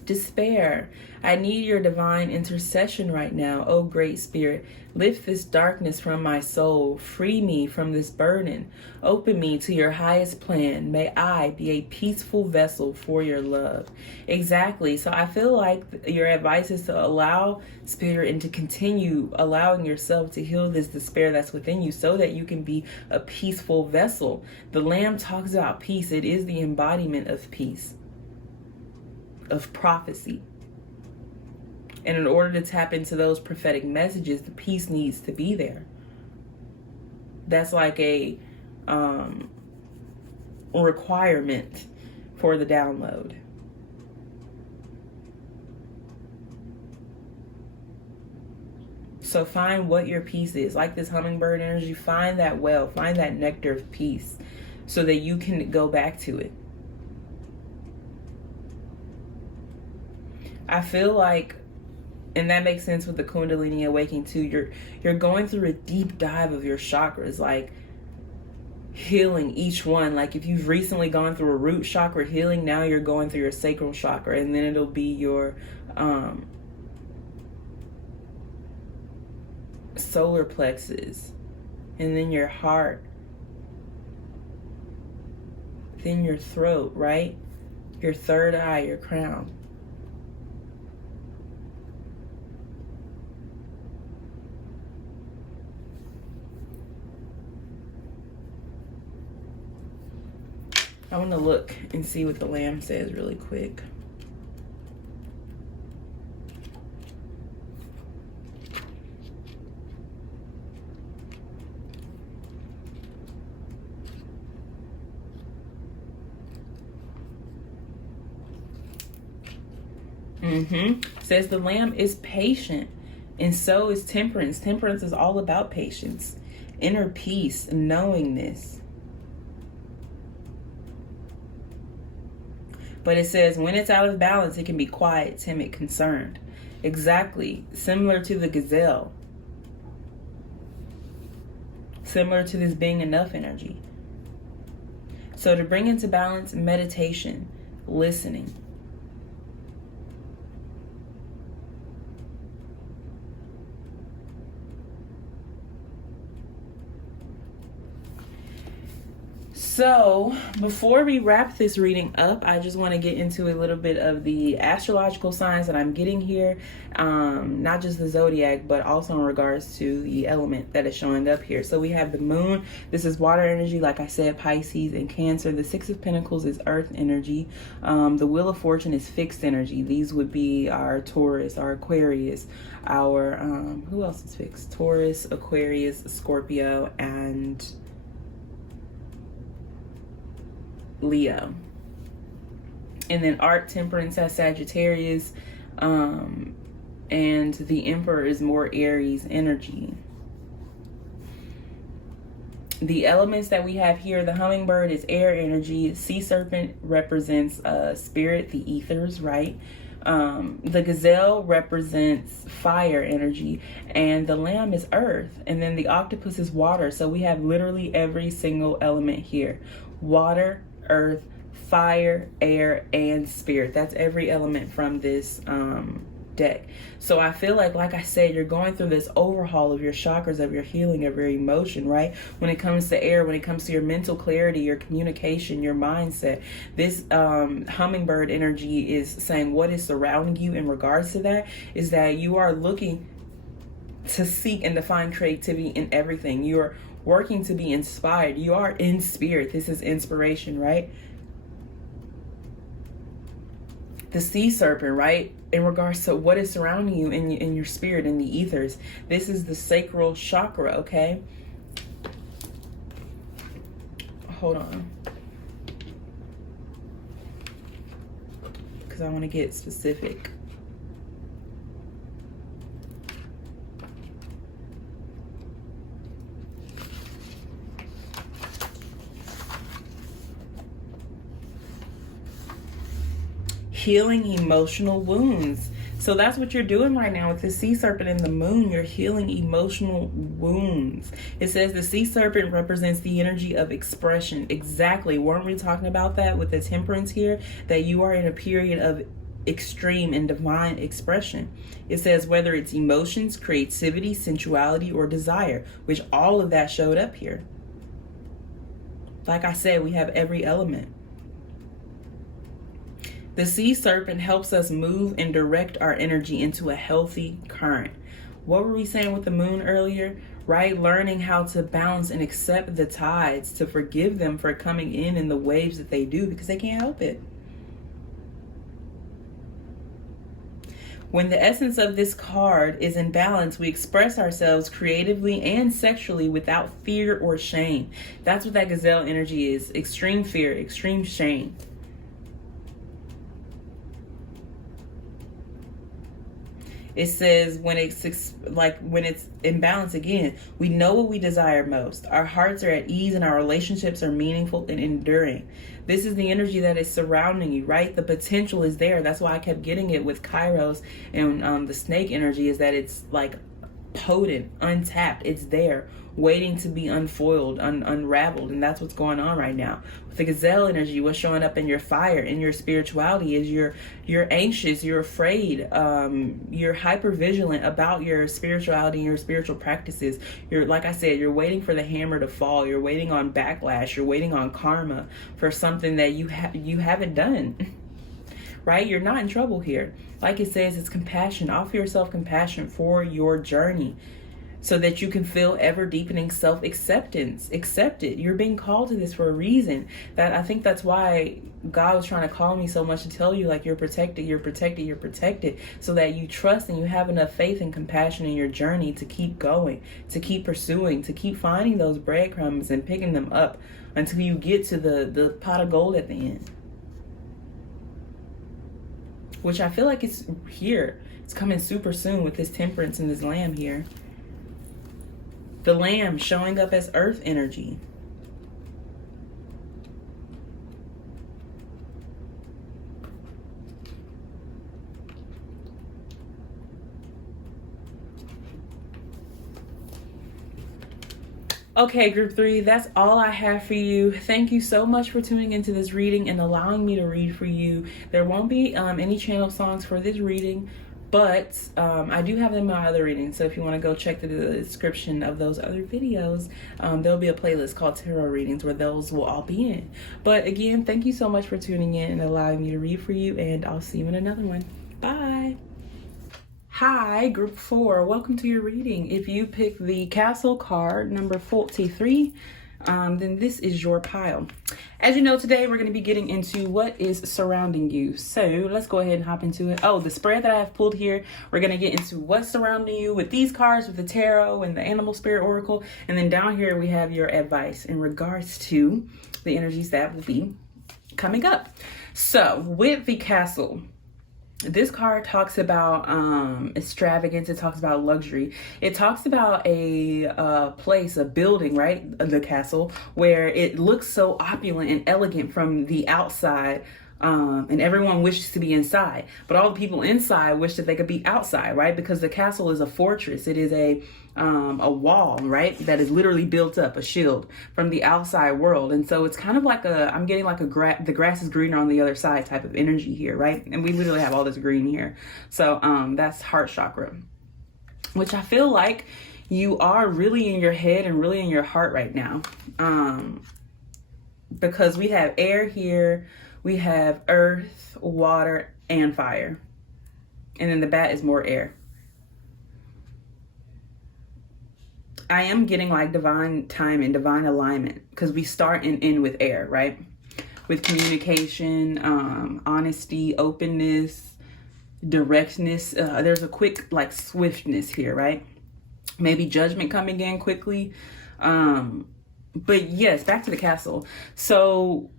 Despair. I need your divine intercession right now. Oh, great spirit, lift this darkness from my soul. Free me from this burden. Open me to your highest plan. May I be a peaceful vessel for your love. Exactly. So I feel like your advice is to allow spirit and to continue allowing yourself to heal this despair that's within you so that you can be a peaceful vessel. The Lamb talks about peace. It is the embodiment of peace, of prophecy. And in order to tap into those prophetic messages, the peace needs to be there. That's like a requirement for the download. So find what your peace is. Like this hummingbird energy, find that well, find that nectar of peace so that you can go back to it. I feel like, and that makes sense with the Kundalini awakening too, you're going through a deep dive of your chakras, like healing each one. Like if you've recently gone through a root chakra healing, now you're going through your sacral chakra, and then it'll be your solar plexus, and then your heart, then your throat, right? Your third eye, your crown. I want to look and see what the Lamb says really quick. Says the lamb is patient, and so is temperance. Temperance is all about patience, inner peace, knowingness. But it says when it's out of balance, it can be quiet, timid, concerned. Exactly. Similar to the gazelle. Similar to this being enough energy. So to bring into balance, meditation, listening. So before we wrap this reading up, I just want to get into a little bit of the astrological signs that I'm getting here. Not just the zodiac, but also in regards to the element that is showing up here. So we have the moon. This is water energy, like I said, Pisces and Cancer. The Six of Pentacles is earth energy. The Wheel of Fortune is fixed energy. These would be our Taurus, our Aquarius, our, who else is fixed? Taurus, Aquarius, Scorpio, and Leo. And then Art, Temperance has Sagittarius, and the Emperor is more Aries energy. The elements that we have here, the hummingbird is air energy, sea serpent represents spirit, the ethers, right? The gazelle represents fire energy, and the lamb is earth, and then the octopus is water. So we have literally every single element here: water, earth, fire, air, and spirit. That's every element from this deck. So I feel like I said, you're going through this overhaul of your chakras, of your healing, of your emotion, right? When it comes to air, when it comes to your mental clarity, your communication, your mindset, this hummingbird energy is saying what is surrounding you in regards to that is that you are looking to seek and to find creativity in everything. You're working to be inspired. You are in spirit. This is inspiration, right? The sea serpent, right? In regards to what is surrounding you in your spirit, in the ethers. This is the sacral chakra, okay? Hold on. Because I want to get specific. Healing emotional wounds. So that's what you're doing right now with the sea serpent and the moon. You're healing emotional wounds. It says the sea serpent represents the energy of expression. Exactly. Weren't we talking about that with the temperance here? That you are in a period of extreme and divine expression. It says whether it's emotions, creativity, sensuality, or desire, which all of that showed up here. Like I said, we have every element. The sea serpent helps us move and direct our energy into a healthy current. What were we saying with the moon earlier? Right? Learning how to balance and accept the tides, to forgive them for coming in the waves that they do, because they can't help it. When the essence of this card is in balance, we express ourselves creatively and sexually without fear or shame. That's what that gazelle energy is. Extreme fear, extreme shame. It says when it's in balance again, we know what we desire most. Our hearts are at ease and our relationships are meaningful and enduring. This is the energy that is surrounding you, right? The potential is there. That's why I kept getting it with Kairos and the snake energy, is that it's like potent, untapped. It's there, waiting to be unfoiled, unraveled. And that's what's going on right now. With the gazelle energy, what's showing up in your fire, in your spirituality, is you're anxious, you're afraid, you're hyper vigilant about your spirituality and your spiritual practices. You're, like I said, you're waiting for the hammer to fall. You're waiting on backlash. You're waiting on karma for something that you haven't done. Right? You're not in trouble here. Like it says, it's compassion. Offer yourself compassion for your journey so that you can feel ever deepening self-acceptance. Accept it. You're being called to this for a reason. That I think that's why God was trying to call me so much, to tell you, like, you're protected, you're protected, you're protected, so that you trust and you have enough faith and compassion in your journey to keep going, to keep pursuing, to keep finding those breadcrumbs and picking them up until you get to the pot of gold at the end. which I feel like it's here. It's coming super soon with this Temperance and this Lamb here. The Lamb showing up as earth energy. Okay, group 3, that's all I have for you. Thank you so much for tuning into this reading and allowing me to read for you. There won't be any channel songs for this reading, but I do have them in my other readings. So if you want to go check the description of those other videos, there'll be a playlist called Tarot Readings where those will all be in. But again, thank you so much for tuning in and allowing me to read for you, and I'll see you in another one. Bye. Hi, group 4, welcome to your reading. If you pick the Castle card, number 43, then this is your pile. As you know, today we're going to be getting into what is surrounding you. So let's go ahead and hop into it. Oh, the spread that I have pulled here, we're going to get into what's surrounding you with these cards, with the tarot and the animal spirit oracle. And then down here we have your advice in regards to the energies that will be coming up. So with the Castle, this card talks about extravagance. It talks about luxury. It talks about a place, a building, right? The castle, where it looks so opulent and elegant from the outside, and everyone wishes to be inside. But all the people inside wish that they could be outside, right? Because the castle is a fortress. It is a wall, right? That is literally built up, a shield from the outside world. And so it's kind of like I'm getting like the grass is greener on the other side type of energy here, right? And we literally have all this green here. So that's heart chakra, which I feel like you are really in your head and really in your heart right now. Because we have air here, we have earth, water, and fire. And then the bat is more air. I am getting like divine time and divine alignment because we start and end with air, right? With communication, honesty, openness, directness. There's a quick like swiftness here, right? Maybe judgment coming in quickly. But yes, back to the castle. So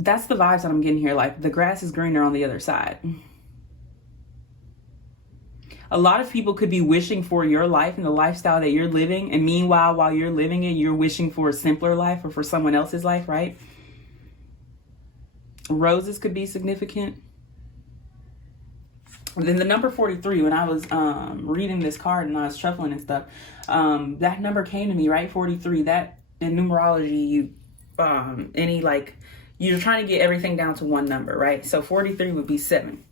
that's the vibes that I'm getting here. Like the grass is greener on the other side. A lot of people could be wishing for your life and the lifestyle that you're living. And meanwhile, while you're living it, you're wishing for a simpler life or for someone else's life, right? Roses could be significant. And then the number 43, when I was reading this card and I was shuffling and stuff, that number came to me, right? 43. That in numerology, you're trying to get everything down to one number, right? So 43 would be 7.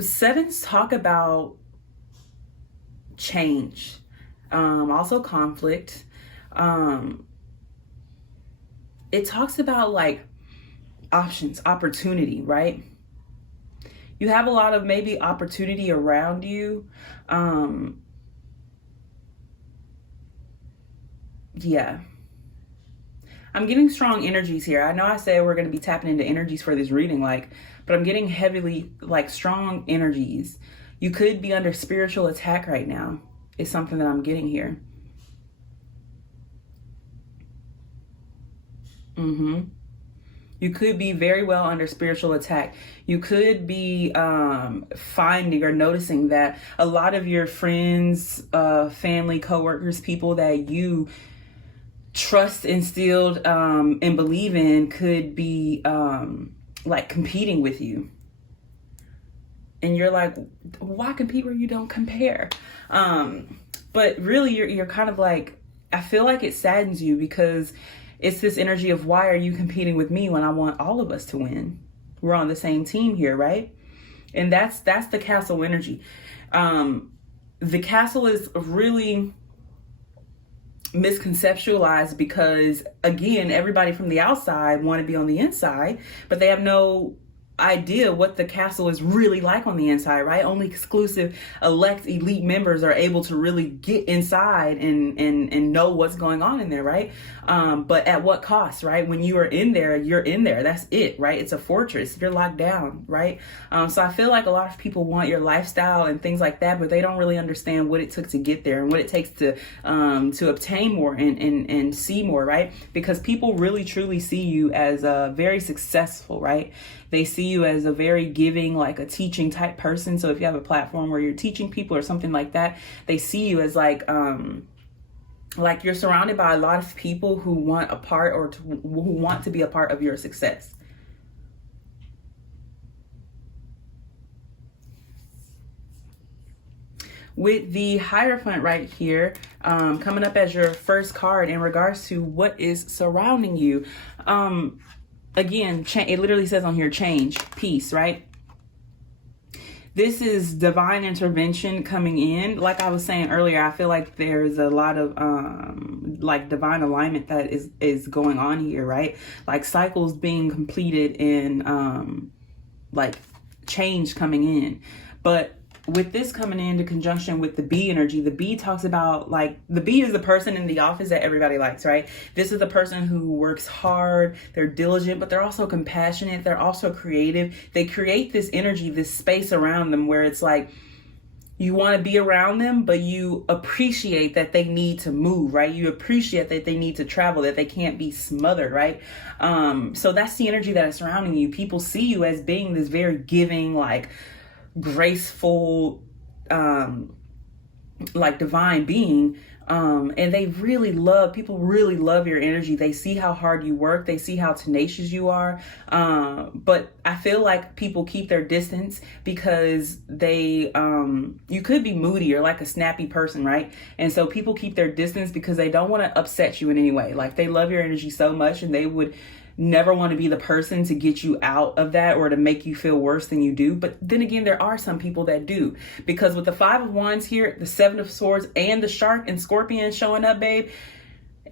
Sevens talk about change, also conflict. It talks about like options, opportunity, right? You have a lot of maybe opportunity around you. Yeah. I'm getting strong energies here. I know I said we're going to be tapping into energies for this reading, but I'm getting heavily like strong energies. You could be under spiritual attack right now. Is something that I'm getting here. You could be very well under spiritual attack. You could be finding or noticing that a lot of your friends, family, coworkers, people that you trust, instilled, and believe in could be like competing with you. And you're like, why compete where you don't compare? But really you're kind of like, I feel like it saddens you because it's this energy of why are you competing with me when I want all of us to win? We're on the same team here, right? And that's the castle energy. The castle is really misconceptualized because again, everybody from the outside want to be on the inside, but they have no idea what the castle is really like on the inside, right? Only exclusive elite members are able to really get inside and know what's going on in there, right? But at what cost, right? When you are in there, you're in there. That's it, right? It's a fortress. You're locked down, right? So I feel like a lot of people want your lifestyle and things like that, but they don't really understand what it took to get there and what it takes to obtain more and see more, right? Because people really truly see you as very successful, right? They see you as a very giving, like a teaching type person. So if you have a platform where you're teaching people or something like that, they see you as like you're surrounded by a lot of people who want a part or who want to be a part of your success. With the Hierophant right here, coming up as your first card in regards to what is surrounding you. Again, it literally says on here, change, peace, right? This is divine intervention coming in. Like I was saying earlier, I feel like there's a lot of like divine alignment that is going on here, right? Like cycles being completed and like change coming in. But with this coming into conjunction with the bee energy, the bee talks about, like, the bee is the person in the office that everybody likes, right? This is the person who works hard, they're diligent, but they're also compassionate, they're also creative. They create this energy, this space around them where it's like, you want to be around them, but you appreciate that they need to move, right? You appreciate that they need to travel, that they can't be smothered, right? So that's the energy that is surrounding you. People see you as being this very giving, like, graceful, like divine being, and people really love your energy. They see how hard you work, they see how tenacious you are, but I feel like people keep their distance because you could be moody or like a snappy person, right? And so people keep their distance because they don't want to upset you in any way. Like, they love your energy so much and they would never want to be the person to get you out of that or to make you feel worse than you do. But then again, there are some people that do, because with the 5 of Wands here, the 7 of Swords, and the Shark and Scorpion showing up, babe,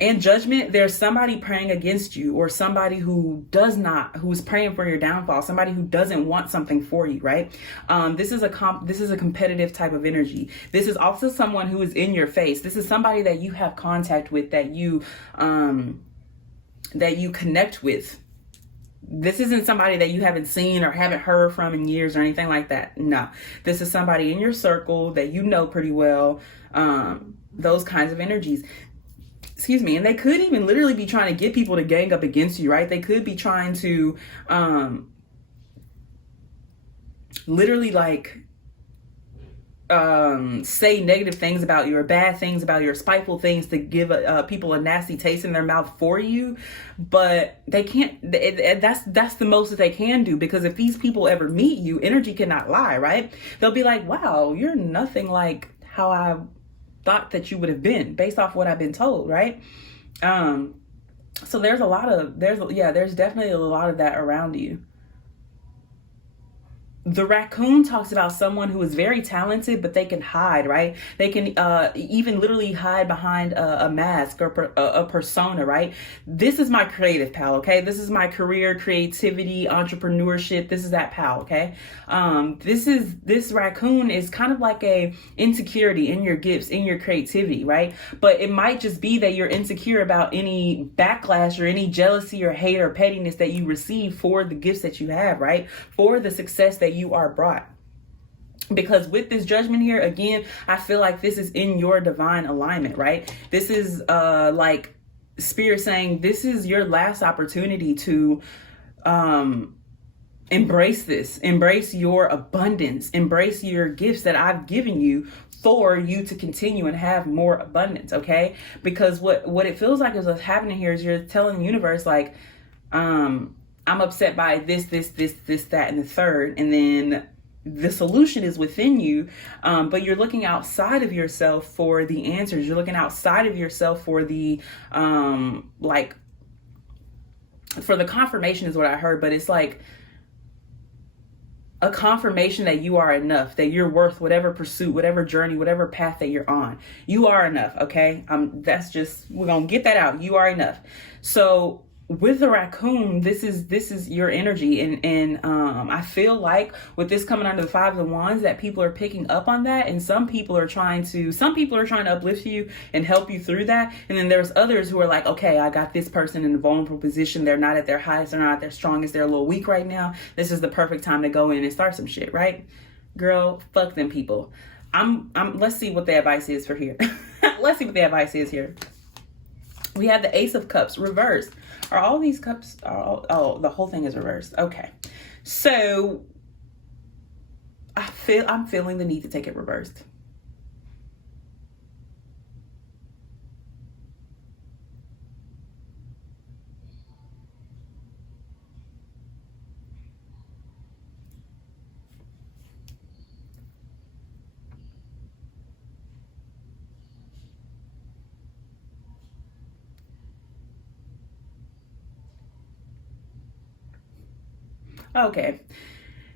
and Judgment, there's somebody praying against you, or somebody who's praying for your downfall, somebody who doesn't want something for you, right? This is a competitive type of energy. This is also someone who is in your face. This is somebody that you have contact with, that you connect with. This isn't somebody that you haven't seen or haven't heard from in years or anything like that. No, this is somebody in your circle that you know pretty well. Those kinds of energies. Excuse me. And they could even literally be trying to get people to gang up against you, right? They could be trying to literally like say negative things about you or bad things about you or spiteful things to give people a nasty taste in their mouth for you, but they can't. That's the most that they can do, because if these people ever meet you, energy cannot lie, right? They'll be like, wow, you're nothing like how I thought that you would have been based off what I've been told, right? So there's definitely a lot of that around you. The raccoon talks about someone who is very talented, but they can hide, right? They can even literally hide behind a mask or a persona, right? This is my creative pal, okay? This is my career, creativity, entrepreneurship. This is that pal, okay? This raccoon is kind of like a insecurity in your gifts, in your creativity, right? But it might just be that you're insecure about any backlash or any jealousy or hate or pettiness that you receive for the gifts that you have, right? For the success that you are brought. Because with this Judgment here, again, I feel like this is in your divine alignment, right? This is like Spirit saying this is your last opportunity to embrace this, embrace your abundance, embrace your gifts that I've given you for you to continue and have more abundance, okay? Because what it feels like is what's happening here is you're telling the universe, like, I'm upset by this, that, and the third. And then the solution is within you. But you're looking outside of yourself for the answers. You're looking outside of yourself for the, for the confirmation is what I heard. But it's like a confirmation that you are enough, that you're worth whatever pursuit, whatever journey, whatever path that you're on. You are enough. Okay. We're going to get that out. You are enough. So with the raccoon, this is your energy, and I feel like with this coming under the Five of Wands, that people are picking up on that, and some people are trying to uplift you and help you through that, and then there's others who are like, okay, I got this person in a vulnerable position, they're not at their highest, they're not at their strongest, they're a little weak right now, this is the perfect time to go in and start some shit, right? Girl, fuck them people. Let's see what the advice is for here. Let's see what the advice is here. We have the Ace of Cups reversed. Are all these cups, oh, the whole thing is reversed. Okay. So I'm feeling the need to take it reversed. Okay.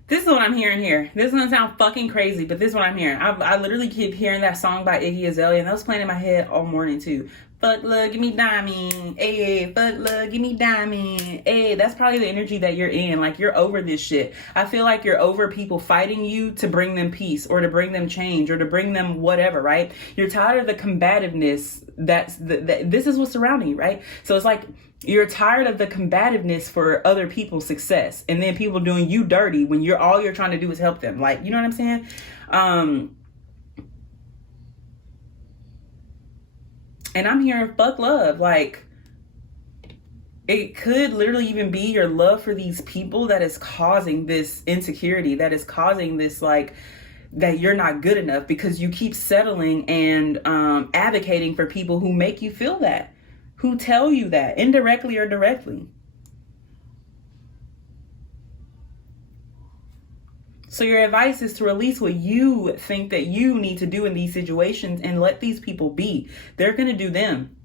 This is what I'm hearing here. This is gonna sound fucking crazy, but this is what I'm hearing. I literally keep hearing that song by Iggy Azalea, and that was playing in my head all morning too. Fuck love, give me diamond. Hey, fuck love, give me diamond. Hey, that's probably the energy that you're in. Like, you're over this shit. I feel like you're over people fighting you to bring them peace or to bring them change or to bring them whatever, right? You're tired of the combativeness. This is what's surrounding you, right? So it's like, you're tired of the combativeness for other people's success, and then people doing you dirty when all you're trying to do is help them. Like, you know what I'm saying? And I'm hearing fuck love. Like, it could literally even be your love for these people that is causing this insecurity, that is causing this, like, that you're not good enough, because you keep settling and advocating for people who make you feel that, who tell you that indirectly or directly. So your advice is to release what you think that you need to do in these situations and let these people be. They're going to do them.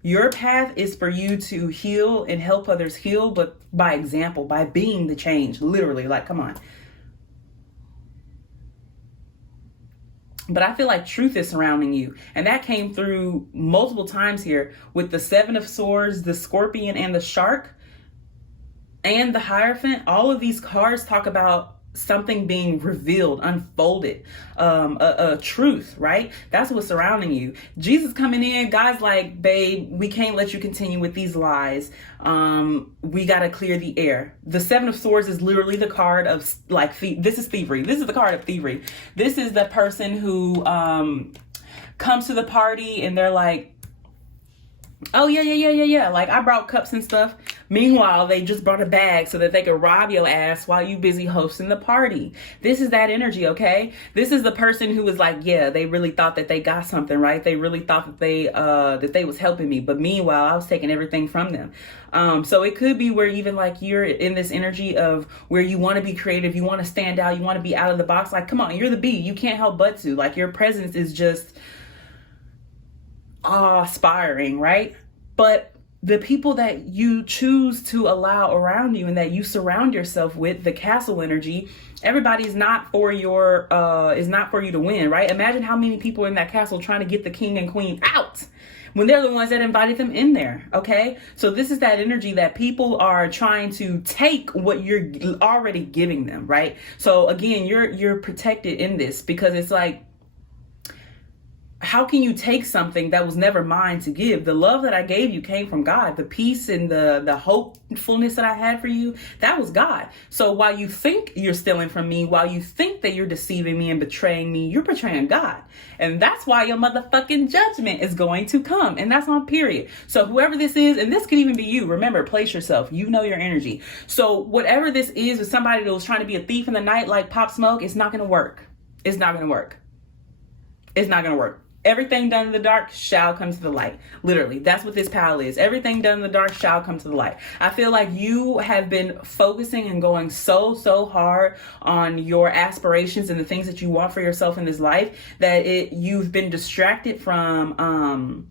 Your path is for you to heal and help others heal, but by example, by being the change, literally. Like, come on. But I feel like truth is surrounding you. And that came through multiple times here with the Seven of Swords, the Scorpion, and the Shark, and the Hierophant. All of these cards talk about something being revealed, unfolded, a truth, right? That's what's surrounding you. Jesus coming in, God's like, babe, we can't let you continue with these lies. We got to clear the air. The Seven of Swords is literally the card of, like, this is thievery. This is the card of thievery. This is the person who comes to the party and they're like, oh, yeah. Like, I brought cups and stuff. Meanwhile, they just brought a bag so that they could rob your ass while you busy hosting the party. This is that energy, okay? This is the person who was like, yeah, they really thought that they got something, right? They really thought that they was helping me. But meanwhile, I was taking everything from them. So it could be where even, like, you're in this energy of where you want to be creative, you want to stand out, you want to be out of the box. Like, come on, you're the bee. You can't help but to. Like, your presence is just awe-inspiring, right? But the people that you choose to allow around you and that you surround yourself with, the castle energy, everybody is not for you to win, right? Imagine how many people in that castle trying to get the king and queen out when they're the ones that invited them in there, okay? So this is that energy that people are trying to take what you're already giving them, right? So again, you're protected in this, because it's like, how can you take something that was never mine to give? The love that I gave you came from God. The peace and the hopefulness that I had for you, that was God. So while you think you're stealing from me, while you think that you're deceiving me and betraying me, you're betraying God. And that's why your motherfucking judgment is going to come. And that's on period. So whoever this is, and this could even be you, remember, place yourself. You know your energy. So whatever this is with somebody that was trying to be a thief in the night like Pop Smoke, it's not going to work. It's not going to work. It's not going to work. Everything done in the dark shall come to the light. Literally, that's what this pal is. Everything done in the dark shall come to the light. I feel like you have been focusing and going so hard on your aspirations and the things that you want for yourself in this life that you've been distracted from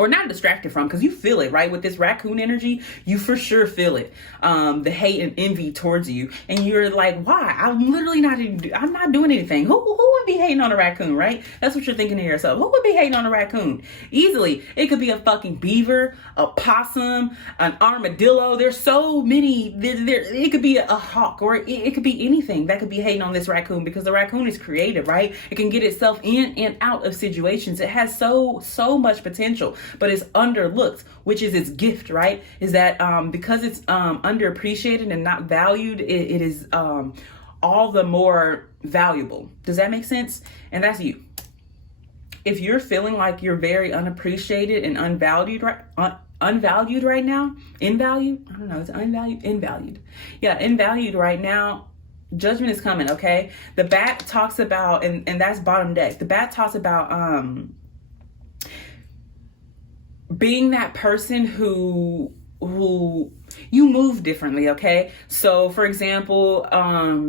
or not distracted from, because you feel it, right? With this raccoon energy, you for sure feel it. The hate and envy towards you. And you're like, why? I'm not doing anything. Who would be hating on a raccoon, right? That's what you're thinking to yourself. Who would be hating on a raccoon? Easily. It could be a fucking beaver, a possum, an armadillo. There's so many. It could be a hawk, or it could be anything that could be hating on this raccoon, because the raccoon is creative, right? It can get itself in and out of situations. It has so much potential, but it's underlooked, which is its gift, right? Is that because it's underappreciated and not valued, it is all the more valuable. Does that make sense? And that's you. If you're feeling like you're very unappreciated and unvalued right now, invalued, I don't know, it's unvalued, invalued. Yeah, invalued right now, judgment is coming, okay? The bat talks about, and that's bottom deck. The bat talks about being that person who you move differently, okay? So for example,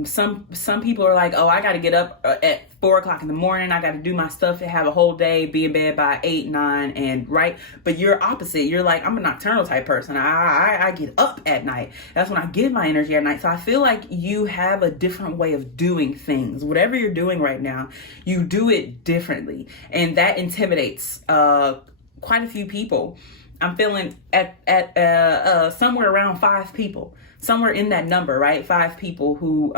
some people are like, oh, I got to get up at 4:00 in the morning. I got to do my stuff and have a whole day, be in bed by 8, 9, and right. But you're opposite. You're like, I'm a nocturnal type person. I get up at night. That's when I get my energy at night. So I feel like you have a different way of doing things. Whatever you're doing right now, you do it differently, and that intimidates quite a few people. I'm feeling at somewhere around 5 people, somewhere in that number, right? 5 people who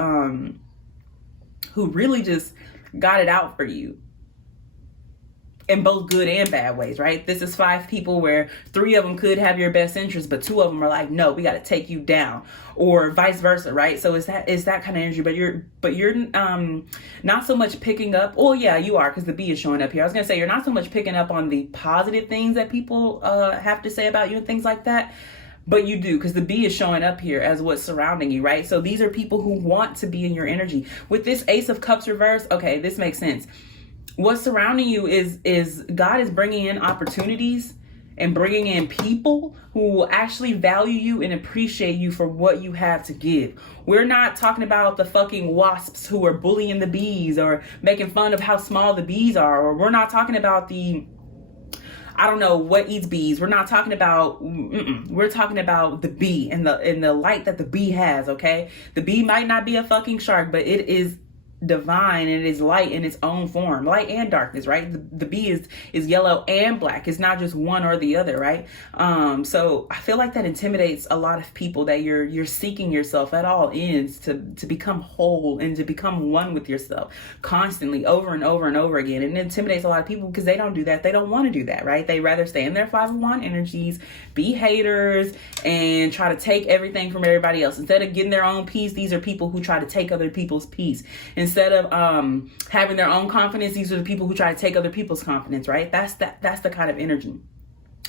really just got it out for you in both good and bad ways, right? This is 5 people where 3 of them could have your best interest, but 2 of them are like, no, we got to take you down, or vice versa, right? So it's that kind of energy, but you're not so much picking up. Oh yeah, you are, because the B is showing up here. I was gonna say you're not so much picking up on the positive things that people have to say about you and things like that. But you do, because the B is showing up here as what's surrounding you, right? So these are people who want to be in your energy. With this Ace of Cups reverse, okay, this makes sense. What's surrounding you is God is bringing in opportunities and bringing in people who will actually value you and appreciate you for what you have to give. We're not talking about the fucking wasps who are bullying the bees or making fun of how small the bees are, or we're not talking about the, I don't know what eats bees. We're not talking about, we're talking about the bee and the light that the bee has, okay? The bee might not be a fucking shark, but it is divine, and it is light in its own form, light and darkness, right? The bee is yellow and black. It's not just one or the other, right? So I feel like that intimidates a lot of people, that you're seeking yourself at all ends to become whole and to become one with yourself constantly, over and over and over again. And it intimidates a lot of people because they don't do that. They don't want to do that, right? They rather stay in their 5 of Wands energies, be haters, and try to take everything from everybody else. Instead of getting their own peace, these are people who try to take other people's peace. Instead of having their own confidence, these are the people who try to take other people's confidence, right? That's the kind of energy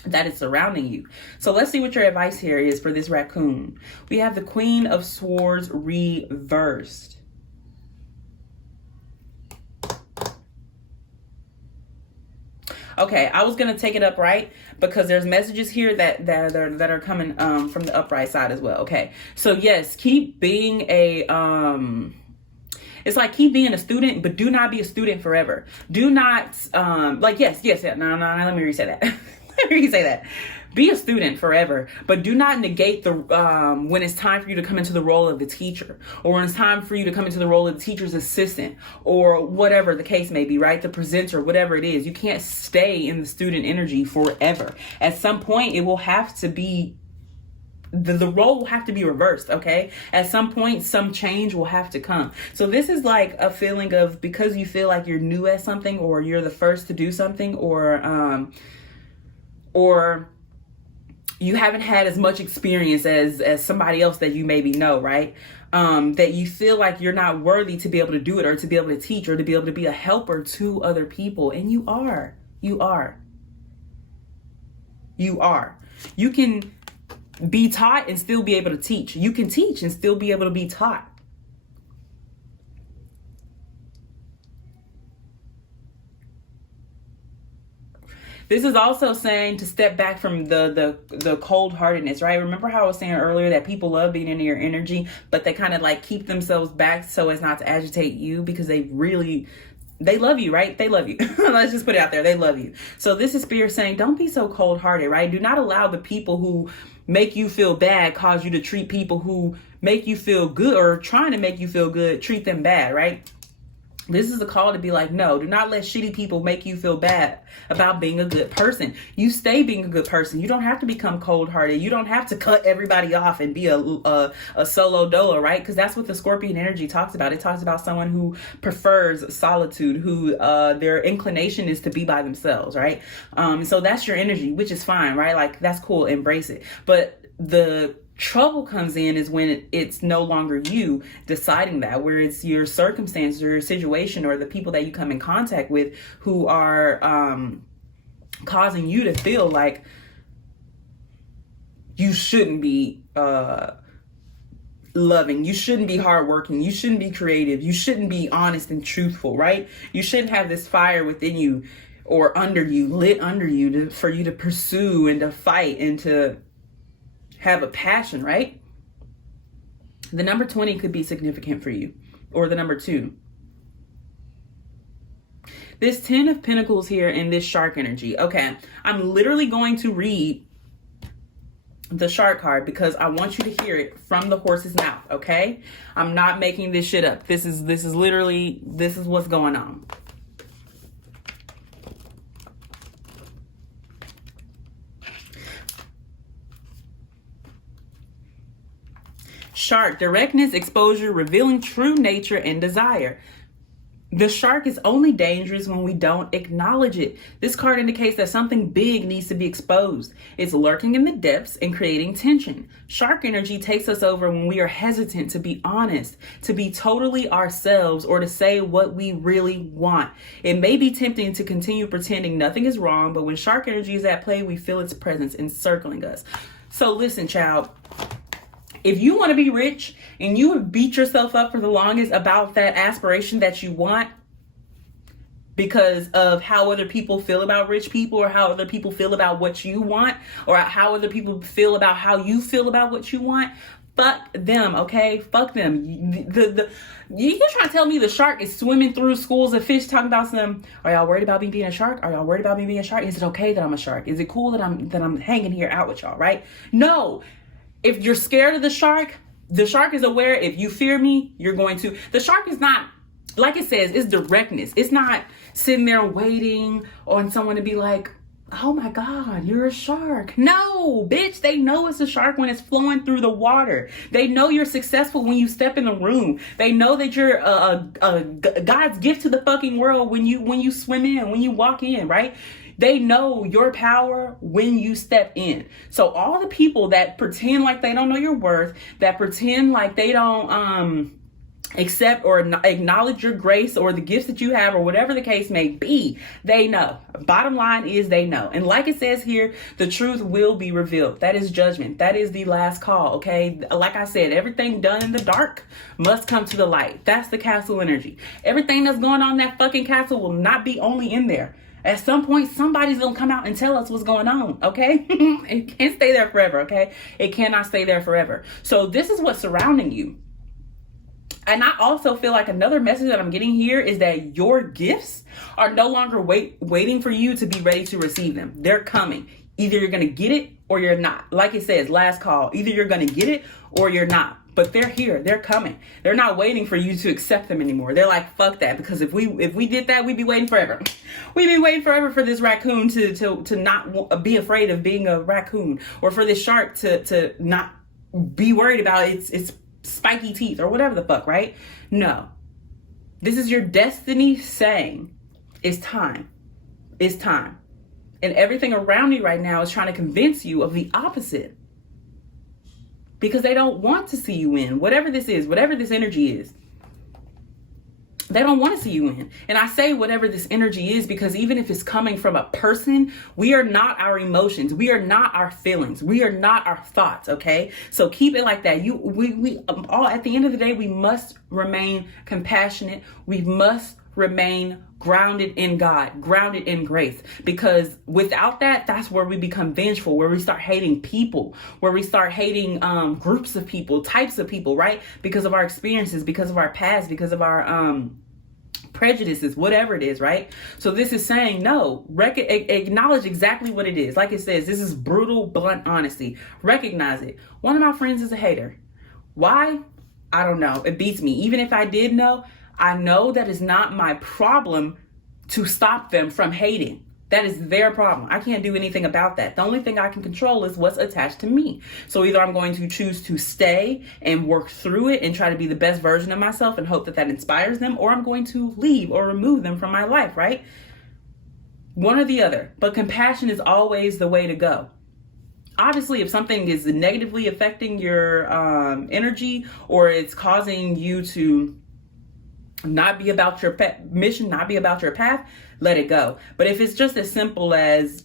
that is surrounding you. So let's see what your advice here is for this raccoon. We have the Queen of Swords reversed. Okay, I was gonna take it upright because there's messages here that are coming from the upright side as well. Okay, so yes, keep being a it's like keep being a student, but do not be a student forever. Do not like yes. No, let me re-say that. Let me re-say that. Be a student forever, but do not negate the when it's time for you to come into the role of the teacher, or when it's time for you to come into the role of the teacher's assistant, or whatever the case may be, right? The presenter, whatever it is. You can't stay in the student energy forever. At some point, it will have to be the role will have to be reversed, okay? At some point, some change will have to come. So this is like a feeling of, because you feel like you're new at something, or you're the first to do something, or you haven't had as much experience as somebody else that you maybe know, right? That you feel like you're not worthy to be able to do it, or to be able to teach, or to be able to be a helper to other people. And you are. You can be taught and still be able to teach. You can teach and still be able to be taught. This is also saying to step back from the cold-heartedness, right? Remember how I was saying earlier that people love being in your energy, but they kind of like keep themselves back so as not to agitate you, because they They love you, right? They love you. Let's just put it out there. They love you. So this is Spirit saying, don't be so cold-hearted, right? Do not allow the people who make you feel bad cause you to treat people who make you feel good or trying to make you feel good, treat them bad, right? This is a call to be like, no, do not let shitty people make you feel bad about being a good person. You stay being a good person. You don't have to become cold-hearted. You don't have to cut everybody off and be a solo dolo, right? Because that's what the Scorpion energy talks about. It talks about someone who prefers solitude, who their inclination is to be by themselves, right? So that's your energy, which is fine, right? Like, that's cool. Embrace it. But the trouble comes in is when it's no longer you deciding that, where it's your circumstance or your situation or the people that you come in contact with who are causing you to feel like you shouldn't be loving, you shouldn't be hardworking, you shouldn't be creative, you shouldn't be honest and truthful, right? You shouldn't have this fire within you or under you, lit under you for you to pursue and to fight and to have a passion, right? The number 20 could be significant for you, or the number 2. This 10 of Pentacles here in this shark energy. Okay, I'm literally going to read the shark card because I want you to hear it from the horse's mouth, okay? I'm not making this shit up. This is literally, this is what's going on. Shark, directness, exposure, revealing true nature and desire. The shark is only dangerous when we don't acknowledge it. This card indicates that something big needs to be exposed. It's lurking in the depths and creating tension. Shark energy takes us over when we are hesitant to be honest, to be totally ourselves, or to say what we really want. It may be tempting to continue pretending nothing is wrong, but when shark energy is at play, we feel its presence encircling us. So listen, child. If you want to be rich and you have beat yourself up for the longest about that aspiration that you want because of how other people feel about rich people, or how other people feel about what you want, or how other people feel about how you feel about what you want, fuck them, okay? Fuck them. You trying to tell me the shark is swimming through schools of fish talking about are y'all worried about me being a shark? Are y'all worried about me being a shark? Is it okay that I'm a shark? Is it cool that I'm hanging here out with y'all, right? No. If you're scared of the shark is aware. If you fear me, you're going to. The shark is not, like it says, it's directness. It's not sitting there waiting on someone to be like, oh my God, you're a shark. No, bitch, they know it's a shark when it's flowing through the water. They know you're successful when you step in the room. They know that you're God's gift to the fucking world when you swim in, when you walk in, right? They know your power when you step in. So all the people that pretend like they don't know your worth, that pretend like they don't accept or acknowledge your grace or the gifts that you have or whatever the case may be, they know. Bottom line is they know. And like it says here, the truth will be revealed. That is judgment. That is the last call, okay? Like I said, everything done in the dark must come to the light. That's the castle energy. Everything that's going on in that fucking castle will not be only in there. At some point, somebody's going to come out and tell us what's going on, okay? It can't stay there forever, okay? It cannot stay there forever. So this is what's surrounding you. And I also feel like another message that I'm getting here is that your gifts are no longer waiting for you to be ready to receive them. They're coming. Either you're going to get it or you're not. Like it says, last call. Either you're going to get it or you're not. But they're here. They're coming. They're not waiting for you to accept them anymore. They're like, fuck that. Because if we did that, we'd be waiting forever. We'd be waiting forever for this raccoon to not be afraid of being a raccoon, or for this shark to not be worried about its spiky teeth or whatever the fuck, right? No. This is your destiny saying it's time. It's time. And everything around you right now is trying to convince you of the opposite. Because they don't want to see you win. Whatever this is, whatever this energy is. They don't want to see you win. And I say whatever this energy is because even if it's coming from a person, we are not our emotions. We are not our feelings. We are not our thoughts, okay? So keep it like that. We all at the end of the day, we must remain compassionate. We must remain grounded in God, grounded in grace, because without that, that's where we become vengeful, where we start hating people, where we start hating groups of people, types of people, right? Because of our experiences, because of our past, because of our prejudices, whatever it is, right? So this is saying, no, acknowledge exactly what it is. Like it says, this is brutal, blunt honesty. Recognize it. One of my friends is a hater. Why? I don't know. It beats me. Even if I did know, I know that is not my problem to stop them from hating. That is their problem. I can't do anything about that. The only thing I can control is what's attached to me. So either I'm going to choose to stay and work through it and try to be the best version of myself and hope that that inspires them, or I'm going to leave or remove them from my life, right? One or the other. But compassion is always the way to go. Obviously, if something is negatively affecting your energy, or it's causing you to not be about your mission, not be about your path, let it go. But if it's just as simple as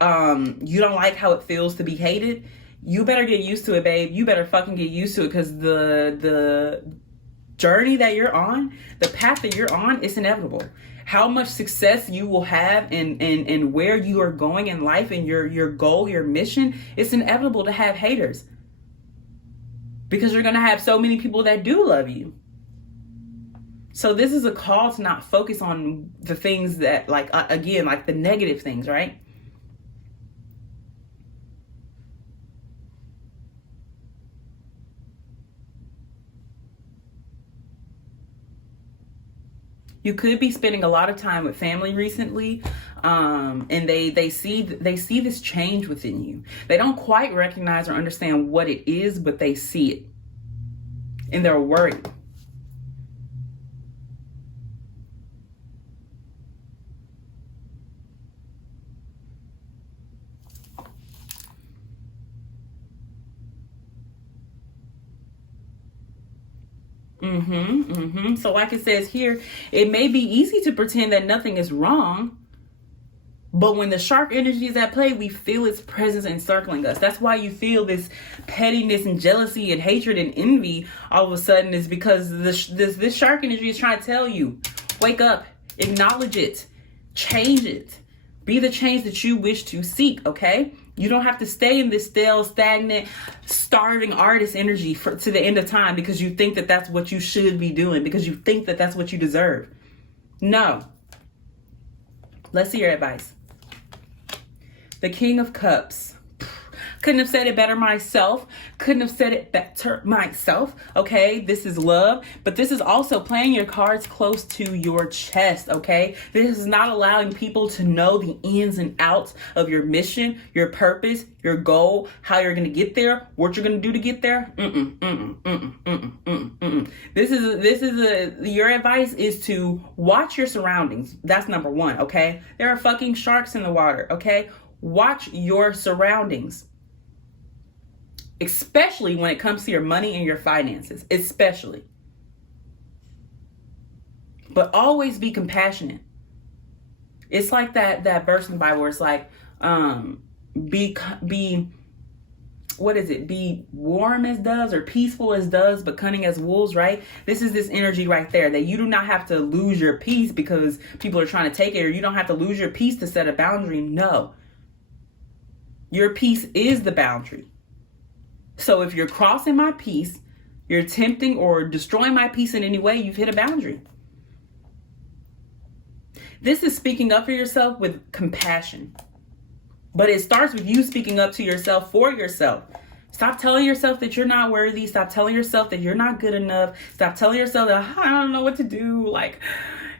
you don't like how it feels to be hated, you better get used to it, babe. You better fucking get used to it, because the journey that you're on, the path that you're on, is inevitable. How much success you will have and where you are going in life and your goal, your mission, it's inevitable to have haters, because you're going to have so many people that do love you. So this is a call to not focus on the things that, like, again, like the negative things, right? You could be spending a lot of time with family recently, and they see this change within you. They don't quite recognize or understand what it is, but they see it, and they're worried. So like it says here, it may be easy to pretend that nothing is wrong, but when the shark energy is at play, we feel its presence encircling us. That's why you feel this pettiness and jealousy and hatred and envy all of a sudden, is because this shark energy is trying to tell you, wake up, acknowledge it, change it, be the change that you wish to seek, okay? You don't have to stay in this stale, stagnant, starving artist energy to the end of time, because you think that that's what you should be doing, because you think that that's what you deserve. No. Let's see your advice. The King of Cups. Couldn't have said it better myself. Couldn't have said it better myself. Okay, this is love, but this is also playing your cards close to your chest, okay? This is not allowing people to know the ins and outs of your mission, your purpose, your goal, how you're going to get there, what you're going to do to get there. Your advice is to watch your surroundings. That's number one, okay? There are fucking sharks in the water, okay? Watch your surroundings. Especially when it comes to your money and your finances, especially. But always be compassionate. It's like that verse in the Bible where it's like, be what is it? Be warm as doves, or peaceful as doves, but cunning as wolves, right? This is this energy right there, that you do not have to lose your peace because people are trying to take it, or you don't have to lose your peace to set a boundary. No. Your peace is the boundary. So if you're crossing my peace, you're attempting or destroying my peace in any way, you've hit a boundary. This is speaking up for yourself with compassion. But it starts with you speaking up to yourself for yourself. Stop telling yourself that you're not worthy. Stop telling yourself that you're not good enough. Stop telling yourself that I don't know what to do. Like,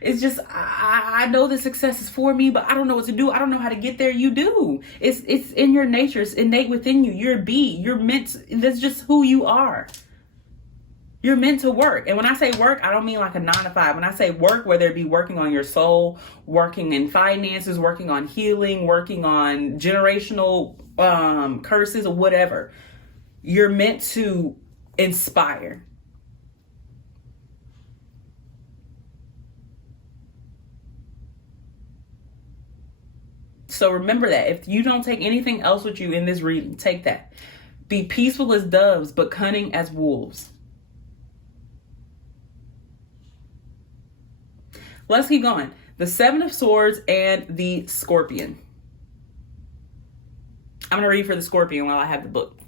it's just, I know the success is for me, but I don't know what to do. I don't know how to get there. You do. It's in your nature. It's innate within you. You're a bee. You're meant, that's just who you are. You're meant to work. And when I say work, I don't mean like a 9 to 5. When I say work, whether it be working on your soul, working in finances, working on healing, working on generational curses or whatever, you're meant to inspire. So remember that. If you don't take anything else with you in this reading, take that. Be peaceful as doves, but cunning as wolves. Let's keep going. The Seven of Swords and the Scorpion. I'm going to read for the Scorpion while I have the book.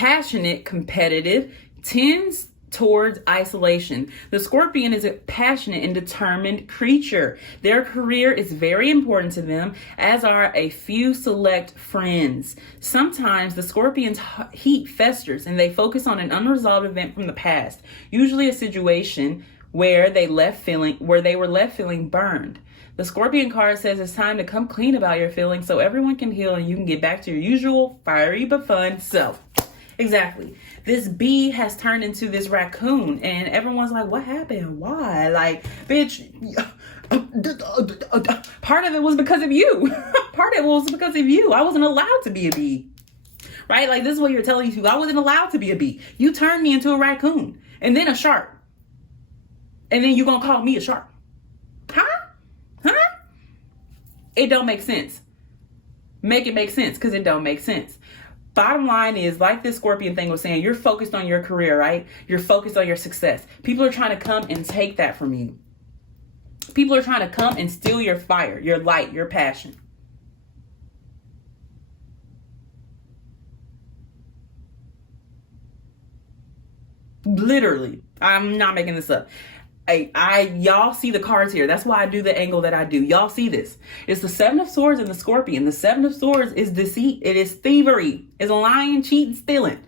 passionate, competitive, tends towards isolation. The Scorpion is a passionate and determined creature. Their career is very important to them, as are a few select friends. Sometimes the Scorpion's heat festers and they focus on an unresolved event from the past, usually a situation where they were left feeling burned. The Scorpion card says it's time to come clean about your feelings so everyone can heal and you can get back to your usual fiery but fun self. Exactly. This bee has turned into this raccoon and everyone's like, what happened? Why? Like, bitch, part of it was because of you. Part of it was because of you. I wasn't allowed to be a bee. Right? Like, this is what you're telling you. I wasn't allowed to be a bee. You turned me into a raccoon and then a shark. And then you're going to call me a shark. Huh? It don't make sense. Make it make sense, because it don't make sense. Bottom line is, like this Scorpion thing was saying, you're focused on your career, right? You're focused on your success. People are trying to come and take that from you. People are trying to come and steal your fire, your light, your passion. Literally. I'm not making this up. Y'all see the cards here. That's why I do the angle that I do. Y'all see this. It's the Seven of Swords and the Scorpion. The Seven of Swords is deceit. It is thievery. It's lying, cheating, stealing.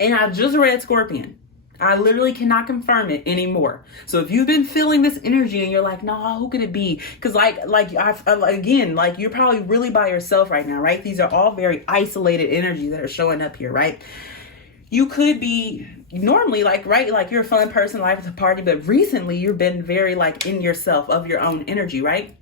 And I just read Scorpion. I literally cannot confirm it anymore. So if you've been feeling this energy and you're like, no, who could it be? Because like you're probably really by yourself right now, right? These are all very isolated energies that are showing up here, right? You could be normally like you're a fun person, life is a party, but recently you've been very like in yourself, of your own energy, right?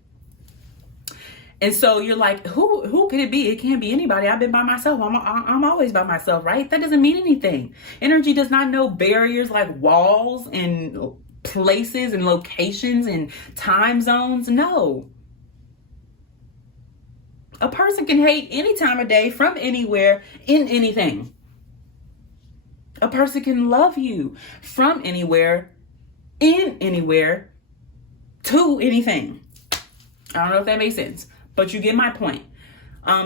And so you're like, who could it be? It can't be anybody. I've been by myself. I'm always by myself, right? That doesn't mean anything. Energy does not know barriers like walls and places and locations and time zones. No. A person can hate any time of day, from anywhere, in anything. A person can love you from anywhere, in anywhere, to anything. I don't know if that makes sense, but you get my point.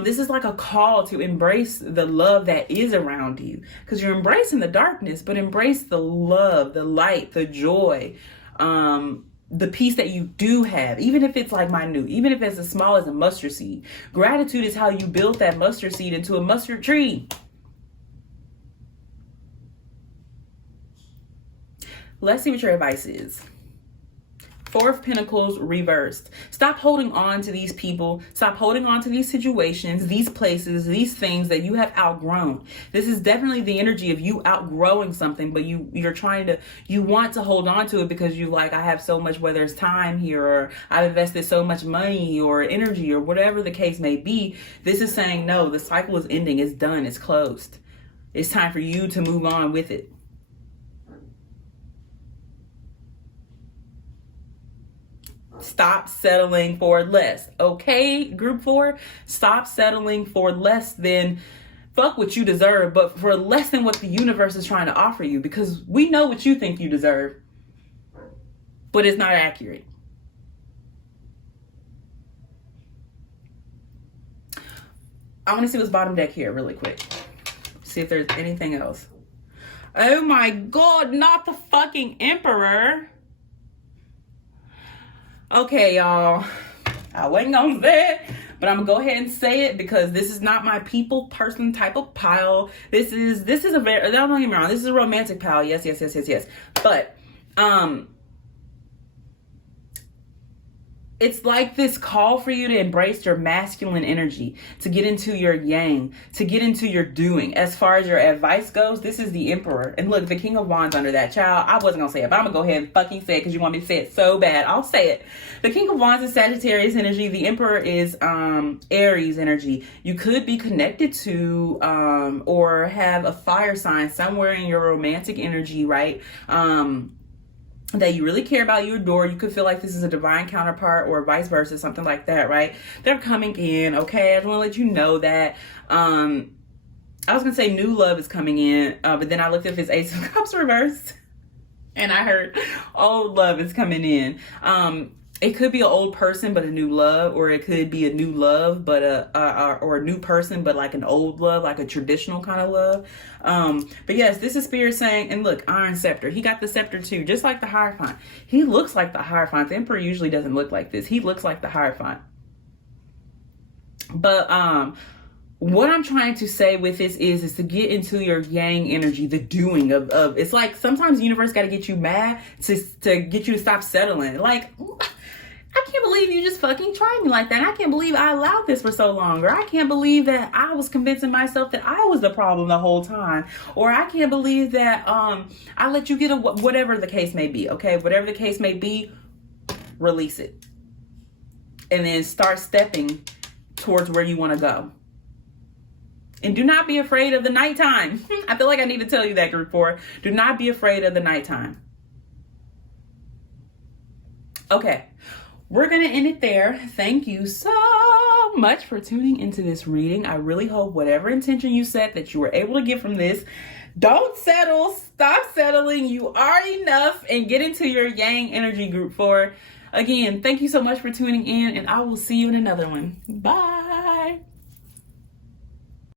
This is like a call to embrace the love that is around you, because you're embracing the darkness, but embrace the love, the light, the joy, the peace that you do have, even if it's like minute, even if it's as small as a mustard seed. Gratitude is how you build that mustard seed into a mustard tree. Let's see what your advice is. Four of Pentacles reversed. Stop holding on to these people. Stop holding on to these situations, these places, these things that you have outgrown. This is definitely the energy of you outgrowing something, but you want to hold on to it because you like, I have so much, whether it's time here, or I've invested so much money or energy, or whatever the case may be. This is saying, no, the cycle is ending. It's done. It's closed. It's time for you to move on with it. Stop settling for less. Okay, group 4, stop settling for less than, fuck what you deserve, but for less than what the universe is trying to offer you, because we know what you think you deserve, but it's not accurate. I want to see what's bottom deck here really quick. See if there's anything else. Oh my God, not the fucking Emperor. Okay, y'all, I wasn't gonna say it, but I'm gonna go ahead and say it because this is not my people person type of pile. This is a very, don't get me wrong, this is a romantic pile. Yes. But, it's like this call for you to embrace your masculine energy, to get into your yang, to get into your doing. As far as your advice goes, this is the Emperor. And look, the King of Wands under that. Child, I wasn't going to say it, but I'm going to go ahead and fucking say it because you want me to say it so bad. I'll say it. The King of Wands is Sagittarius energy. The Emperor is Aries energy. You could be connected to or have a fire sign somewhere in your romantic energy, right? That you really care about, you adore. You could feel like this is a divine counterpart or vice versa, something like that, right? They're coming in, okay? I just want to let you know that. I was going to say new love is coming in, but then I looked at his Ace of Cups reversed, and I heard old love is coming in. It could be an old person but a new love, or it could be a new love but or a new person but like an old love, like a traditional kind of love. But yes, this is Spirit saying, and look, Iron Scepter, he got the scepter too, just like the Hierophant. He looks like the Hierophant. The Emperor usually doesn't look like this. He looks like the Hierophant. But what I'm trying to say with this is to get into your yang energy, the doing of it's like sometimes the universe got to get you mad to get you to stop settling. Like, I can't believe you just fucking tried me like that. I can't believe I allowed this for so long. Or I can't believe that I was convincing myself that I was the problem the whole time. Or I can't believe that I let you get whatever the case may be. Okay, whatever the case may be, release it. And then start stepping towards where you want to go. And do not be afraid of the nighttime. I feel like I need to tell you that, group 4. Do not be afraid of the nighttime. Okay, we're going to end it there. Thank you so much for tuning into this reading. I really hope whatever intention you set that you were able to get from this. Don't settle. Stop settling. You are enough, and get into your yang energy, group 4. Again, thank you so much for tuning in, and I will see you in another one. Bye.